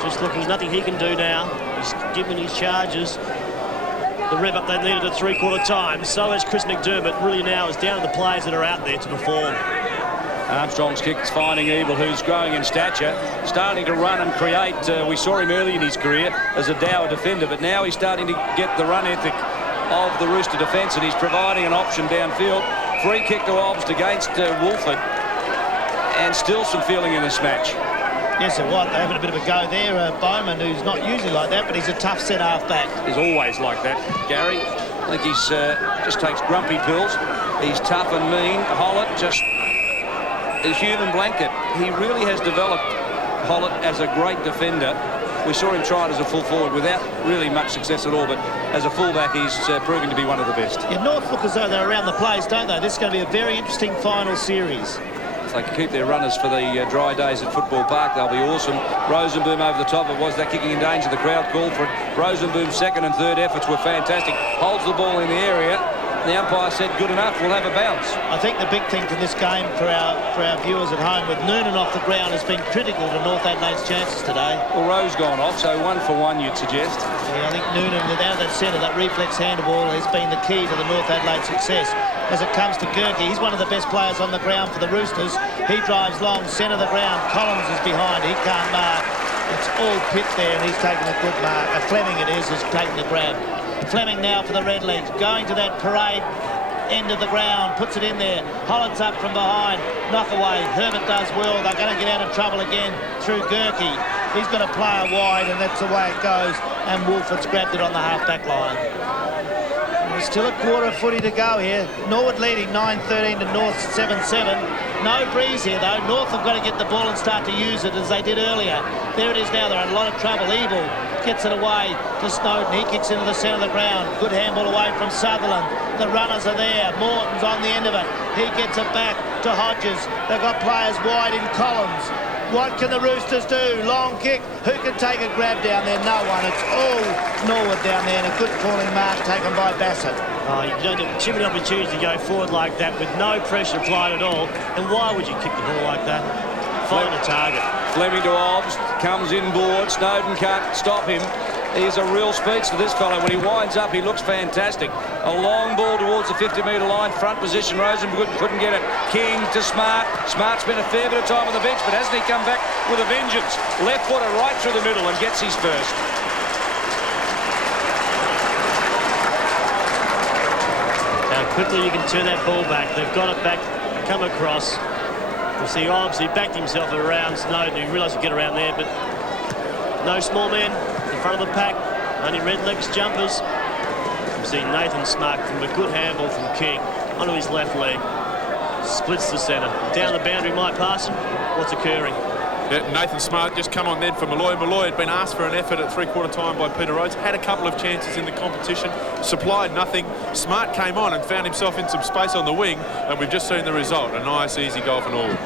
just looking. There's nothing he can do now. He's given his charges the rev up they needed at three-quarter time. So has Chris McDermott. Really now is down to the players that are out there to perform. Armstrong's kick is finding Ebel, who's growing in stature, starting to run and create. We saw him early in his career as a dour defender, but now he's starting to get the run ethic of the Rooster defence, and he's providing an option downfield. Free kick to Obst against Wolford, and still some feeling in this match. Yes, it was. They're having a bit of a go there. Bowman, who's not usually like that, but he's a tough set half-back. He's always like that, Gary. I think he's just takes grumpy pills. He's tough and mean. Hollett just a human blanket. He really has developed Hollett as a great defender. We saw him try it as a full forward without really much success at all, but as a fullback he's proving to be one of the best. Yeah, North look as though they're around the place, don't they? This is going to be a very interesting final series. If they can keep their runners for the dry days at Football Park, they'll be awesome. Rosenboom over the top. It was that kicking in danger. The crowd called for it. Rosenboom's second and third efforts were fantastic. Holds the ball in the area. The umpire said good enough, we'll have a bounce. I think the big thing for this game for our viewers at home with Noonan off the ground has been critical to North Adelaide's chances today. Well, Rowe's gone off, so 1 for 1 you'd suggest. Yeah, I think Noonan without that centre, that reflex handball has been the key to the North Adelaide success. As it comes to Gerke, he's one of the best players on the ground for the Roosters. He drives long, centre of the ground. Collins is behind, he can't mark. It's all Pitt there and he's taking a good mark. Fleming it is taking the grab. Fleming now for the Redlegs, going to that parade end of the ground, puts it in there. Holland's up from behind, knock away. Herbert does well. They're going to get out of trouble again through Gerke. He's got a player wide and that's the way it goes. And Wolford's grabbed it on the half-back line. There's still a quarter of footy to go here. Norwood leading 9-13 to North 7-7. No breeze here though. North have got to get the ball and start to use it as they did earlier. There it is now. They're in a lot of trouble. Ebel gets it away to Snowden. He kicks into the centre of the ground. Good handball away from Sutherland. The runners are there. Morton's on the end of it. He gets it back to Hodges. They've got players wide in Collins. What can the Roosters do? Long kick. Who can take a grab down there? No one. It's all Norwood down there, and a good falling mark taken by Bassett. Oh, you don't have too many opportunities to go forward like that with no pressure applied at all. And why would you kick the ball like that? Find a target. Fleming to Obst, comes inboard. Snowden can't stop him. He's a real speedster, this fellow. When he winds up, he looks fantastic. A long ball towards the 50-metre line, front position. Rosenboom couldn't get it. King to Smart. Smart's spent a fair bit of time on the bench, but hasn't he come back with a vengeance? Left footer right through the middle and gets his first. How quickly you can turn that ball back. They've got it back, come across. You see Hobbs, he backed himself around Snowden. He realised he'd get around there, but no small man. front of the pack. Only Redlegs jumpers. We've seen Nathan Smart from a good handball from King onto his left leg. Splits the centre. Down the boundary, Mike Parson. What's occurring? Yeah, Nathan Smart just come on then for Malloy. Malloy had been asked for an effort at three-quarter time by Peter Rhodes. Had a couple of chances in the competition, supplied nothing. Smart came on and found himself in some space on the wing, and we've just seen the result. A nice, easy goal for Norwood.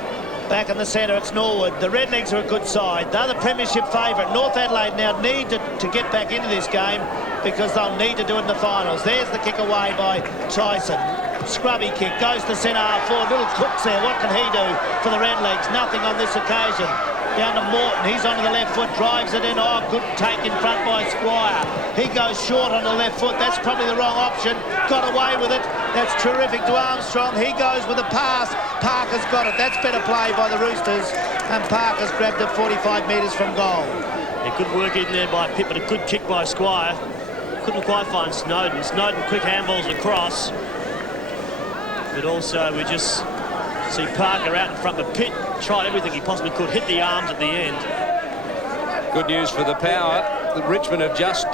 Back in the centre, it's Norwood. The Redlegs are a good side. They're the premiership favourite. North Adelaide now need to get back into this game because they'll need to do it in the finals. There's the kick away by Tyson. Scrubby kick, goes to centre half forward. Little Cooks there. What can he do for the Redlegs? Nothing on this occasion. Down to Morton, he's onto the left foot, drives it in. Oh, good take in front by Squire. He goes short on the left foot. That's probably the wrong option. Got away with it. That's terrific to Armstrong. He goes with a pass. Parker's got it. That's better play by the Roosters. And Parker's grabbed it 45 metres from goal. Yeah, good work in there by Pitt, but a good kick by Squire. Couldn't quite find Snowden. Snowden quick handballs across. But also we just see Parker out in front, but Pitt tried everything he possibly could, hit the arms at the end. Good news for the Power. The Richmond have just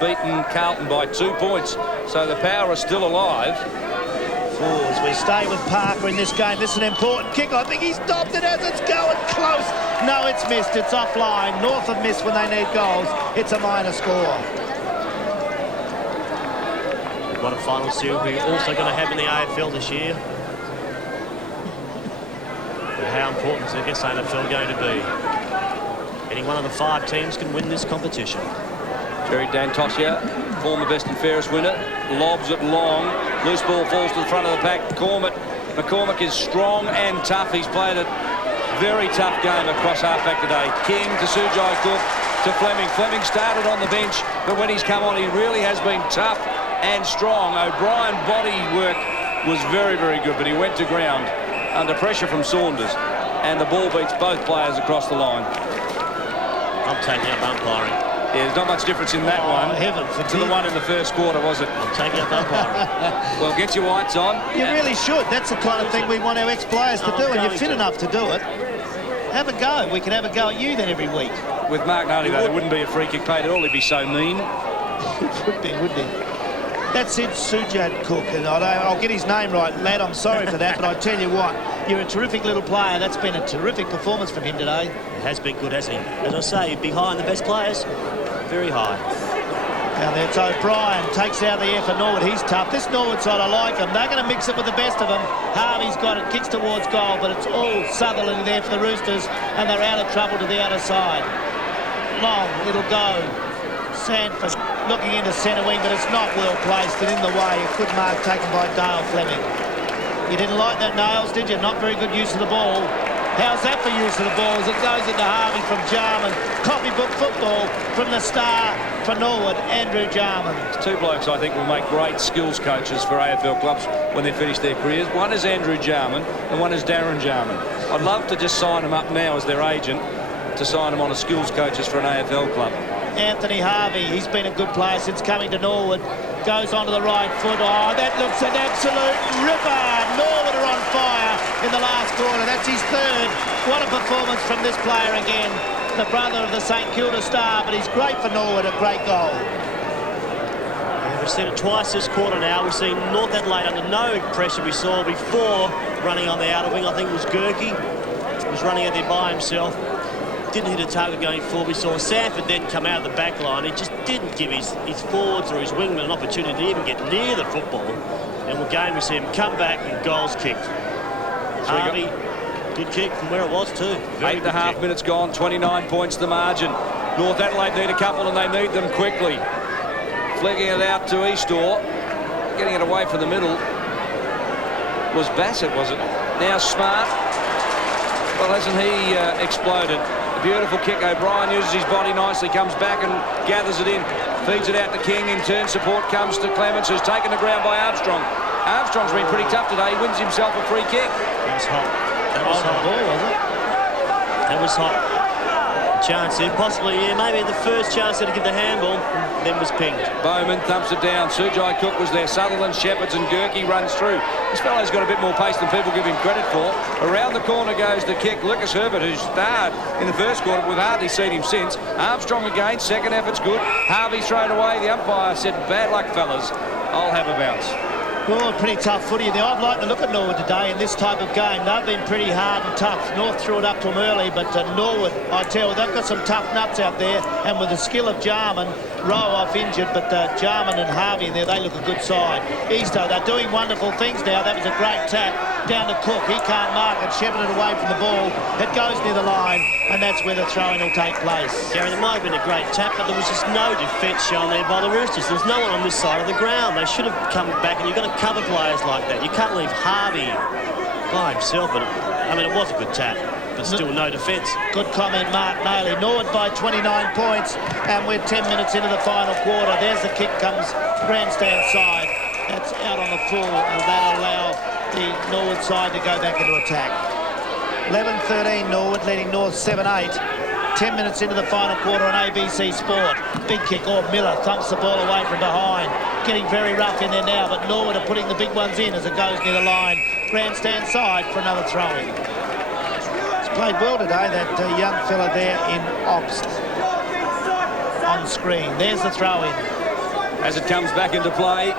beaten Carlton by 2 points, so the Power are still alive. As we stay with Parker in this game, this is an important kick. I think he stopped it as it's going close. No, it's missed. It's offline. North have missed when they need goals. It's a minor score. What a final series we're also going to have in the AFL this year. But how important is the SANFL going to be? Any one of the 5 teams can win this competition. Jerry Dantosia, former best and fairest winner, lobs it long. Loose ball falls to the front of the pack. McCormick is strong and tough. He's played a very tough game across half-back today. King to Sujai Cook to Fleming. Fleming started on the bench, but when he's come on, he really has been tough and strong. O'Brien body work was very, very good, but he went to ground under pressure from Saunders, and the ball beats both players across the line. I'm taking up umpiring. Yeah, there's not much difference in that one to the one in the first quarter, was it? I'm taking up umpiring. Well, get your whites on. You really should. That's the kind of thing we want our ex-players to do, and you're fit enough to do it. Have a go. We can have a go at you then every week. With Mark Nardi, though, there wouldn't be a free kick paid at all. He'd be so mean. It would be, wouldn't he? That's it, Sujat Cook, and I'll get his name right, lad. I'm sorry for that, but I tell you what, you're a terrific little player. That's been a terrific performance from him today. It has been good, hasn't he? As I say, behind the best players, very high. Now that's O'Brien, takes out the effort. Norwood, he's tough. This Norwood side, I like them. They're going to mix it with the best of them. Harvey's got it, kicks towards goal, but it's all Sutherland there for the Roosters, and they're out of trouble to the outer side. Long, it'll go. Sanford looking into centre wing, but it's not well placed and in the way. A good mark taken by Dale Fleming. You didn't like that, Nails, did you? Not very good use of the ball. How's that for use of the ball as it goes into Harvey from Jarman? Copybook football from the star for Norwood, Andrew Jarman. Two blokes I think will make great skills coaches for AFL clubs when they finish their careers. One is Andrew Jarman and one is Darren Jarman. I'd love to just sign them up now as their agent to sign them on as skills coaches for an AFL club. Anthony Harvey, he's been a good player since coming to Norwood. Goes onto the right foot. Oh, that looks an absolute ripper. Norwood are on fire in the last quarter. That's his third. What a performance from this player again. The brother of the St Kilda star, but he's great for Norwood, a great goal. We've seen it twice this quarter now. We've seen North Adelaide under no pressure we saw before running on the outer wing. I think it was Gerke. He was running out there by himself. Didn't hit a target going forward. We saw Sanford then come out of the back line. He just didn't give his forwards or his wingmen an opportunity to even get near the football. And again, we see him come back and goals kicked. Harvey, good kick from where it was too. 8.5 minutes gone, 29 points the margin. North Adelaide need a couple and they need them quickly. Flicking it out to Eastor. Getting it away from the middle was Bassett, was it? Now Smart. Well, hasn't he exploded? Beautiful kick. O'Brien uses his body nicely, comes back and gathers it in, feeds it out to King. In turn, support comes to Clements, who's taken the ground by Armstrong. Armstrong's been pretty tough today. He wins himself a free kick. That was hot. That was hot. Ball, was it? That was hot. chance here, possibly, yeah, maybe the first chance to give the handball, and then was pinged. Bowman thumps it down. Sujai Cook was there. Sutherland, Shepherds and Gerke runs through. This fellow's got a bit more pace than people give him credit for. Around the corner goes the kick. Lucas Herbert, who starred in the first quarter, we've hardly seen him since. Armstrong again. Second effort's good. Harvey thrown away. The umpire said, bad luck, fellas. I'll have a bounce. Well, pretty tough footy there. I've liked the look at Norwood today in this type of game. They've been pretty hard and tough. North threw it up to them early, but Norwood, I tell you, they've got some tough nuts out there. And with the skill of Jarman, Rowe off injured, but Jarman and Harvey in there, they look a good side. Easto, they're doing wonderful things now. That was a great tap down to Cook. He can't mark it. Shepherd it away from the ball. It goes near the line, and that's where the throw-in will take place. Gary, there might have been a great tap, but there was just no defence shown there by the Roosters. There's no one on this side of the ground. They should have come back, and you've got to cover players like that. You can't leave Harvey by himself, but I mean, it was a good tap, but still no defence. Good comment, Mark Nayley. Norwood by 29 points, and we're 10 minutes into the final quarter. There's the kick, comes grandstand side. That's out on the full, and that'll allow the Norwood side to go back into attack. 11-13 Norwood, leading North 7-8. 10 minutes into the final quarter on ABC Sport. Big kick, Miller thumps the ball away from behind. Getting very rough in there now, but Norwood are putting the big ones in as it goes near the line. Grandstand side for another throw-in. He's played well today, that young fella there in Obst. On screen, there's the throw-in. As it comes back into play,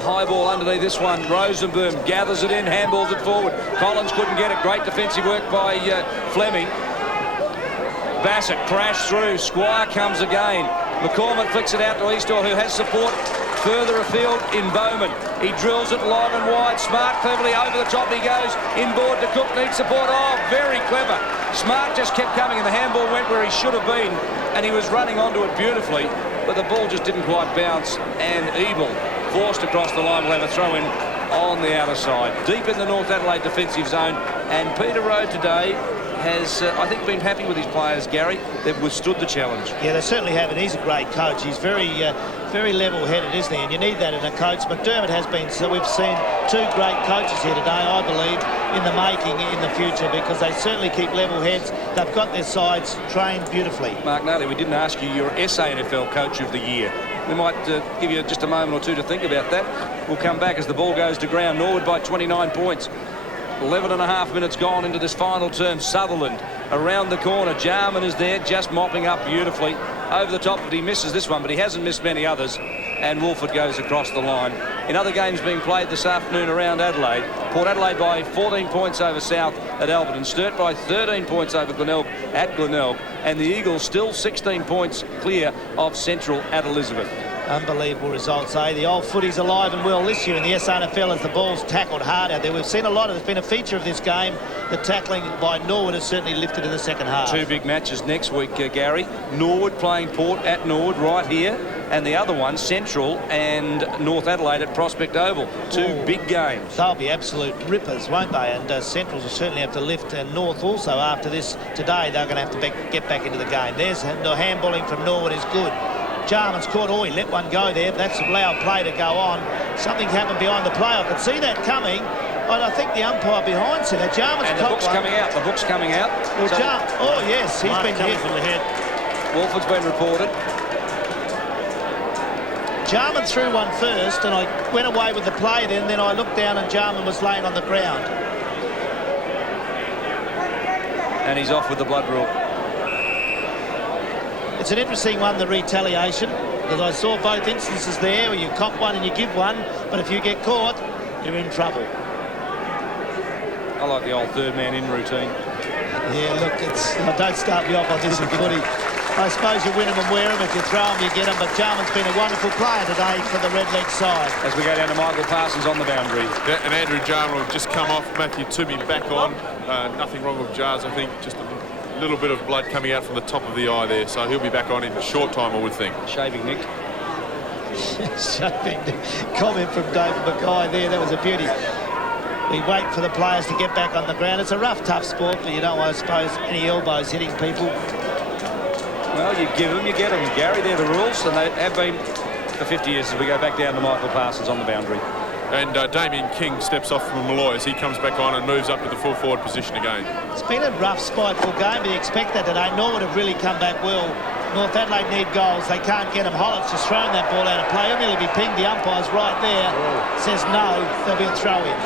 high ball underneath this one. Rosenboom gathers it in, handballs it forward. Collins couldn't get it. Great defensive work by Fleming. Bassett crashed through. Squire comes again. McCormick flicks it out to Eastor, who has support further afield in Bowman. He drills it long and wide. Smart cleverly over the top he goes. Inboard to Cook, needs support. Oh, very clever. Smart just kept coming, and the handball went where he should have been, and he was running onto it beautifully, but the ball just didn't quite bounce, and Ebel forced across the line will have a throw-in on the outer side. Deep in the North Adelaide defensive zone, and Peter Rowe today has, I think, been happy with his players, Gary. They've withstood the challenge. Yeah, they certainly have, and he's a great coach. He's very level-headed, isn't he? And you need that in a coach. McDermott has been, so we've seen two great coaches here today, I believe, in the making in the future, because they certainly keep level heads. They've got their sides trained beautifully. Mark Nayley, we didn't ask you your SANFL Coach of the Year. We might give you just a moment or two to think about that. We'll come back as the ball goes to ground. Norwood by 29 points. 11.5 minutes gone into this final term. Sutherland around the corner. Jarman is there, just mopping up beautifully. Over the top, but he misses this one, but he hasn't missed many others. And Wolford goes across the line. In other games being played this afternoon around Adelaide, Port Adelaide by 14 points over South at Alberton. Sturt by 13 points over Glenelg at Glenelg. And the Eagles still 16 points clear of Central at Elizabeth. Unbelievable results, eh? The old footy's alive and well this year in the SANFL as the ball's tackled hard out there. We've seen a lot of, it's been a feature of this game. The tackling by Norwood has certainly lifted in the second half. Two big matches next week, Gary. Norwood playing Port at Norwood right here, and the other one, Central and North Adelaide at Prospect Oval. Two big games. They'll be absolute rippers, won't they? And Central will certainly have to lift, and North also after this today, they're going to have to get back into the game. There's the handballing from Norwood is good. Jarman's caught, he let one go there. That's allowed play to go on. Something happened behind the play. I could see that coming. But I think the umpire behind said that Jarman's and the book's coming out. The book's coming out. Well, so yes, he's been hit from the head. Wolford's been reported. Jarman threw one first, and I went away with the play then I looked down and Jarman was laying on the ground. And he's off with the blood rule. It's an interesting one, the retaliation, because I saw both instances there where you cop one and you give one, but if you get caught, you're in trouble. I like the old third man in routine. Yeah, look, don't start me off on this in footy. I suppose you win them and wear them. If you throw them, you get them. But Jarman's been a wonderful player today for the red leg side. As we go down to Michael Parsons on the boundary. Yeah, and Andrew Jarman will just come off. Matthew Toomey back on. Nothing wrong with Jars, I think. Just a little bit of blood coming out from the top of the eye there. So he'll be back on in a short time, I would think. Shaving Nick. Shaving Nick. Comment from David Mackay there. That was a beauty. We wait for the players to get back on the ground. It's a rough, tough sport, but you don't want, I suppose, any elbows hitting people. Well, you give them, you get them, Gary. They're the rules, and they have been for 50 years as we go back down to Michael Parsons on the boundary. And Damien King steps off from Malloy as he comes back on and moves up to the full forward position again. It's been a rough, spiteful game, but you expect that today. Norwood have really come back well. North Adelaide need goals. They can't get them. Holland's just thrown that ball out of play. He'll nearly be pinged. The umpire's right there. Says no. There'll be a throw-in.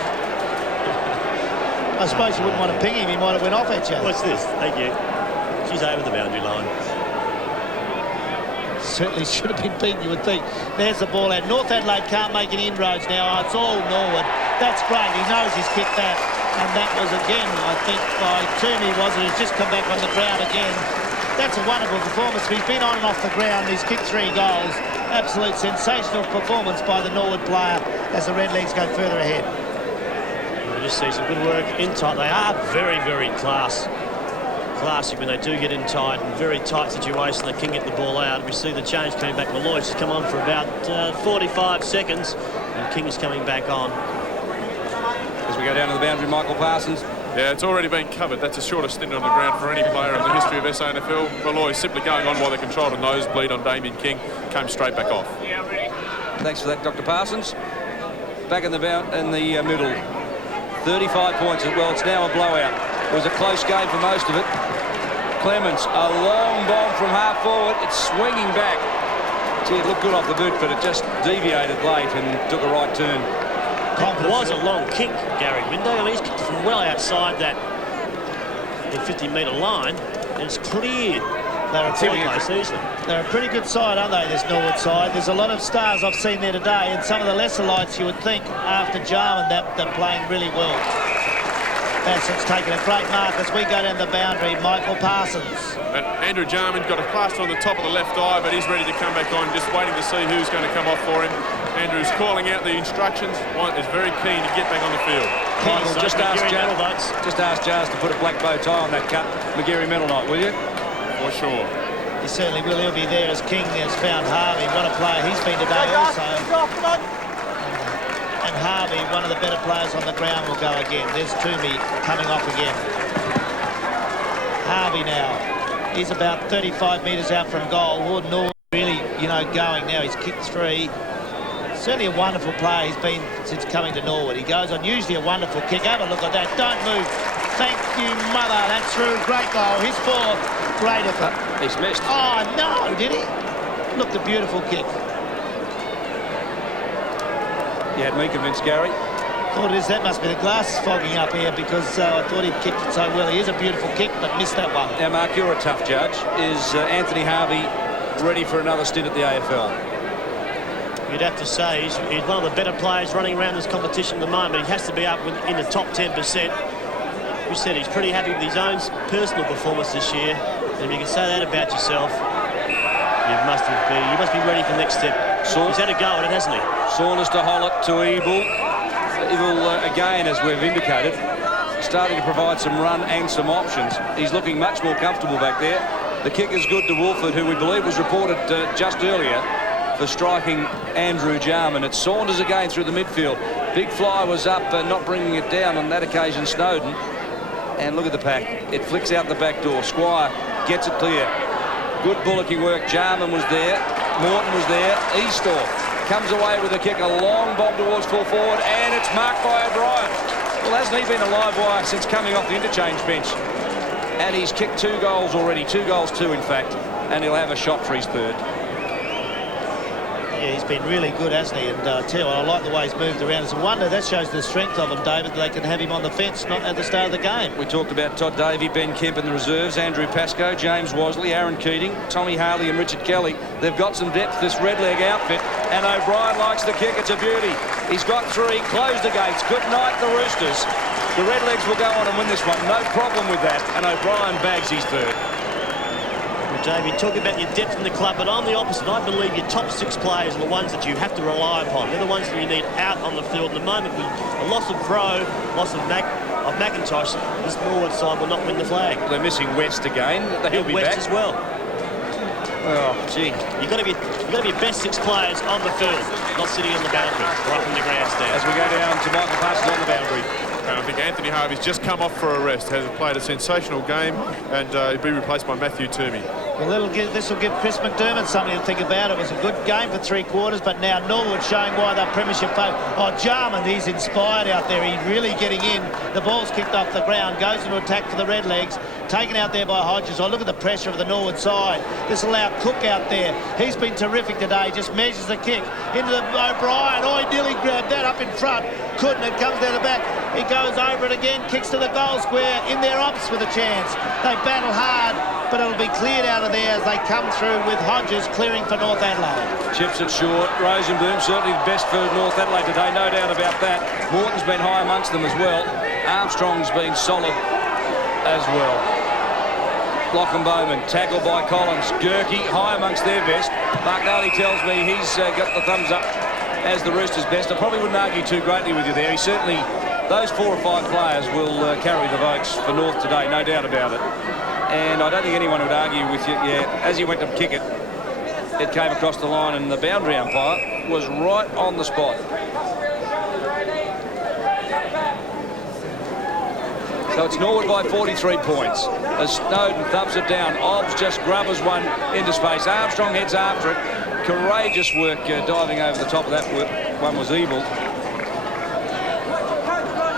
I suppose you wouldn't want to ping him. He might have went off at you. What's this? Thank you. She's over the boundary line. Certainly should have been beaten, you would think. There's the ball out. North Adelaide can't make any inroads now. Oh, it's all Norwood. That's great. He knows he's kicked that. And that was again, I think, by Toomey, was it? He's just come back on the ground again. That's a wonderful performance. He's been on and off the ground. He's kicked 3 goals. Absolute sensational performance by the Norwood player as the Redlegs go further ahead. We just see some good work in tight. They are very, very classy when they do get in tight, and very tight situation. They can get the ball out. We see the change coming back. Malloy's just come on for about 45 seconds, and King is coming back on. As we go down to the boundary, Michael Parsons. Yeah, it's already been covered. That's the shortest stint on the ground for any player in the history of SANFL. Malloy simply going on while they controlled a nosebleed on Damien King. Came straight back off. Thanks for that, Dr. Parsons. Back in the middle. 35 points. Well, it's now a blowout. It was a close game for most of it. Clements, a long bomb from half forward. It's swinging back. Gee, it looked good off the boot, but it just deviated late and took a right turn. It was a long kick, Gary Window. I mean, he's kicked from well outside that 50-metre line, and it's cleared. They're a pretty good side, aren't they, this Norwood side? There's a lot of stars I've seen there today, and some of the lesser lights you would think after Jarman that they're playing really well. Basson's taking a great mark as we go down the boundary. Michael Parsons. And Andrew Jarman got a plaster on the top of the left eye, but he's ready to come back on, just waiting to see who's going to come off for him. Andrew's calling out the instructions. Is very keen to get back on the field. Michael, just ask Jars to put a black bow tie on that cut. McGarry Medal Night, will you? For sure. He certainly will. He'll be there as King has found Harvey. What a player he's been today also. And Harvey, one of the better players on the ground, will go again. There's Toomey coming off again. Harvey now. He's about 35 metres out from goal. Wood Norwood really, going now. He's kicked 3. Certainly a wonderful player he's been since coming to Norwood. He goes on usually a wonderful kick. Have a look at that. Don't move. Thank you, mother. That's through. Great goal. His 4th. Great effort. He's missed. Oh, no, did he? Looked a beautiful kick. You had me convinced, Gary. Thought it is. That must be the glasses fogging up here, because I thought he'd kicked it so well. He is a beautiful kick, but missed that one. Now, Mark, you're a tough judge. Is Anthony Harvey ready for another stint at the AFL? You'd have to say he's one of the better players running around this competition at the moment. He has to be up in the top 10%. We said he's pretty happy with his own personal performance this year. And if you can say that about yourself, you must be ready for the next step. He's had a go at it, hasn't he? Saunders to Hollett to Ebel. Ebel, again, as we've indicated, starting to provide some run and some options. He's looking much more comfortable back there. The kick is good to Wolford, who we believe was reported just earlier for striking Andrew Jarman. It's Saunders again through the midfield. Big Fly was up, not bringing it down on that occasion, Snowden. And look at the pack. It flicks out the back door. Squire gets it clear. Good bullocking work. Jarman was there. Morton was there. Eastor comes away with a kick. A long bomb towards full forward. And it's marked by O'Brien. Well, hasn't he been a live wire since coming off the interchange bench? And he's kicked 2 goals already. 2 goals, 2 in fact. And he'll have a shot for his 3rd. Yeah, he's been really good, hasn't he? And tell you what, I like the way he's moved around. It's a wonder. That shows the strength of him, David, that they can have him on the fence, not at the start of the game. We talked about Todd Davey, Ben Kemp in the reserves, Andrew Pascoe, James Wasley, Aaron Keating, Tommy Harley and Richard Kelly. They've got some depth, this red leg outfit, and O'Brien likes the kick. It's a beauty. He's got 3, closed the gates. Good night, the Roosters. The Redlegs will go on and win this one. No problem with that. And O'Brien bags his 3rd. Dave, you talk about your depth in the club, but I'm the opposite. I believe your top 6 players are the ones that you have to rely upon. They're the ones that you need out on the field. At the moment, with a loss of Pro, loss of McIntosh, this Norwood side will not win the flag. They're missing West again. He'll be West back as well. Oh, gee. You've got to be your best 6 players on the field, not sitting on the boundary, right from the grandstand. As we go down to Michael Parsons on the boundary. And I think Anthony Harvey's just come off for a rest, has played a sensational game, and he'll be replaced by Matthew Toomey. Well, this will give Chris McDermott something to think about. It was a good game for 3 quarters, but now Norwood showing why they're premiership folk. Oh, Jarman, he's inspired out there. He's really getting in. The ball's kicked off the ground, goes into attack for the Redlegs, taken out there by Hodges. Oh, look at the pressure of the Norwood side. This allowed Cook out there. He's been terrific today. Just measures the kick into the O'Brien. Oh, he nearly grabbed that up in front. Couldn't. It comes down the back. He goes over it again, kicks to the goal square. In their ops with a chance. They battle hard, but it'll be cleared out of there as they come through with Hodges clearing for North Adelaide. Chips it short. Rosenboom certainly the best for North Adelaide today, no doubt about that. Morton's been high amongst them as well. Armstrong's been solid as well. Lachlan Bowman, tackled by Collins. Gerke, high amongst their best. Mark Daly tells me he's got the thumbs up as the Roosters' best. I probably wouldn't argue too greatly with you there. He certainly, those 4 or 5 players will carry the votes for North today, no doubt about it. And I don't think anyone would argue with you. Yeah, as he went to kick it, it came across the line and the boundary umpire was right on the spot. So it's Norwood by 43 points. As Snowden thumps it down, Obbs just grubbers one into space. Armstrong heads after it. Courageous work diving over the top of that one was evil.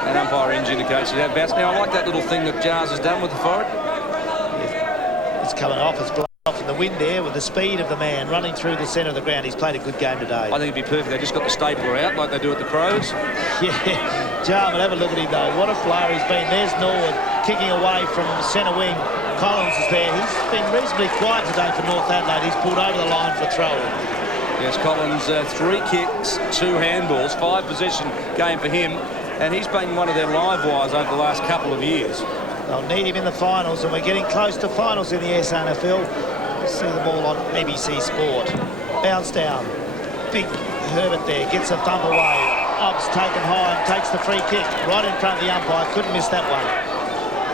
And umpire Inge indicates he had bounce. Now I like that little thing that Jars has done with the forehead. It's coming off. It's blown off in the wind there with the speed of the man running through the centre of the ground. He's played a good game today. I think it'd be perfect. They just got the stapler out like they do at the Crows. Yeah, Jarman, have a look at him though. What a player he's been. There's Norwood kicking away from centre wing. Collins is there. He's been reasonably quiet today for North Adelaide. He's pulled over the line for throw-in. Yes, Collins, 3 kicks, 2 handballs, 5 possession game for him. And he's been one of their live wires over the last couple of years. They'll need him in the finals, and we're getting close to finals in the SANFL. We'll see them all on ABC Sport. Bounce down. Big Herbert there, gets a thump away. Obbs taken high and takes the free kick right in front of the umpire. Couldn't miss that one.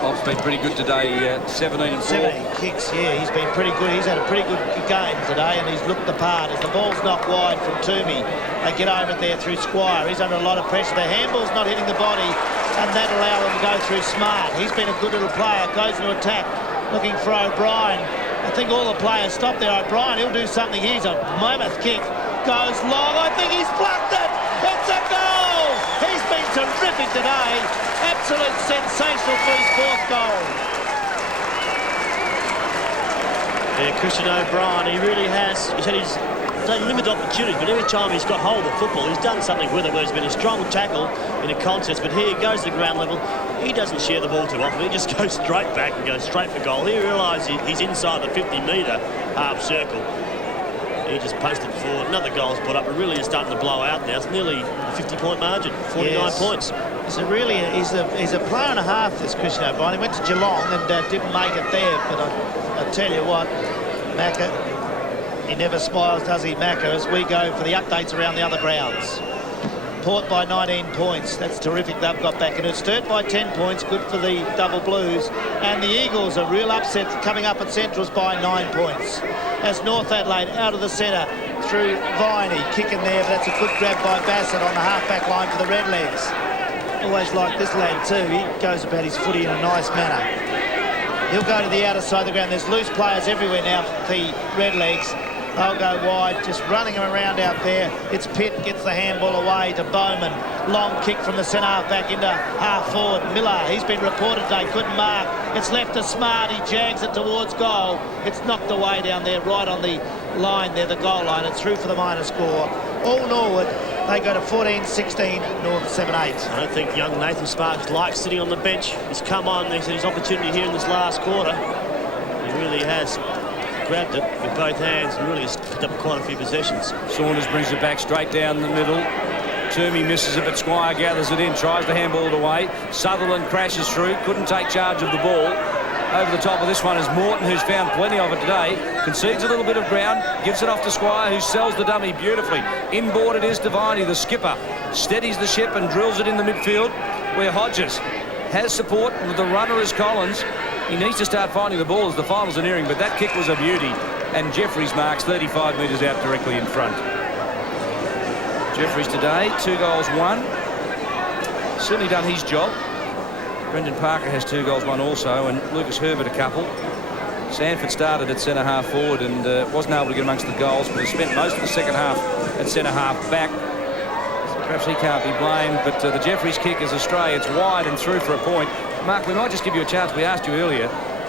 Obbs been pretty good today, 17 and 4. 17 kicks, yeah, he's been pretty good. He's had a pretty good game today, and he's looked the part. As the ball's knocked wide from Toomey, they get over it there through Squire. He's under a lot of pressure. The handball's not hitting the body, and that allows him to go through Smart. He's been a good little player, goes into attack, looking for O'Brien. I think all the players stop there. O'Brien, he'll do something. He's a mammoth kick. Goes long. I think he's plucked it. It's a goal. He's been terrific today. Absolute sensational for his 4th goal. Yeah, Christian O'Brien, he really has. He's had his limited opportunities, but every time he's got hold of the football, he's done something with it, where he's been a strong tackle in a contest. But here he goes to the ground level. He doesn't share the ball too often. He just goes straight back and goes straight for goal. He realises he's inside the 50-metre half circle. He just posted forward. Another goal's put up. It really is starting to blow out now. It's nearly a 50-point margin, 49 points. He's a player and a half, this Christian O'Brien. He went to Geelong and didn't make it there. But I tell you what, Macca, he never smiles, does he, Macca, as we go for the updates around the other grounds. Port by 19 points. That's terrific. They've got back in it. Sturt by 10 points. Good for the Double Blues. And the Eagles, a real upset coming up at Centrals by 9 points. As North Adelaide out of the centre through Viney. Kicking there, but that's a good grab by Bassett on the half-back line for the Redlegs. Always like this lad too. He goes about his footy in a nice manner. He'll go to the outer side of the ground. There's loose players everywhere now for the Redlegs. They'll go wide, just running them around out there. It's Pitt, gets the handball away to Bowman. Long kick from the centre half back into half forward. Miller, he's been reported they couldn't mark. It's left to Smart, he jags it towards goal. It's knocked away down there, right on the line there, the goal line. It's through for the minor score. All Norwood, they go to 14-16, North 7-8. I don't think young Nathan Sparks likes sitting on the bench. He's come on, he's had his opportunity here in this last quarter. He really has grabbed it with both hands and really has picked up quite a few possessions. Saunders brings it back straight down the middle. Toomey misses it, but Squire gathers it in, tries to handball it away. Sutherland crashes through, couldn't take charge of the ball. Over the top of this one is Morton, who's found plenty of it today. Concedes a little bit of ground, gives it off to Squire, who sells the dummy beautifully. Inboard it is to Viney, the skipper. Steadies the ship and drills it in the midfield, where Hodges has support. The runner is Collins. He needs to start finding the ball as the finals are nearing, but that kick was a beauty. And Jeffries marks 35 metres out directly in front. Jeffries today, 2 goals, 1. Certainly done his job. Brendan Parker has 2 goals, 1 also, and Lucas Herbert a couple. Sanford started at centre-half forward and wasn't able to get amongst the goals, but has spent most of the second half at centre-half back. So perhaps he can't be blamed, but the Jeffries kick is astray. It's wide and through for a point. Mark, we might just give you a chance. We asked you earlier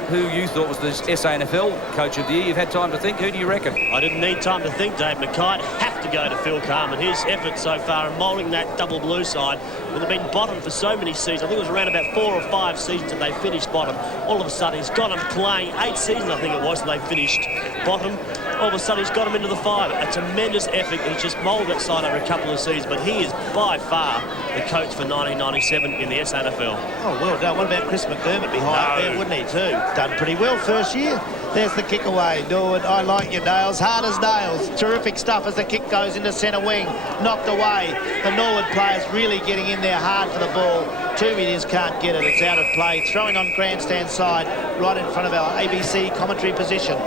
who you thought was the SANFL Coach of the Year. You've had time to think. Who do you reckon? I didn't need time to think, Dave Mackay. Have to go to Phil Carman. His effort so far in moulding that double blue side, when they've been bottom for so many seasons. I think it was around about 4 or 5 seasons that they finished bottom. All of a sudden, he's got them playing 8 seasons, I think it was, and they finished bottom. All of a sudden, he's got them into the 5. A tremendous effort. He's just moulded that side over a couple of seasons, but he is by far the coach for 1997 in the SANFL. Oh, well done. What about Chris McDermott behind there, wouldn't he, too? Done pretty well first year. There's the kick away. Norwood, I like your nails. Hard as nails. Terrific stuff as the kick goes into centre wing. Knocked away. The Norwood players really getting in there hard for the ball. 2 metres can't get it. It's out of play. Throwing on grandstand side right in front of our ABC commentary position.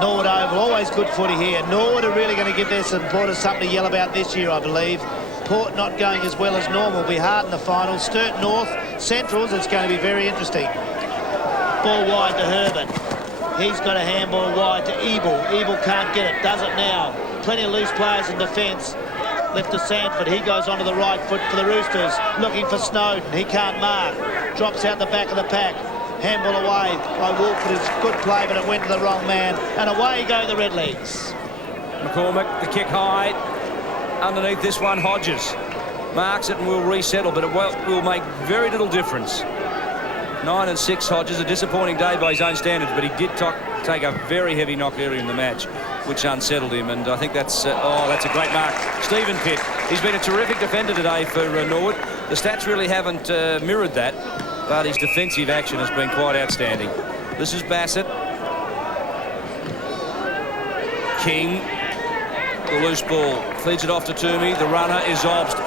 Norwood Oval, always good footy here. Norwood are really going to give their supporters something to yell about this year, I believe. Port not going as well as normal. Be hard in the final. Sturt North, Centrals, it's going to be very interesting. Ball wide to Herbert. He's got a handball wide to Ebel. Ebel can't get it. Does it now. Plenty of loose players in defence. Left to Sanford. He goes onto the right foot for the Roosters. Looking for Snowden. He can't mark. Drops out the back of the pack. Handball away by Wolford. It's good play, but it went to the wrong man. And away go the Redlegs. McCormick, the kick high. Underneath this one, Hodges marks it and will resettle, but it will make very little difference. 9 and 6, Hodges. A disappointing day by his own standards, but he did take a very heavy knock earlier in the match, which unsettled him, and I think that's a great mark. Stephen Pitt, he's been a terrific defender today for Norwood. The stats really haven't mirrored that, but his defensive action has been quite outstanding. This is Bassett. King, the loose ball, feeds it off to Toomey. The runner is Obst.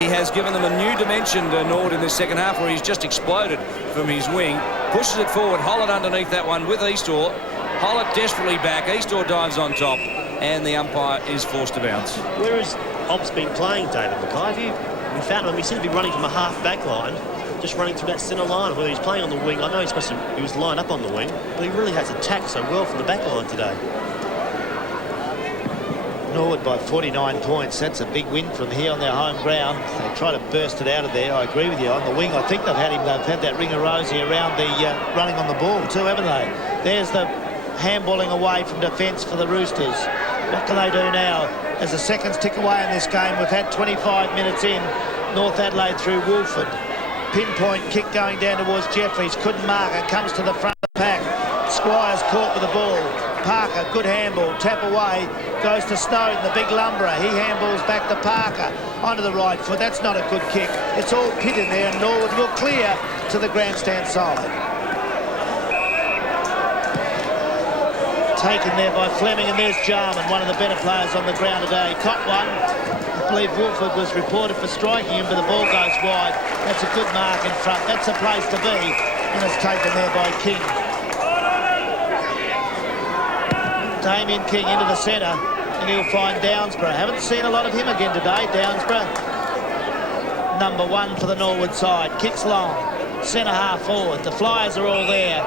He has given them a new dimension to Norwood in this second half, where he's just exploded from his wing. Pushes it forward. Hollett underneath that one with Eastor. Hollett desperately back. Eastor dives on top, and the umpire is forced to bounce. Where has Obst been playing, David Mackay? We found him. He seemed to be running from a half-back line, just running through that centre line. Whether he's playing on the wing, I know he was lined up on the wing, but he really has attacked so well from the back line today. Norwood by 49 points. That's a big win from here on their home ground. They try to burst it out of there. I agree with you. On the wing, I think they've had that ring of Rosie around the running on the ball too, haven't they? There's the handballing away from defence for the Roosters. What can they do now? As the seconds tick away in this game, we've had 25 minutes in. North Adelaide through Wolford. Pinpoint kick going down towards Jeffries. Couldn't mark it. Comes to the front of the pack. Squires caught with the ball. Parker, good handball, tap away, goes to Snowden, the big lumberer. He handballs back to Parker, onto the right foot. That's not a good kick. It's all pit in there, and Norwood will clear to the grandstand side. Taken there by Fleming, and there's Jarman, one of the better players on the ground today. Caught one. I believe Wolford was reported for striking him, but the ball goes wide. That's a good mark in front. That's a place to be, and it's taken there by King. Damien King into the centre, and he'll find Downsborough. Haven't seen a lot of him again today, Downsborough. Number 1 for the Norwood side. Kicks long, centre half forward. The Flyers are all there.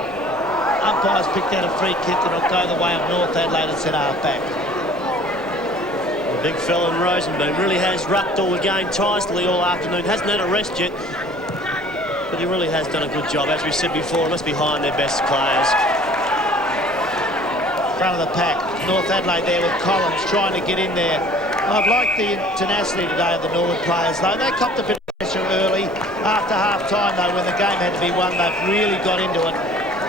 Umpires picked out a free kick, and it'll go the way of North Adelaide and centre half back. The big fella in Rosenberg really has rucked all the game tirelessly all afternoon. Hasn't had a rest yet, but he really has done a good job. As we said before, must be behind their best players. Front of the pack, North Adelaide there with Collins trying to get in there. I've liked the tenacity today of the Norwood players, though. They copped a bit of pressure early. After half-time, though, when the game had to be won, they've really got into it.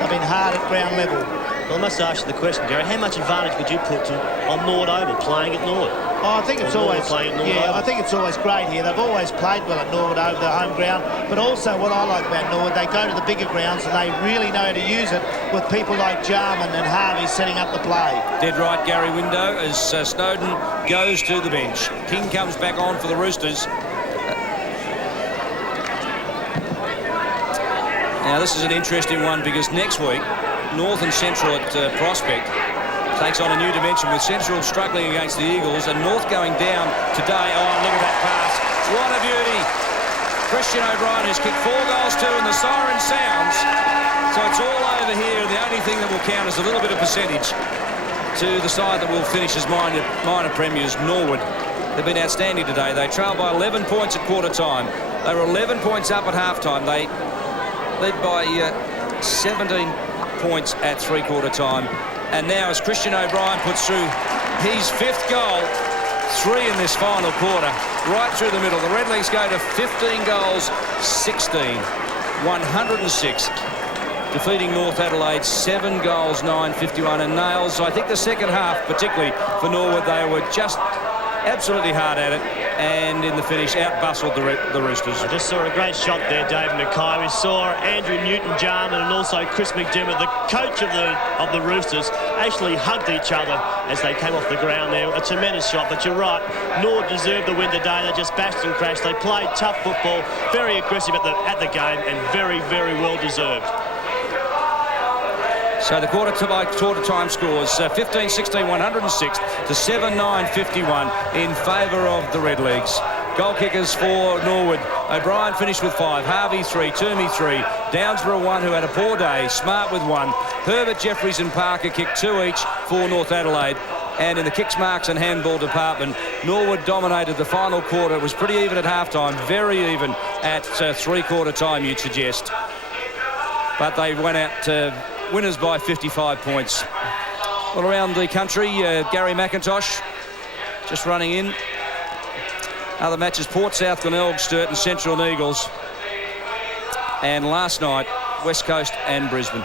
They've been hard at ground level. Well, I must ask you the question, Gary. How much advantage would you put on Norwood Oval playing at Norwood? Oh, I think it's always I think it's always great here. They've always played well at Norwood over their home ground. But also what I like about Norwood, they go to the bigger grounds and they really know how to use it with people like Jarman and Harvey setting up the play. Dead right, Gary Window, as Snowden goes to the bench. King comes back on for the Roosters. Now this is an interesting one because next week North and Central at Prospect takes on a new dimension, with Central struggling against the Eagles and North going down today. Oh, look at that pass. What a beauty. Christian O'Brien, who's kicked 4 goals too, and the siren sounds. So it's all over here. The only thing that will count is a little bit of percentage to the side that will finish as minor premiers, Norwood. They've been outstanding today. They trailed by 11 points at quarter time. They were 11 points up at half time. They led by 17 points at three-quarter time. And now as Christian O'Brien puts through his 5th goal, 3 in this final quarter, right through the middle. The Redlegs go to 15 goals, 16, 106. Defeating North Adelaide 7 goals, 9-51, and nails. I think the second half, particularly for Norwood, they were just absolutely hard at it, and in the finish out-bustled the Roosters. I just saw a great shot there, David Mackay. We saw Andrew Newton-Jarman and also Chris McDermott, the coach of the Roosters, actually hugged each other as they came off the ground there. A tremendous shot, but you're right, Norwood deserved the win today. They just bashed and crashed. They played tough football, very aggressive at the game, and very, very well deserved. So the quarter time scores 15-16, 106 to 7-9, 51 in favour of the Redlegs. Goal kickers for Norwood. O'Brien finished with 5, Harvey 3, Toomey 3, Downsborough 1, who had a poor day, Smart with 1, Herbert, Jeffries and Parker kicked 2 each for North Adelaide. And in the kicks, marks and handball department, Norwood dominated the final quarter. It was pretty even at half-time, very even at three-quarter time, you'd suggest. But they went out winners by 55 points. All around the country, Gary McIntosh just running in. Other matches, Port South, Glenelg, Sturton, Central and Eagles. And last night, West Coast and Brisbane.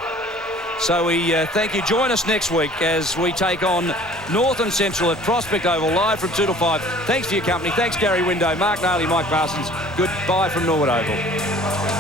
So we thank you. Join us next week as we take on North and Central at Prospect Oval, live from 2 to 5. Thanks for your company. Thanks, Gary Window, Mark Naley, Mike Parsons. Goodbye from Norwood Oval.